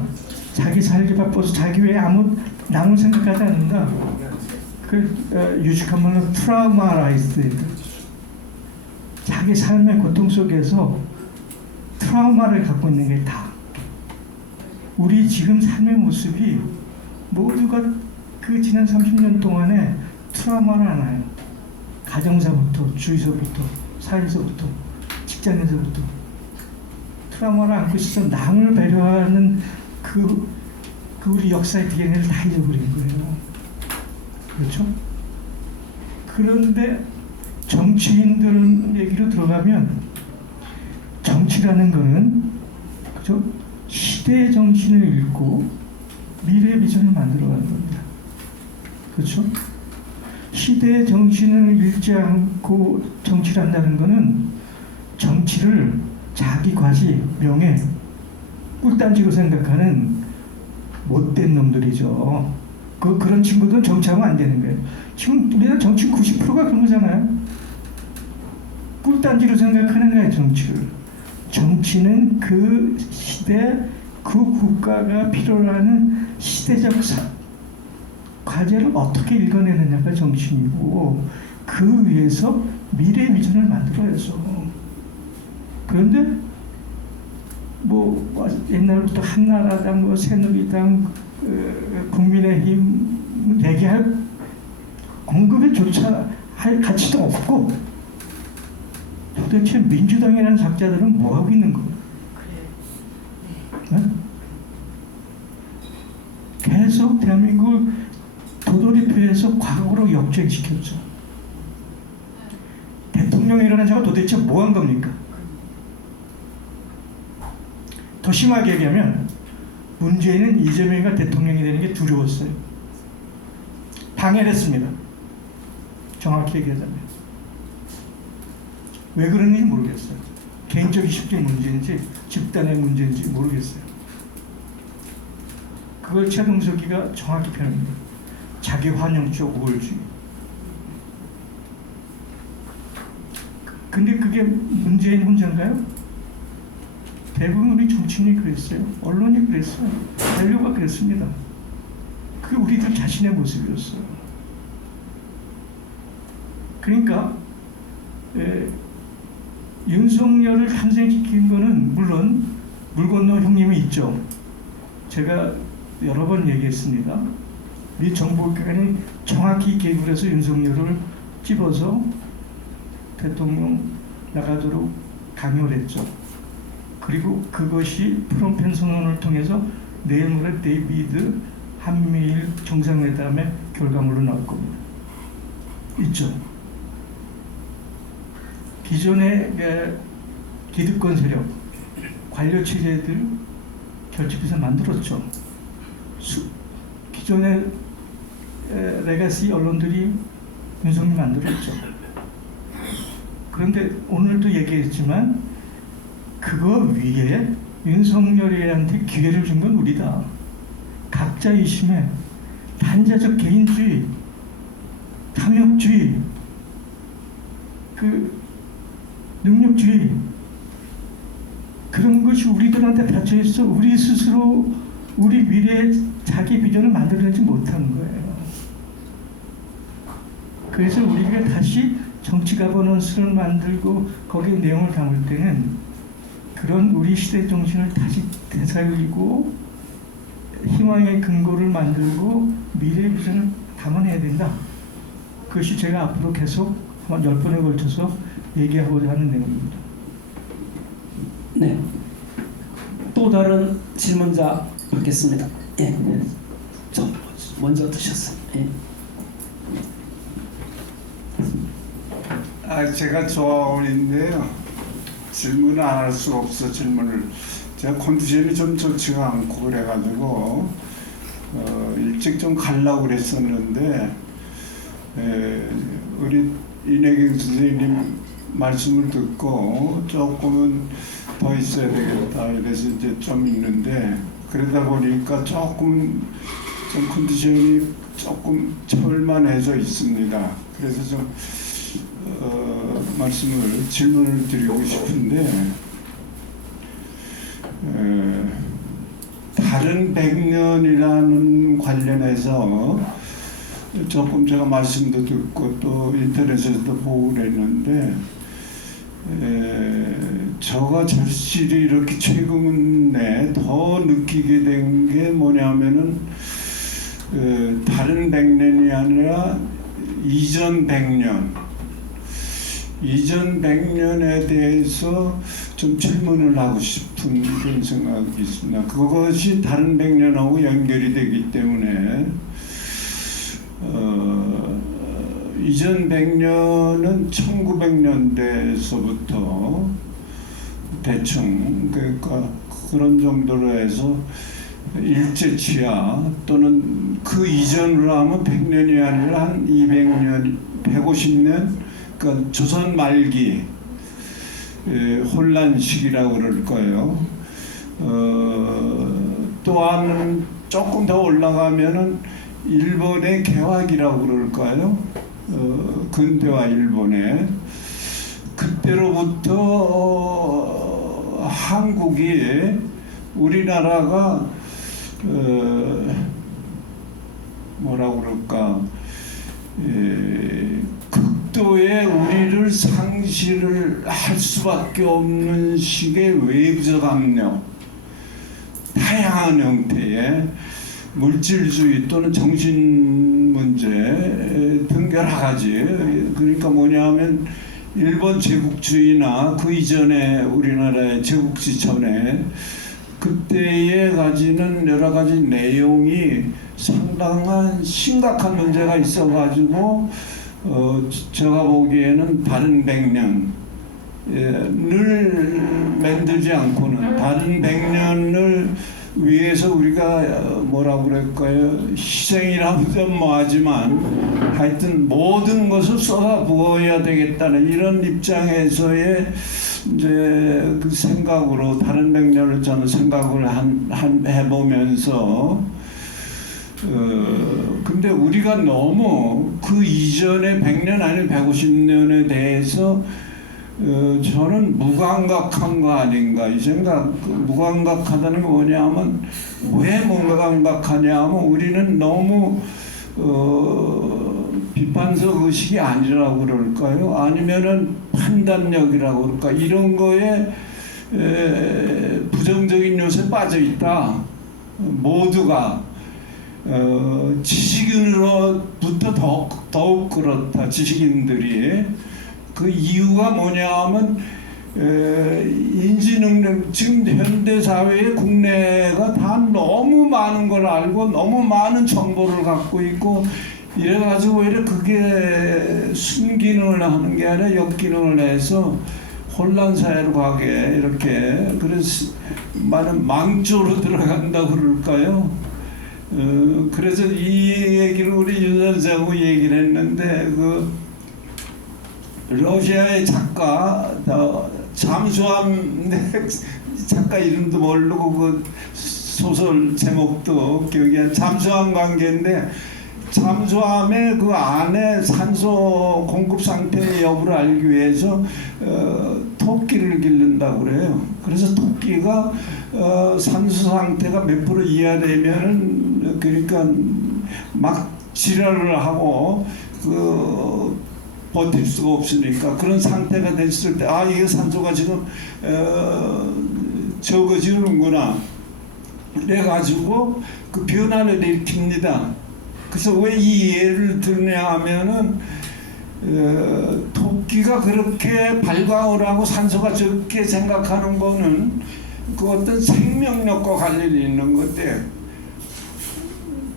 자기 살기 바빠서 자기 외에 아무 남을 생각하지 않는다. 유식한 말로 트라우마라이즈드. 자기 삶의 고통 속에서 트라우마를 갖고 있는 게 다. 우리 지금 삶의 모습이 모두가 지난 30년 동안에 트라우마를 안아요. 가정사부터, 주위서부터, 사회에서부터, 직장에서부터 트라우마를 안고 있어서 남을 배려하는 그 우리 역사의 DNA를 다 잊어버린 거예요. 그렇죠? 그런데 정치인들 얘기로 들어가면 정치라는 거는 그죠? 시대의 정신을 읽고 미래의 비전을 만들어가는 겁니다. 그렇죠? 시대의 정신을 읽지 않고 정치를 한다는 거는 정치를 자기 과시, 명예, 꿀단지로 생각하는 못된 놈들이죠. 그런 친구들은 정치하면 안 되는 거예요. 지금 우리나라 정치 90%가 그런 거잖아요. 꿀단지로 생각하는 거예요, 정치를. 정치는 그 시대, 그 국가가 필요로 하는 시대적 과제를 어떻게 읽어내느냐가 정치이고, 그 위에서 미래 비전을 만들어야죠. 그런데 뭐 옛날부터 한나라당, 새누리당, 국민의힘 얘기할 언급에조차 할 가치도 없고, 도대체 민주당이라는 작자들은 뭐 하고 있는 거예요? 네? 계속 대한민국 도돌이표에서 과거로 역주행시켰죠. 대통령이라는 자가 도대체 뭐 한 겁니까? 더 심하게 얘기하면 문재인은 이재명이가 대통령이 되는 게 두려웠어요. 방해를 했습니다. 정확히 얘기하자면. 왜 그런지 모르겠어요. 개인적 이식적 문제인지 집단의 문제인지 모르겠어요. 그걸 최동석이가 정확히 표현합니다. 자기 환영적 우월주의. 근데 그게 문재인 혼자인가요? 대부분 우리 정치인이 그랬어요. 언론이 그랬어요. 밸류가 그랬습니다. 그게 우리들 자신의 모습이었어요. 그러니까 윤석열을 탄생시킨 거는 물론 물 건너 형님이 있죠. 제가 여러 번 얘기했습니다. 미 정보기관이 정확히 개입을 해서 윤석열을 집어서 대통령 나가도록 강요를 했죠. 그리고 그것이 프롬펜 선언을 통해서 내일 모레 데이비드 한미일 정상회담의 결과물로 나올 겁니다. 있죠. 기존의 기득권 세력, 관료 체제들 결집해서 만들었죠. 기존의 레가시 언론들이 윤석열 만들었죠. 그런데 오늘도 얘기했지만 그거 위에 윤석열이한테 기회를 준 건 우리다. 각자 이심에 단자적 개인주의, 탐욕주의, 능력주의, 그런 것이 우리들한테 닫혀있어 우리 스스로 우리 미래의 자기 비전을 만들어내지 못한 거예요. 그래서 우리가 다시 정치 가버넌스를 만들고 거기에 내용을 담을 때는 그런 우리 시대 정신을 다시 되살리고 희망의 근거를 만들고 미래의 비전을 담아내야 된다. 그것이 제가 앞으로 계속 한 10번에 걸쳐서 얘기하고자 하는 내용입니다. 네. 또 다른 질문자 받겠습니다. 예. 저 먼저 드셨어요. 예. 제가 조아원인데요. 질문을 안 할 수가 없어. 질문을 제가 컨디션이 좀 좋지가 않고 그래가지고 일찍 좀 가려고 그랬었는데 우리 이내경 선생님 말씀을 듣고 조금은 더 있어야 되겠다 이래서 이제 좀 있는데, 그러다 보니까 조금 좀 컨디션이 조금 철만해져 있습니다. 그래서 좀 질문을 드리고 싶은데, 다른 100년이라는 관련해서 조금 제가 말씀도 듣고 또 인터넷에서도 보고 그랬는데, 저가 절실히 이렇게 최근에 더 느끼게 된 게 뭐냐면은 다른 100년이 아니라 이전 100년, 이전 100년에 대해서 좀 질문을 하고 싶은 그런 생각이 있습니다. 그것이 다른 100년하고 연결이 되기 때문에 이전 100년은 1900년대에서부터 대충 그러니까 그런 정도로 해서 일제 치하 또는 그 이전으로 하면 100년이 아니라 한 200년, 150년 그러니까 조선 말기 혼란 시기라고 그럴 거예요. 또한 조금 더 올라가면은 일본의 개화기라고 그럴까요? 근대화 일본에 그때로부터 한국이 우리나라가 뭐라고 그럴까 극도의 우리를 상실을 할 수밖에 없는 식의 외부적 압력, 다양한 형태의 물질주의 또는 정신 문제 등 여러 가지. 그러니까 뭐냐면 일본 제국주의나 그 이전에 우리나라의 제국지 전에 그때에 가지는 여러 가지 내용이 상당한 심각한 문제가 있어가지고 제가 보기에는 다른 100년을 만들지 않고는 다른 100년을 위해서 우리가 뭐라고 그럴까요? 희생이라고 좀 뭐하지만 하여튼 모든 것을 쏟아 부어야 되겠다는 이런 입장에서의 이제 그 생각으로 다른 100년을 저는 생각을 해보면서 근데 우리가 너무 그 이전에 100년 아니면 150년에 대해서 저는 무감각한 거 아닌가 이 생각. 무감각하다는 게 뭐냐면 왜 무감각하냐면 우리는 너무 비판적 의식이 아니라고 그럴까요? 아니면은 판단력이라고 그럴까? 이런 거에 부정적인 요소에 빠져 있다. 모두가 지식인으로부터 더욱 그렇다. 지식인들이 그 이유가 뭐냐면 인지능력 지금 현대 사회의 국내가 다 너무 많은 걸 알고 너무 많은 정보를 갖고 있고 이래가지고 오히려 그게 순기능을 하는 게 아니라 역기능을 해서 혼란 사회로 가게 이렇게 그래서 많은 망조로 들어간다고 그럴까요? 그래서 이 얘기를 우리 윤 선생하고 얘기를 했는데 그 러시아의 작가 잠수함 작가 이름도 모르고 그 소설 제목도 기억이 안 잠수함 관계인데 잠수함의 그 안에 산소 공급 상태의 여부를 알기 위해서 토끼를 기른다고 그래요. 그래서 토끼가 산소 상태가 몇 프로 이하되면은 그러니까 막 지랄을 하고 버틸 수가 없으니까 그런 상태가 됐을 때 이게 산소가 지금 적어지는구나 그래가지고 그 변화를 일으킵니다. 그래서 왜 이 예를 드냐 하면은 토끼가 그렇게 발광을 하고 산소가 적게 생각하는 거는 그 어떤 생명력과 관련이 있는 건데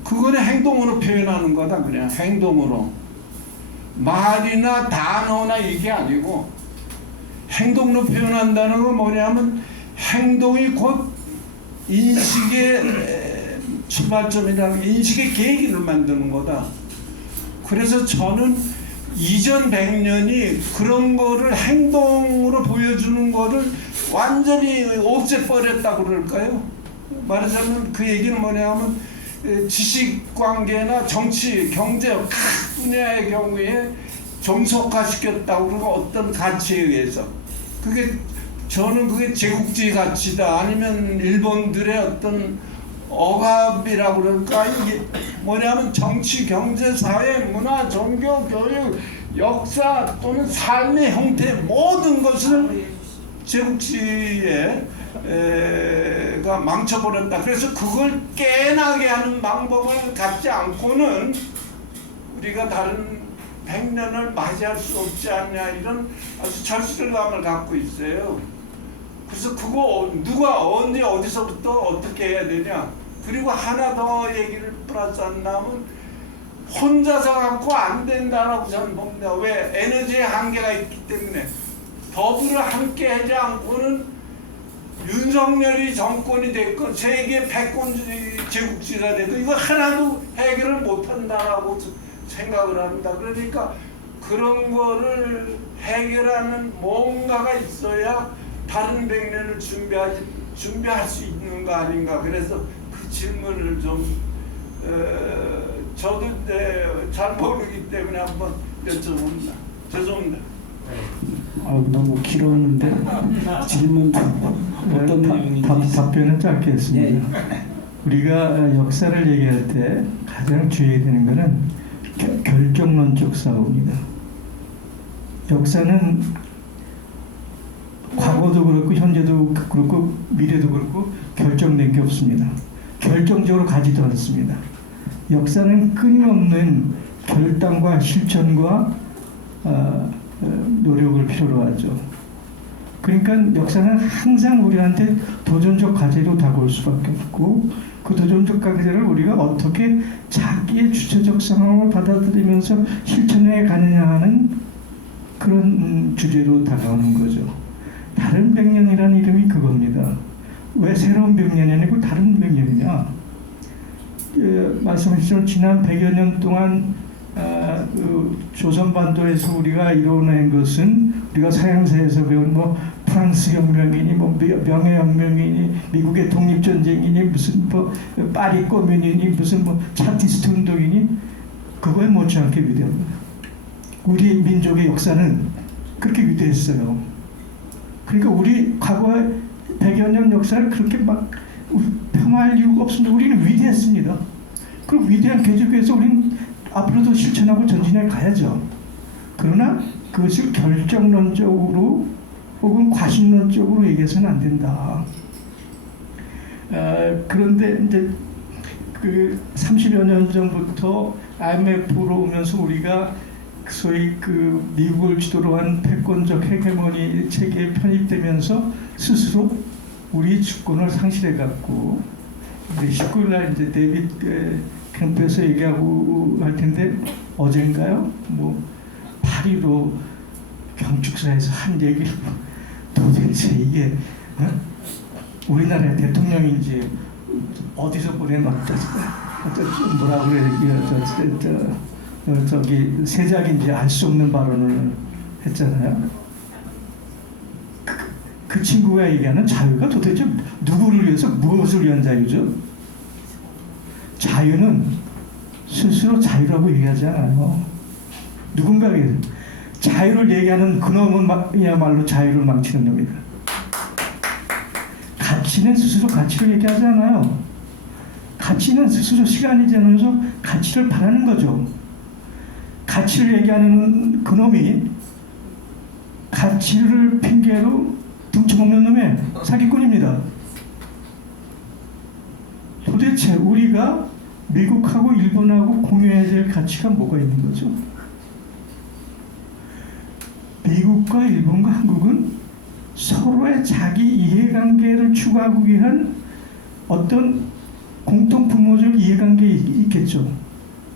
그거는 행동으로 표현하는 거다. 그냥 행동으로 말이나 단어나 이게 아니고 행동으로 표현한다는 건 뭐냐면 행동이 곧 인식의 출발점이라는 인식의 계기를 만드는 거다. 그래서 저는 이전 100년이 그런 거를 행동으로 보여주는 거를 완전히 없애버렸다고 그럴까요? 말하자면 그 얘기는 뭐냐면 지식관계나 정치, 경제 각 분야의 경우에 정속화시켰다고 그러고 어떤 가치에 의해서 저는 그게 제국주의 가치다 아니면 일본들의 어떤 억압이라고 그럴까 이게 뭐냐면 정치, 경제, 사회, 문화, 종교, 교육, 역사 또는 삶의 형태 모든 것을 제국주의가 망쳐버렸다. 그래서 그걸 깨나게 하는 방법을 갖지 않고는 우리가 다른 100년을 맞이할 수 없지 않냐 이런 아주 절실감을 갖고 있어요. 그래서 그거 누가 언제 어디서부터 어떻게 해야 되냐. 그리고 하나 더 얘기를 플러스 한다면 혼자서 갖고 안 된다라고 저는 봅니다. 왜? 에너지의 한계가 있기 때문에 더불어 함께 하지 않고는 윤석열이 정권이 됐건 세계 패권 제국주의가 돼도 이거 하나도 해결을 못한다라고 생각을 합니다. 그러니까 그런 거를 해결하는 뭔가가 있어야 다른 100년을 준비할 수 있는 거 아닌가. 그래서 그 질문을 좀 저도 잘 모르기 때문에 한번 여쭤봅니다. 죄송합니다. 너무 길었는데 질문도 어떤 내용인지 답변은 짧게 했습니다. 네. 우리가 역사를 얘기할 때 가장 주의해야 되는 것은 결정론적 싸움입니다. 역사는 과거도 그렇고 현재도 그렇고 미래도 그렇고 결정된 게 없습니다. 결정적으로 가지도 않습니다. 역사는 끊임없는 결단과 실천과 노력을 필요로 하죠. 그러니까 역사는 항상 우리한테 도전적 과제로 다가올 수밖에 없고 그 도전적 과제를 우리가 어떻게 자기의 주체적 상황을 받아들이면서 실천해 가느냐 하는 그런 주제로 다가오는 거죠. 다른 100년이라는 이름이 그겁니다. 왜 새로운 100년이 아니고 다른 100년이냐? 말씀하신 지난 100여 년 동안 그 조선반도에서 우리가 이뤄낸 것은 우리가 서양사에서 배운 뭐 프랑스 혁명이니 뭐 명예혁명이니 미국의 독립전쟁이니 무슨 뭐 파리 꼬뮌이니 무슨 뭐 차티스트 운동이니 그거에 못지않게 위대합니다. 우리 민족의 역사는 그렇게 위대했어요. 그러니까 우리 과거의 100여 년 역사를 그렇게 막 폄하할 이유가 없습니다. 우리는 위대했습니다. 그 위대한 계적에서 우리는 앞으로도 실천하고 전진해 가야죠. 그러나 그것을 결정론적으로 혹은 과신론적으로 얘기해서는 안 된다. 그런데 이제 그 30여 년 전부터 IMF로 오면서 우리가 소위 그 미국을 주도로 한 패권적 헤게모니 체계에 편입되면서 스스로 우리 주권을 상실해 갖고 19일 날 이제 데이비드 캠프에서 얘기하고 할 텐데 어젠가요? 뭐 파리로 경축사에서 한 얘기를 도대체 이게 우리나라의 대통령인지 어디서 보낸 뭐라 그래야 저기 세작인지 알 수 없는 발언을 했잖아요. 그 친구가 얘기하는 자유가 도대체 누구를 위해서 무엇을 위한 자유죠? 자유는 스스로 자유라고 얘기하지 않아요. 누군가에게 자유를 얘기하는 그놈은야말로 자유를 망치는 놈이다. 가치는 스스로 가치를 얘기하지 않아요. 가치는 스스로 시간이 지나면서 가치를 바라는 거죠. 가치를 얘기하는 그놈이 가치를 핑계로 등쳐먹는 놈의 사기꾼입니다. 도대체 우리가 미국하고 일본하고 공유해야 될 가치가 뭐가 있는 거죠? 미국과 일본과 한국은 서로의 자기 이해관계를 추구하기 위한 어떤 공동 분모적 이해관계가 있겠죠.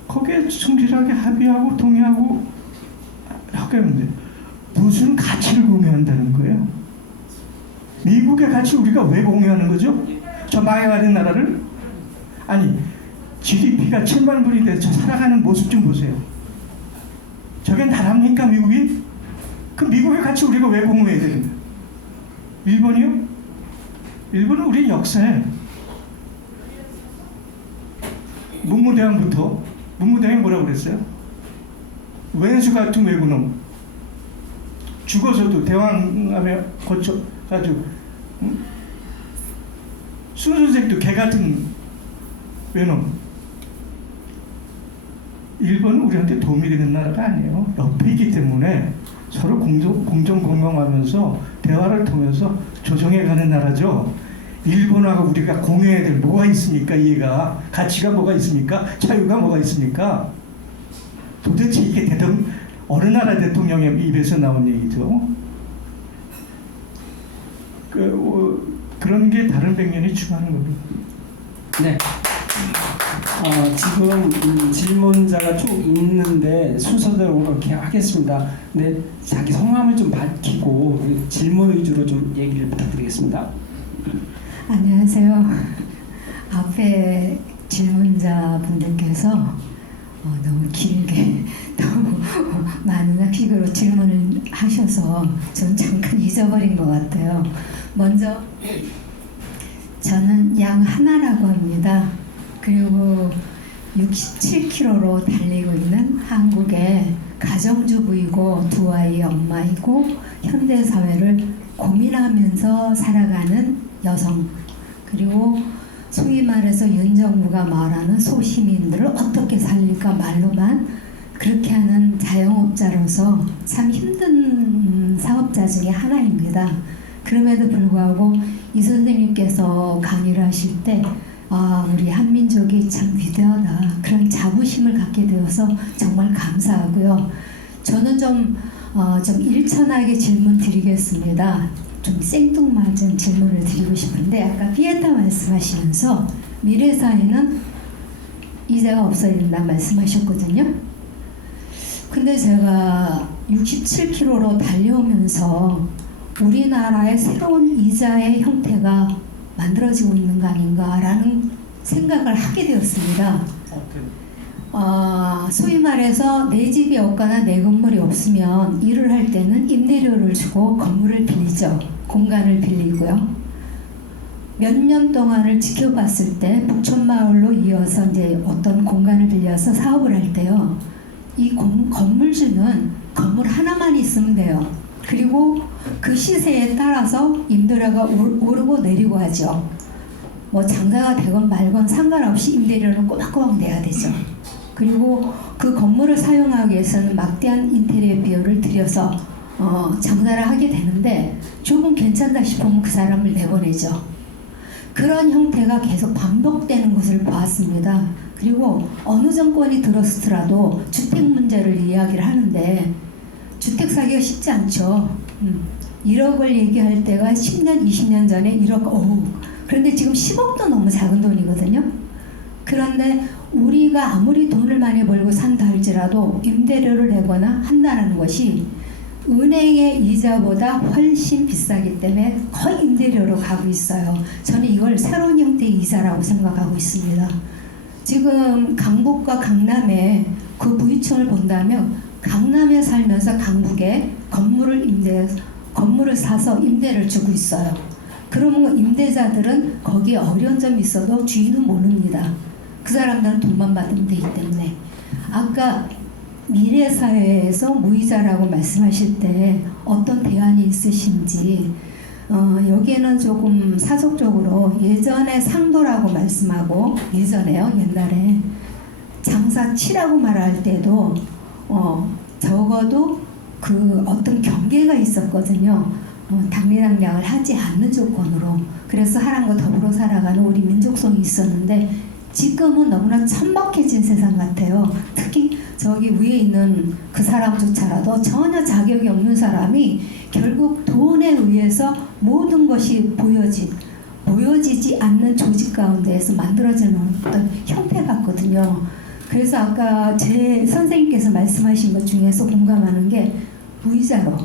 거기에 성실하게 합의하고 동의하고 하겠는데 무슨 가치를 공유한다는 거예요? 미국의 가치 우리가 왜 공유하는 거죠? 저 망해가는 나라를? 아니 GDP가 7만 불이 돼서 살아가는 모습 좀 보세요. 저게 나랍니까 미국이? 그 미국의 가치 우리가 왜 공유해야 되는가? 일본이요? 일본은 우리 역사에 문무대왕이 뭐라고 그랬어요? 왼수 같은 외국놈 죽어서도 대왕암에 거쳐가지고 순수색도 개 같은 외놈. 일본은 우리한테 도움이 되는 나라가 아니에요. 옆에 있기 때문에 서로 공정공평하면서 대화를 통해서 조정해가는 나라죠. 일본하고 우리가 공유해야 될 뭐가 있습니까? 가치가 뭐가 있습니까? 자유가 뭐가 있습니까? 도대체 이게 어느 나라 대통령의 입에서 나온 얘기죠. 그런 게 다른 백년이 추구하는 겁니다. 네. 지금 질문자가 쭉 있는데 순서대로 그렇게 하겠습니다. 근데 자기 성함을 좀 밝히고 질문 위주로 좀 얘기를 부탁드리겠습니다. 안녕하세요. 앞에 질문자분들께서 너무 길게 너무 많은 학식으로 질문을 하셔서 전 잠깐 잊어버린 것 같아요. 먼저 저는 양하나라고 합니다. 그리고 67km로 달리고 있는 한국의 가정주부이고 두 아이의 엄마이고 현대사회를 고민하면서 살아가는 여성, 그리고 소위 말해서 윤 정부가 말하는 소시민들을 어떻게 살릴까 말로만 그렇게 하는 자영업자로서 참 힘든 사업자 중에 하나입니다. 그럼에도 불구하고 이 선생님께서 강의를 하실 때 우리 한민족이 참 위대하다, 그런 자부심을 갖게 되어서 정말 감사하고요. 저는 좀 일천하게 질문 드리겠습니다. 좀 생뚱맞은 질문을 드리고 싶은데, 아까 피에타 말씀하시면서 미래사회는 이제가 없어야 된다 말씀하셨거든요. 근데 제가 67km로 달려오면서 우리나라의 새로운 이자의 형태가 만들어지고 있는 거 아닌가라는 생각을 하게 되었습니다. 소위 말해서 내 집이 없거나 내 건물이 없으면 일을 할 때는 임대료를 주고 건물을 빌리죠. 공간을 빌리고요. 몇 년 동안을 지켜봤을 때 북촌마을로 이어서 이제 어떤 공간을 빌려서 사업을 할 때요. 이 건물주는 건물 하나만 있으면 돼요. 그리고 그 시세에 따라서 임대료가 오르고 내리고 하죠. 뭐 장사가 되건 말건 상관없이 임대료는 꼬박꼬박 내야 되죠. 그리고 그 건물을 사용하기 위해서는 막대한 인테리어 비용을 들여서 장사를 하게 되는데 조금 괜찮다 싶으면 그 사람을 내보내죠. 그런 형태가 계속 반복되는 것을 보았습니다. 그리고 어느 정권이 들었더라도 주택 문제를 이야기를 하는데 주택 사기가 쉽지 않죠. 1억을 얘기할 때가 10년, 20년 전에 1억, 그런데 지금 10억도 너무 작은 돈이거든요. 그런데 우리가 아무리 돈을 많이 벌고 산다 할지라도 임대료를 내거나 한다는 것이 은행의 이자보다 훨씬 비싸기 때문에 거의 임대료로 가고 있어요. 저는 이걸 새로운 형태의 이자라고 생각하고 있습니다. 지금 강북과 강남의 그 부유층을 본다면 강남에 살면서 강북에 건물을 사서 임대를 주고 있어요. 그러면 임대자들은 거기에 어려운 점이 있어도 주인은 모릅니다. 그 사람들은 돈만 받으면 되기 때문에. 아까 미래사회에서 무이자라고 말씀하실 때 어떤 대안이 있으신지, 여기에는 조금 사족적으로 예전에 상도라고 말씀하고, 옛날에 장사치라고 말할 때도 적어도 그 어떤 경계가 있었거든요. 당리당략을 하지 않는 조건으로. 그래서 사람과 더불어 살아가는 우리 민족성이 있었는데 지금은 너무나 천박해진 세상 같아요. 특히 저기 위에 있는 그 사람조차라도 전혀 자격이 없는 사람이 결국 돈에 의해서 모든 것이 보여지지 않는 조직 가운데에서 만들어지는 어떤 형태 같거든요. 그래서 아까 제 선생님께서 말씀하신 것 중에서 공감하는 게 무이자로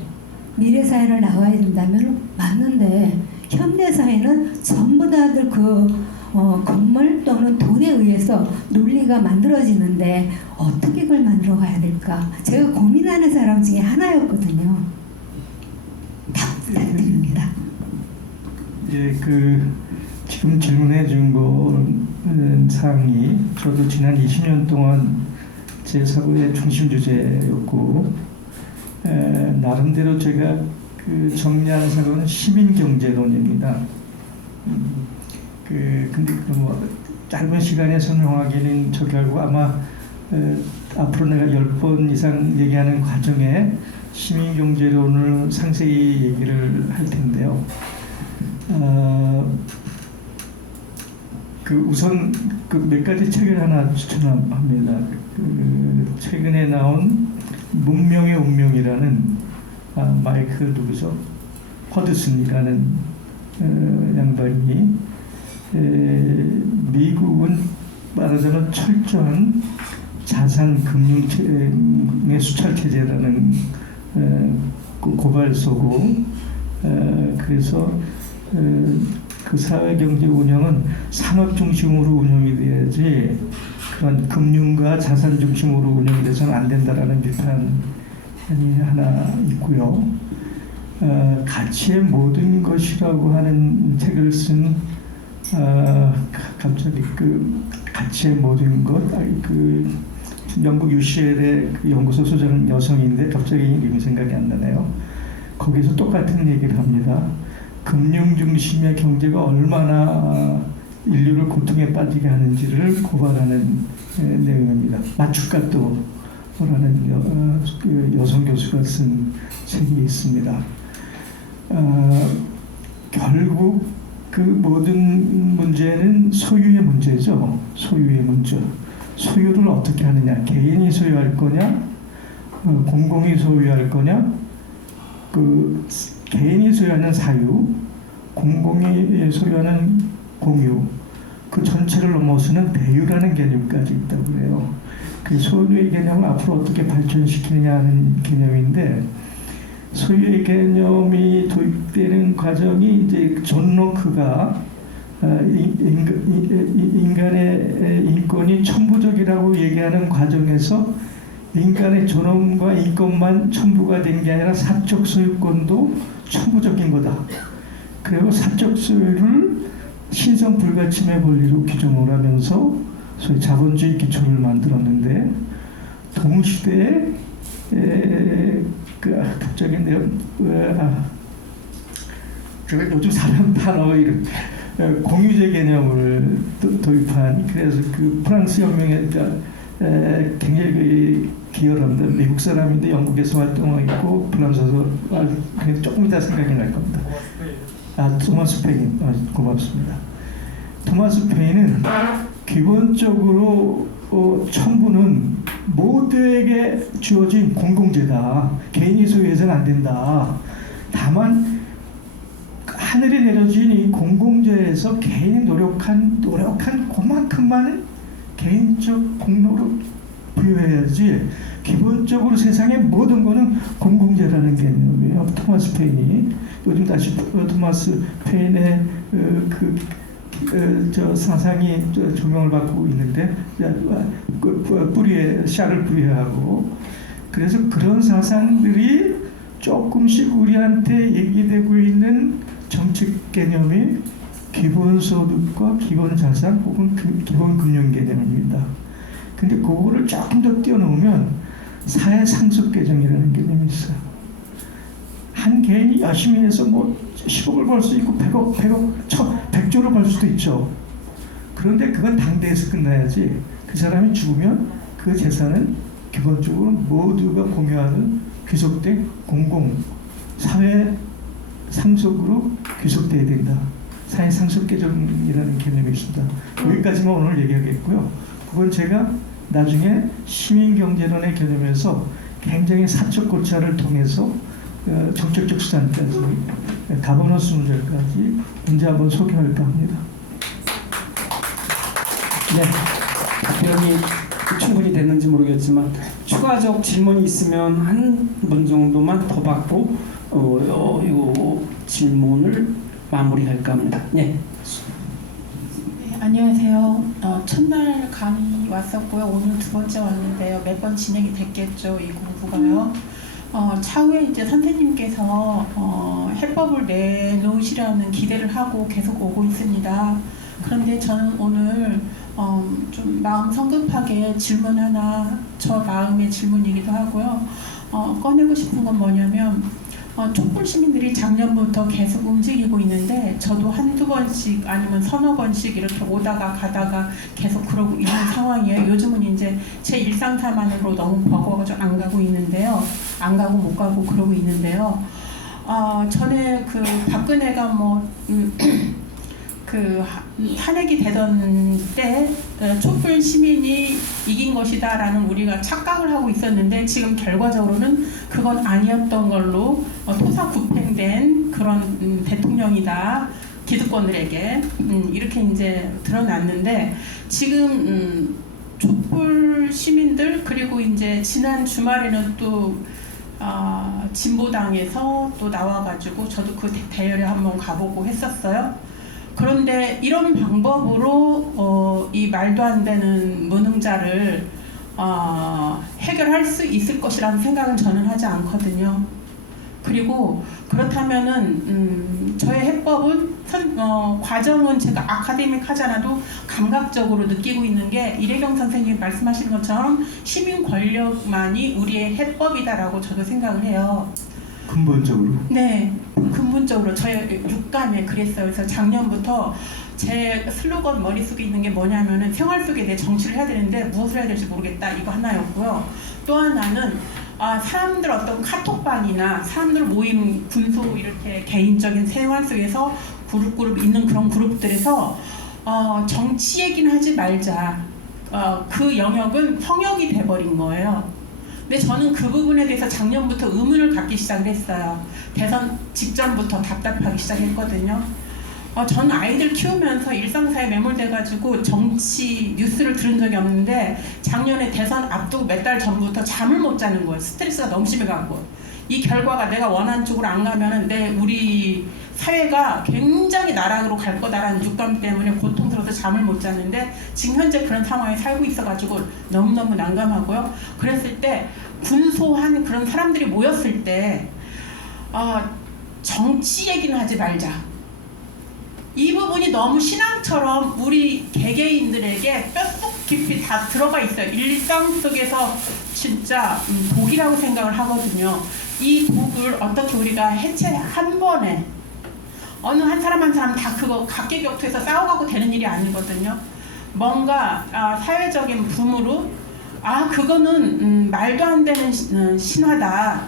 미래사회를 나가야 된다면 맞는데, 현대사회는 전부 다들 건물 또는 돈에 의해서 논리가 만들어지는데 어떻게 그걸 만들어 가야 될까? 제가 고민하는 사람 중에 하나였거든요. 부탁드립니다. 지금 질문해 준 사항이 저도 지난 20년 동안 제 사고의 중심 주제였고, 나름대로 제가 정리한 사고는 시민경제론입니다. 근데 짧은 시간에 설명하기는 저기하고 아마 앞으로 내가 10번 이상 얘기하는 과정에 시민경제론을 상세히 얘기를 할 텐데요. 우선 몇 가지 책을 하나 추천합니다. 최근에 나온 문명의 운명이라는 마이클 누구죠? 허드슨이라는 양반이 미국은 말하자면 철저한 자산 금융의 수탈 체제라는 고발소고, 그래서 그 사회 경제 운영은 산업 중심으로 운영이 돼야지 그런 금융과 자산 중심으로 운영이 돼서는 안 된다라는 비판이 하나 있고요. 가치의 모든 것이라고 하는 책을 쓴 갑자기 그 가치의 모든 것, 그 영국 UCL의 그 연구소 소장 여성인데 갑자기 이름이 생각이 안 나네요. 거기서 똑같은 얘기를 합니다. 금융 중심의 경제가 얼마나 인류를 고통에 빠지게 하는지를 고발하는 내용입니다. 마추카토라는 여성 교수가 쓴 책이 있습니다. 결국 그 모든 문제는 소유의 문제죠. 소유의 문제. 소유를 어떻게 하느냐. 개인이 소유할 거냐, 공공이 소유할 거냐. 그 개인이 소유하는 사유, 공공이 소유하는 공유, 그 전체를 넘어서는 배유라는 개념까지 있다고 그래요. 그 소유의 개념을 앞으로 어떻게 발전시키느냐 하는 개념인데, 소유의 개념이 도입되는 과정이 이제 존 로크가 인간의 인권이 천부적이라고 얘기하는 과정에서 인간의 존엄과 인권만 천부가 된 게 아니라 사적 소유권도 천부적인 거다. 그리고 사적 소유를 신성 불가침의 권리로 규정을 하면서 소위 자본주의 기초를 만들었는데, 동시대에 갑자기 제가 요즘 사람 단어 이름 공유제 개념을 도입한, 그래서 그 프랑스 혁명에 굉장히 기여합니다. 미국 사람인데 영국에서 활동하고 프랑스에서 조금 이따 생각이 날 겁니다. 토마스 페인, 고맙습니다. 토마스 페인은 기본적으로 천부는 모두에게 주어진 공공재다. 개인이 소유해서는 안 된다. 다만 하늘에 내려진 이 공공재에서 개인이 노력한 그만큼만은 개인적 공로로 부여해야지, 기본적으로 세상의 모든 거는 공공재라는 개념이에요. 토마스 페인이 요즘 다시 토마스 페인의 저 사상이 조명을 받고 있는데, 뿌리에 샤를 뿌리하고, 그래서 그런 사상들이 조금씩 우리한테 얘기되고 있는 정책 개념이 기본소득과 기본자산 혹은 기본금융 개념입니다. 근데 그거를 조금 더 뛰어넘으면 사회상속개정이라는 개념이 있어요. 한 개인이 열심히 해서 뭐 10억을 벌 수 있고 100조를 벌 수도 있죠. 그런데 그건 당대에서 끝나야지, 그 사람이 죽으면 그 재산은 기본적으로 모두가 공유하는 귀속된 공공 사회 상속으로 귀속돼야 된다. 사회 상속 개정이라는 개념이 있습니다. 여기까지만 오늘 얘기하겠고요. 그건 제가 나중에 시민경제론의 개념에서 굉장히 사적 고찰을 통해서 정책적 수단까지, 가버넌스 문제까지 언제 한번 소개할까 합니다. 네, 답변이 충분히 됐는지 모르겠지만 추가적 질문이 있으면 한 번 정도만 더 받고 이 질문을 마무리할까 합니다. 네. 네, 안녕하세요. 첫날 강의 왔었고요. 오늘 두 번째 왔는데요. 몇 번 진행이 됐겠죠, 이 공부가요. 차후에 이제 선생님께서 해법을 내놓으시라는 기대를 하고 계속 오고 있습니다. 그런데 저는 오늘 좀 마음 성급하게 질문 하나, 저 마음의 질문이기도 하고요. 꺼내고 싶은 건 뭐냐면, 촛불 시민들이 작년부터 계속 움직이고 있는데, 저도 한두 번씩 아니면 서너 번씩 이렇게 오다가 가다가 계속 그러고 있는 상황이에요. 요즘은 이제 제 일상생활만으로 너무 버거워서 안 가고 있는데요. 안 가고 못 가고 그러고 있는데요. 전에 그 박근혜가 탄핵이 되던 때 촛불 시민이 이긴 것이다라는 우리가 착각을 하고 있었는데 지금 결과적으로는 그건 아니었던 걸로 토사구팽된 그런 대통령이다. 기득권들에게 이렇게 이제 드러났는데 지금 촛불 시민들 그리고 이제 지난 주말에는 또 진보당에서 또 나와가지고 저도 그 대열에 한번 가보고 했었어요. 그런데 이런 방법으로 이 말도 안 되는 무능자를 해결할 수 있을 것이라는 생각은 저는 하지 않거든요. 그리고 그렇다면은 저의 해법은 과정은 제가 아카데믹하지 않아도 감각적으로 느끼고 있는 게 이래경 선생님이 말씀하신 것처럼 시민 권력만이 우리의 해법이다라고 저도 생각을 해요. 근본적으로. 네, 근본적으로 저희 육감에 그랬어요. 그래서 작년부터 제 슬로건 머릿속에 있는 게 뭐냐면은 생활 속에 내 정치를 해야 되는데 무엇을 해야 될지 모르겠다. 이거 하나였고요. 또 하나는 사람들 어떤 카톡방이나 사람들 모임 군소 이렇게 개인적인 생활 속에서 그룹 있는 그런 그룹들에서 정치 얘기는 하지 말자. 그 영역은 성역이 돼버린 거예요. 근데 저는 그 부분에 대해서 작년부터 의문을 갖기 시작을 했어요. 대선 직전부터 답답하기 시작했거든요. 저는 아이들 키우면서 일상사에 매몰돼가지고 정치 뉴스를 들은 적이 없는데 작년에 대선 앞두고 몇 달 전부터 잠을 못 자는 거예요. 스트레스가 너무 심해갖고 이 결과가 내가 원하는 쪽으로 안 가면은 우리 사회가 굉장히 나락으로 갈 거다라는 육감 때문에 고통스러워서 잠을 못 잤는데 지금 현재 그런 상황에 살고 있어가지고 너무너무 난감하고요. 그랬을 때 군소한 그런 사람들이 모였을 때 정치 얘기는 하지 말자. 이 부분이 너무 신앙처럼 우리 개개인들에게 뼛속 깊이 다 들어가 있어요. 일상 속에서 진짜 독이라고 생각을 하거든요. 이 독을 어떻게 우리가 한 번에 어느 한 사람 한 사람 다 그거 각계격투해서 싸워가고 되는 일이 아니거든요. 뭔가 사회적인 붐으로 그거는 말도 안 되는 신화다.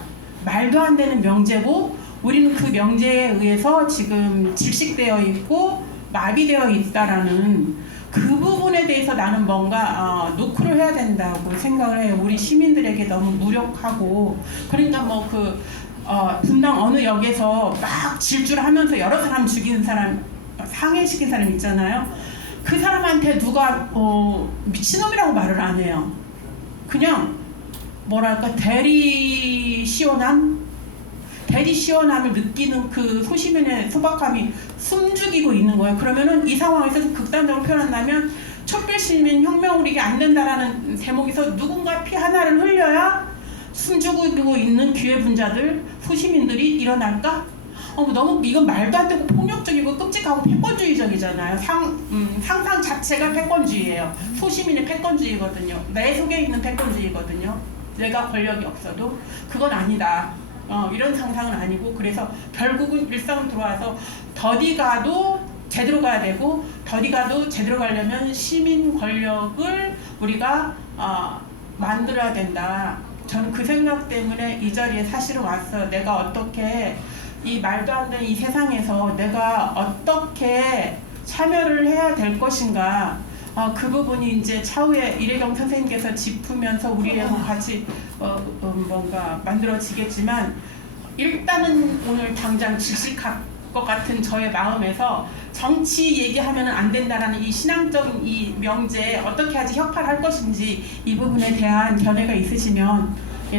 말도 안 되는 명제고 우리는 그 명제에 의해서 지금 질식되어 있고 마비되어 있다라는 그 부분에 대해서 나는 뭔가 노크를 해야 된다고 생각을 해요. 우리 시민들에게 너무 무력하고 그러니까 분당 어느 역에서 막 질주를 하면서 여러 사람 죽이는 사람 상해시킨 사람 있잖아요. 그 사람한테 누가 미친놈이라고 말을 안 해요. 그냥 뭐랄까 대리 시원함을 느끼는 그 소시민의 소박함이 숨죽이고 있는 거예요. 그러면은 이 상황에서 극단적으로 표현한다면 촛불 시민 혁명으로 이게 안 된다라는 대목에서 누군가 피 하나를 흘려야 숨죽이고 있는 기회분자들, 소시민들이 일어날까? 너무 이건 말도 안 되고 폭력적이고 끔찍하고 패권주의적이잖아요. 상상 자체가 패권주의예요. 소시민의 패권주의거든요. 내 속에 있는 패권주의거든요. 내가 권력이 없어도 그건 아니다. 이런 상상은 아니고 그래서 결국은 일상 들어와서 더디 가도 제대로 가야 되고 더디 가도 제대로 가려면 시민 권력을 우리가 만들어야 된다. 저는 그 생각 때문에 이 자리에 사실은 왔어요. 내가 어떻게 이 말도 안 되는 이 세상에서 내가 어떻게 참여를 해야 될 것인가. 그 부분이 이제 차후에 이래경 선생님께서 짚으면서 우리하고 같이 뭔가 만들어지겠지만 일단은 오늘 당장 질식할 것 같은 저의 마음에서 정치 얘기하면 안 된다라는 이 신앙적인 이 명제에 어떻게 하지 혁파할 것인지 이 부분에 대한 견해가 있으시면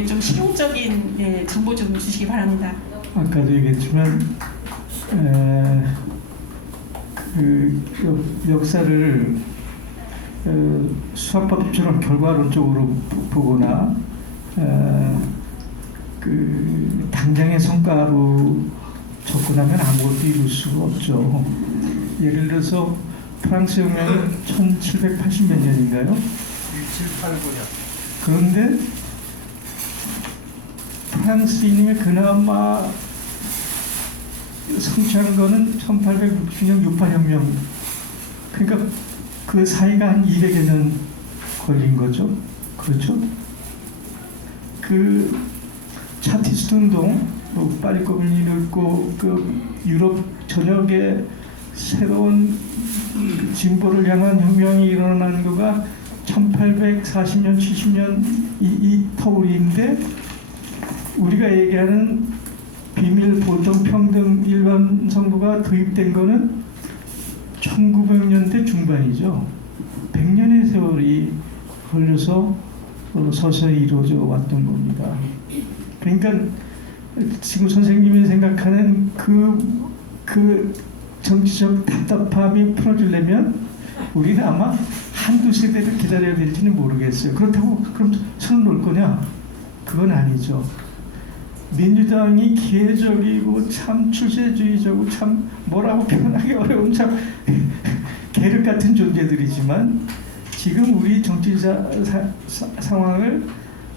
좀 실용적인 정보 좀 주시기 바랍니다. 아까도 얘기했지만 그 역사를 수학법처럼 결과론적으로 보거나 그 당장의 성과로 접근하면 아무것도 이룰 수가 없죠. 예를 들어서 프랑스 혁명은 1780몇 년인가요? 1789년. 그런데 프랑스인이 그나마 성취한 거는 1860년 68혁명. 그러니까 그 사이가 한 200여 년 걸린 거죠. 그렇죠? 그 차티스트 운동, 파리 거뮌이 있고 그 유럽 전역에 새로운 진보를 향한 혁명이 일어난 거가 1840년, 70년 이 터울인데 우리가 얘기하는 비밀, 보통, 평등, 일반 선거가 도입된 거는 1900년대 중반이죠. 100년의 세월이 걸려서 서서히 이루어져 왔던 겁니다. 그러니까 지금 선생님이 생각하는 그 정치적 답답함이 풀어지려면 우리는 아마 한두 세대를 기다려야 될지는 모르겠어요. 그렇다고 그럼 손을 놓을 거냐? 그건 아니죠. 민주당이 기회적이고 참 출세주의적이고 참 뭐라고 표현하기 어려운 참 계륵 같은 존재들이지만 지금 우리 정치 상황을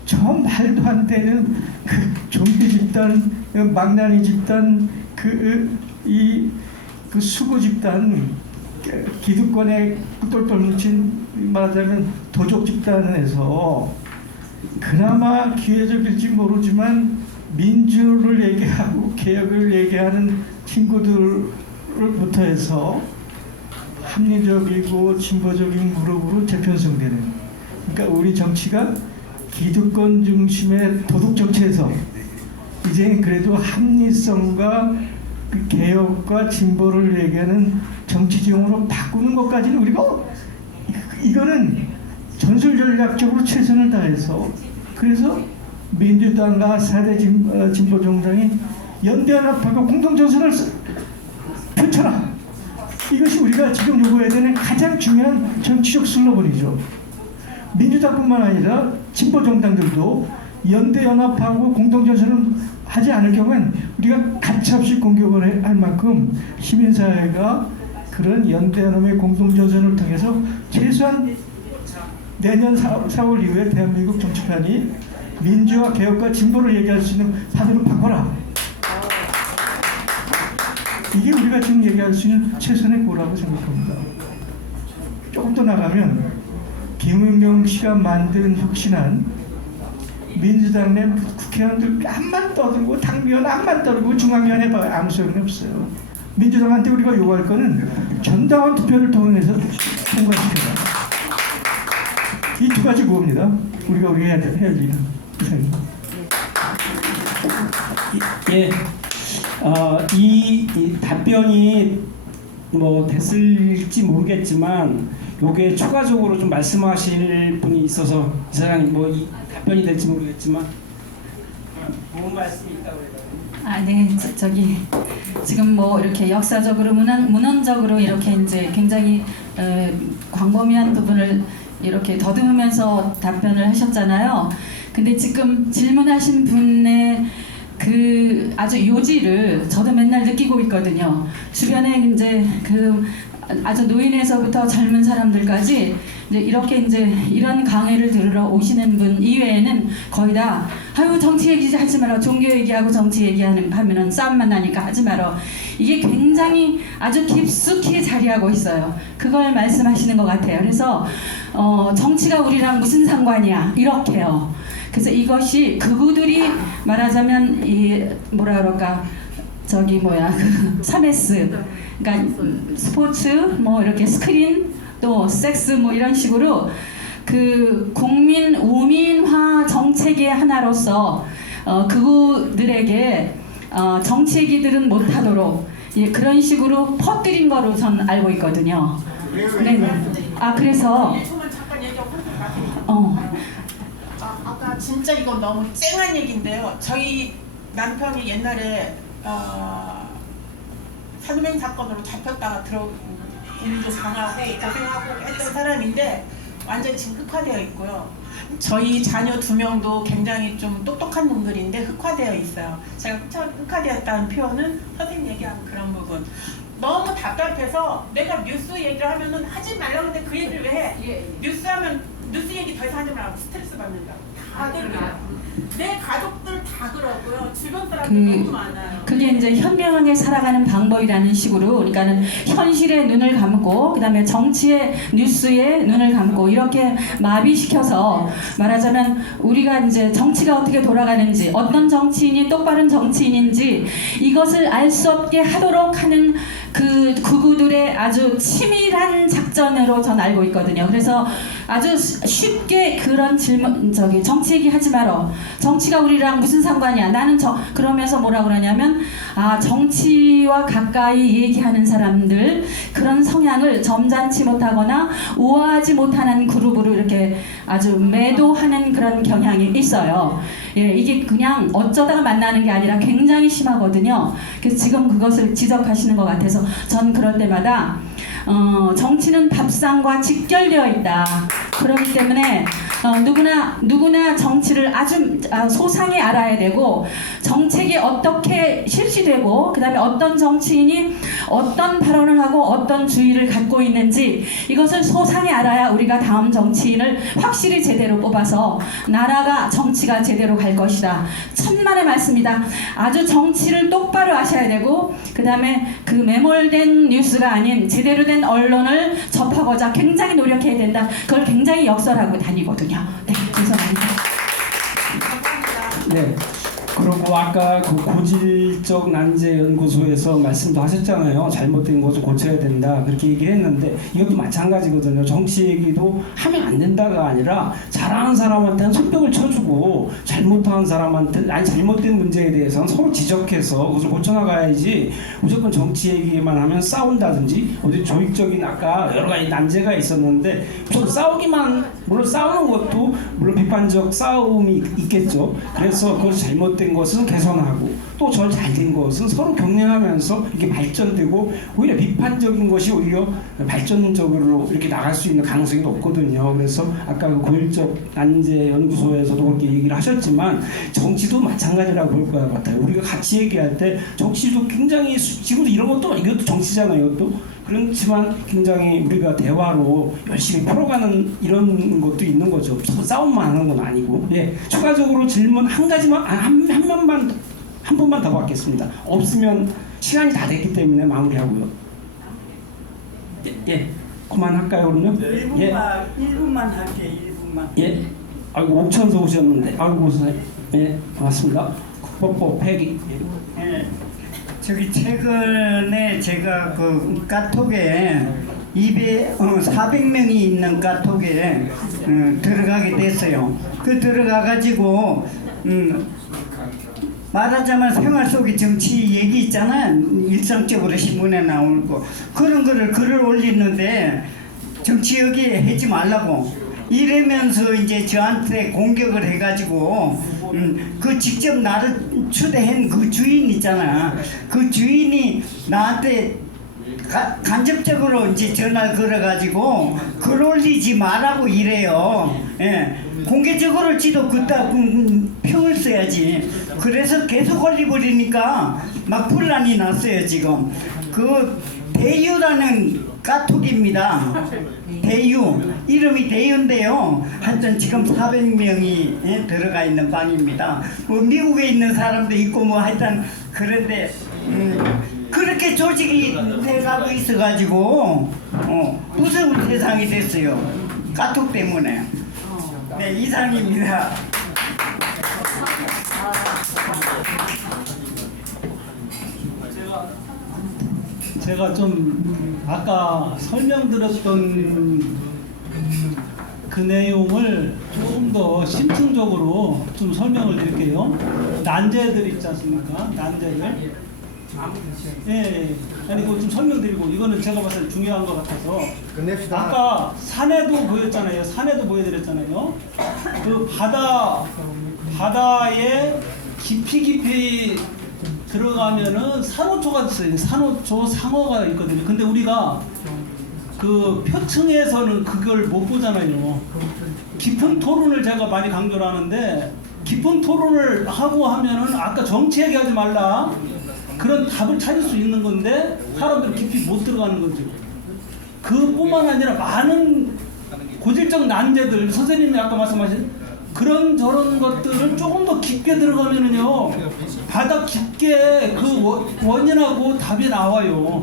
저 말도 안 되는 그 좀비 집단, 망나니 집단, 그 수구 집단, 기득권에 똘똘 뭉친 말하자면 도적 집단에서 그나마 기회적일지 모르지만 민주를 얘기하고 개혁을 얘기하는 친구들부터 해서 합리적이고 진보적인 그룹으로 재편성되는, 그러니까 우리 정치가 기득권 중심의 도덕 정치에서 이제 그래도 합리성과 그 개혁과 진보를 얘기하는 정치 지형으로 바꾸는 것까지는 우리가 이거는 전술전략적으로 최선을 다해서, 그래서 민주당과 4대 진보정당이 연대연합하고 공동전선을 펼쳐라. 이것이 우리가 지금 요구해야 되는 가장 중요한 정치적 슬로건이죠. 민주당뿐만 아니라 진보정당들도 연대연합하고 공동전선을 하지 않을 경우엔 우리가 가차없이 공격을 할 만큼 시민사회가 그런 연대연합의 공동전선을 통해서 최소한 내년 4월 이후에 대한민국 정치판이 민주화, 개혁과 진보를 얘기할 수 있는 판으로 바꿔라. 이게 우리가 지금 얘기할 수 있는 최선의 고라고 생각합니다. 조금 더 나가면 김은경 씨가 만든 혁신안, 민주당 내 국회의원들 암만 떠들고 당위원 암만 떠들고 중앙위원 해봐야 아무 소용이 없어요. 민주당한테 우리가 요구할 거는 전당원 투표를 통해서 통과시켜라. 이 두 가지 구호입니다. 우리가 해야 할 일은. 예, 이 답변이 뭐 됐을지 모르겠지만 요게 추가적으로 좀 말씀하실 분이 있어서 이사장님 뭐 이 답변이 될지 모르겠지만 좋은 말씀이 있다고 해요. 네, 저기 지금 뭐 이렇게 역사적으로 문헌적으로 이렇게 이제 굉장히 광범위한 부분을 이렇게 더듬으면서 답변을 하셨잖아요. 근데 지금 질문하신 분의 그 아주 요지를 저도 맨날 느끼고 있거든요. 주변에 이제 그 아주 노인에서부터 젊은 사람들까지 이제 이렇게 이제 이런 강의를 들으러 오시는 분 이외에는 거의 다 아유 정치 얘기 하지 마라, 종교 얘기하고 정치 얘기하면은 싸움만 나니까 하지 마라. 이게 굉장히 아주 깊숙이 자리하고 있어요. 그걸 말씀하시는 것 같아요. 그래서 정치가 우리랑 무슨 상관이야 이렇게요. 그래서 이것이 그구들이 말하자면 이 뭐라 그럴까 저기 뭐야 그 3S 그러니까 스포츠 뭐 이렇게 스크린 또 섹스 뭐 이런 식으로 그 국민 우민화 정책의 하나로서 그구들에게 정치 얘기들은 못하도록 그런 식으로 퍼뜨린 거로 전 알고 있거든요. 네. 그래서 잠깐 얘기하고 아까 진짜 이거 너무 쨍한 얘기인데요. 저희 남편이 옛날에 산후맹 사건으로 잡혔다가 운도 당하고 고생하고 했던 사람인데 완전히 지금 흑화되어 있고요. 저희 자녀 2명도 굉장히 좀 똑똑한 놈들인데 흑화되어 있어요. 제가 흑화되었다는 표현은 선생님 얘기한 그런 부분. 너무 답답해서 내가 뉴스 얘기를 하면은 하지 말라고 하는데 그 얘기를 왜 해? 뉴스 하면 뉴스 얘기 더 이상 하지 말라고 스트레스 받는다고. 다들 그래요. 내 가족들 다 그러고요. 주변 사람들 너무 많아요. 그게 이제 현명하게 살아가는 방법이라는 식으로, 그러니까는 현실에 눈을 감고, 그다음에 정치의 뉴스에 눈을 감고 이렇게 마비시켜서 말하자면 우리가 이제 정치가 어떻게 돌아가는지, 어떤 정치인이 똑바른 정치인인지 이것을 알 수 없게 하도록 하는 그 구구들의 아주 치밀한 작전으로 전 알고 있거든요. 그래서 아주 쉽게 그런 질문, 정치 얘기하지 말어. 정치가 우리랑 무슨 상관이야? 나는 그러면서 뭐라 그러냐면, 정치와 가까이 얘기하는 사람들, 그런 성향을 점잖지 못하거나 우아하지 못하는 그룹으로 이렇게 아주 매도하는 그런 경향이 있어요. 예, 이게 그냥 어쩌다가 만나는 게 아니라 굉장히 심하거든요. 그래서 지금 그것을 지적하시는 것 같아서 전 그럴 때마다 정치는 밥상과 직결되어 있다. 그렇기 때문에 누구나 정치를 아주 소상히 알아야 되고, 정책이 어떻게 실시되고, 그 다음에 어떤 정치인이 어떤 발언을 하고 어떤 주의를 갖고 있는지, 이것을 소상히 알아야 우리가 다음 정치인을 확실히 제대로 뽑아서 나라가, 정치가 제대로 갈 것이다. 천만의 말씀이다. 아주 정치를 똑바로 하셔야 되고, 그 다음에 그 매몰된 뉴스가 아닌 제대로 된 언론을 접하고자 굉장히 노력해야 된다. 그걸 굉장히 역설하고 다니거든요. 네, 죄송합니다. 네. 그리고 아까 그 고질적 난제 연구소에서 말씀도 하셨잖아요. 잘못된 것을 고쳐야 된다 그렇게 얘기를 했는데, 이것도 마찬가지거든요. 정치 얘기도 하면 안 된다가 아니라 잘하는 사람한테는 손뼉을 쳐주고, 잘못한 사람한테 잘못된 문제에 대해서는 서로 지적해서 그것을 고쳐나가야지, 무조건 정치 얘기만 하면 싸운다든지, 어디 조직적인 아까 여러 가지 난제가 있었는데 좀 싸우기만, 물론 싸우는 것도 물론 비판적 싸움이 있겠죠. 그래서 그것이 잘못된 것은 개선하고, 또 저 잘된 것은 서로 격려하면서 이렇게 발전되고, 오히려 비판적인 것이 오히려 발전적으로 이렇게 나갈 수 있는 가능성이 높거든요. 그래서 아까 그 고질적 난제 연구소에서도 그렇게 얘기를 하셨지만, 정치도 마찬가지라고 볼 것 같아요. 우리가 같이 얘기할 때 정치도 굉장히 지금도 이런 것도, 이것도 정치잖아요. 이것도. 그렇지만 굉장히 우리가 대화로 열심히 풀어가는 이런 것도 있는 거죠. 싸움만 하는 건 아니고. 예, 추가적으로 질문 한 가지만, 한 번만 더 받겠습니다. 없으면 시간이 다 됐기 때문에 마무리하고요. 예, 그만할까요 그러면? 1분만 할게. 1분만. 예, 아이고 옥천서 오셨는데, 아이고 선생님. 예, 반갑습니다. 국법법 폐기. 예. 저기 최근에 제가 그 카톡에 400명이 있는 카톡에 들어가게 됐어요. 그 들어가가지고 말하자면 생활 속의 정치 얘기 있잖아. 일상적으로 신문에 나올 거. 그런 거를 글을 올리는데 정치 얘기 하지 말라고. 이러면서 이제 저한테 공격을 해가지고 그 직접 나를 초대한 그 주인 있잖아. 그 주인이 나한테 간접적으로 이제 전화를 걸어가지고 글 올리지 말라고 이래요. 예. 공개적으로 지도 그따 평을 써야지. 그래서 계속 올려버리니까 막 분란이 났어요 지금. 그 대유라는 카톡입니다. 대유. 이름이 대유인데요. 하여튼 지금 400명이 들어가 있는 방입니다. 뭐 미국에 있는 사람도 있고 뭐 하여튼 그런데 그렇게 조직이 돼가고 있어가지고 무서운 세상이 됐어요. 카톡 때문에. 네, 이상입니다. 제가 좀 아까 설명드렸던 그 내용을 조금 더 심층적으로 좀 설명을 드릴게요. 난제들 있지 않습니까? 난제들. 예. 아니 이거 좀 설명드리고, 이거는 제가 봤을 때 중요한 것 같아서. 아까 산에도 보였잖아요. 산에도 보여드렸잖아요. 그 바다에 깊이 들어가면은 산호초가 있어요. 산호초, 상어가 있거든요. 근데 우리가 그 표층에서는 그걸 못 보잖아요. 깊은 토론을 제가 많이 강조를 하는데, 깊은 토론을 하고 하면은 아까 정치 얘기하지 말라, 그런 답을 찾을 수 있는 건데 사람들은 깊이 못 들어가는 거죠. 그뿐만 아니라 많은 고질적 난제들, 선생님이 아까 말씀하신 그런 저런 것들을 조금 더 깊게 들어가면은요, 바닥 깊게 그 원인하고 답이 나와요.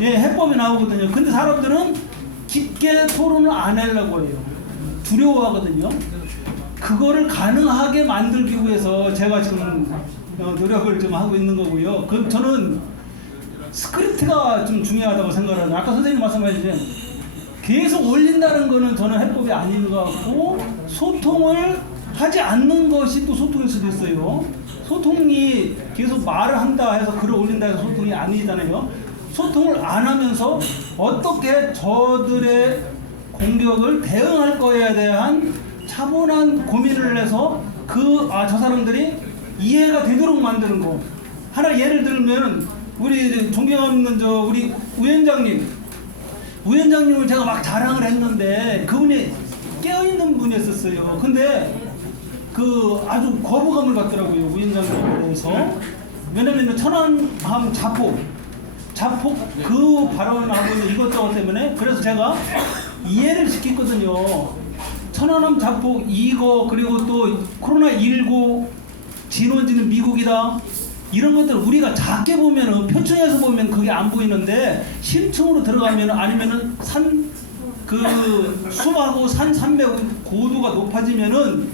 예, 해법이 나오거든요. 근데 사람들은 깊게 토론을 안 하려고 해요. 두려워하거든요. 그거를 가능하게 만들기 위해서 제가 지금 노력을 좀 하고 있는 거고요. 그럼 저는 스크립트가 좀 중요하다고 생각하는. 아까 선생님 말씀하신 계속 올린다는 거는 저는 해법이 아닌 것 같고, 소통을 하지 않는 것이 또 소통일 수도 있어요. 소통이 계속 말을 한다 해서 글을 올린다 해서 소통이 아니잖아요. 소통을 안 하면서 어떻게 저들의 공격을 대응할 거에 대한 차분한 고민을 해서 저 사람들이 이해가 되도록 만드는 거. 하나 예를 들면 우리 존경하는 우리 우위원장님을 제가 막 자랑을 했는데 그분이 깨어있는 분이었어요. 근데 아주 거부감을 갖더라고요, 우위원장님에 대해서. 왜냐면 천안함 자폭 그 발언을 하고 있는 이것저것 때문에. 그래서 제가 이해를 시켰거든요. 천안함 자폭 이거, 그리고 또 코로나19 진원지는 미국이다, 이런 것들 우리가 작게 보면은 표층에서 보면 그게 안 보이는데 심층으로 들어가면, 아니면은 숲하고 산 산맥 고도가 높아지면은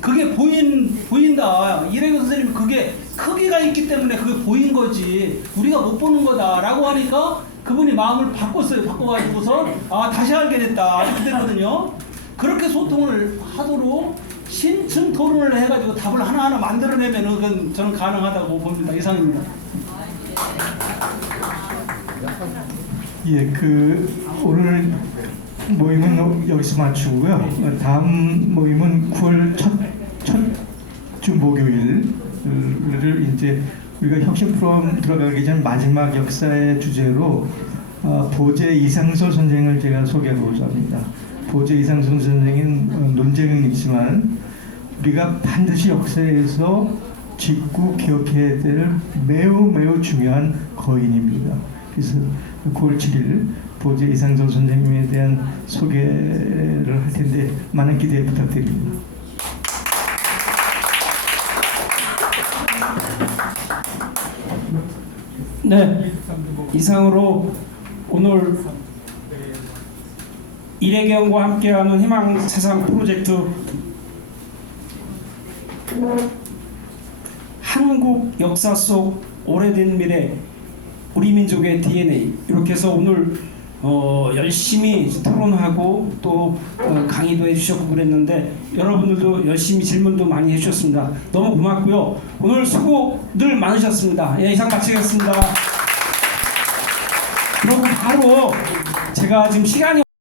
그게 보인다. 이래근 선생님이 그게 크기가 있기 때문에 그게 보인 거지 우리가 못 보는 거다라고 하니까 그분이 마음을 바꿨어요. 바꿔가지고서 다시 알게 됐다, 이렇게 됐거든요. 그렇게 소통을 하도록 심층 토론을 해가지고 답을 하나하나 만들어내면은 그건 저는 가능하다고 봅니다. 이상입니다. 예, 오늘 모임은 여기서 마치고요. 다음 모임은 9월 첫 주 목요일을 이제 우리가 혁신 프로그램 들어가기 전 마지막 역사의 주제로 보제 이상솔 선생을 제가 소개하고자 합니다. 보제 이상솔 선생은 논쟁은 있지만 우리가 반드시 역사에서 짚고 기억해야 될 매우 중요한 거인입니다. 그래서 9월 7일 보제 이상솔 선생님에 대한 소개를 할 텐데 많은 기대 부탁드립니다. 네, 이상으로 오늘 이래경과 함께하는 희망 세상 프로젝트 한국 역사 속 오래된 미래 우리 민족의 DNA, 이렇게 해서 오늘 열심히 토론하고 또 강의도 해주셨고 그랬는데 여러분들도 열심히 질문도 많이 해주셨습니다. 너무 고맙고요. 오늘 수고들 많으셨습니다. 예, 이상 마치겠습니다. 그럼 바로 제가 지금 시간이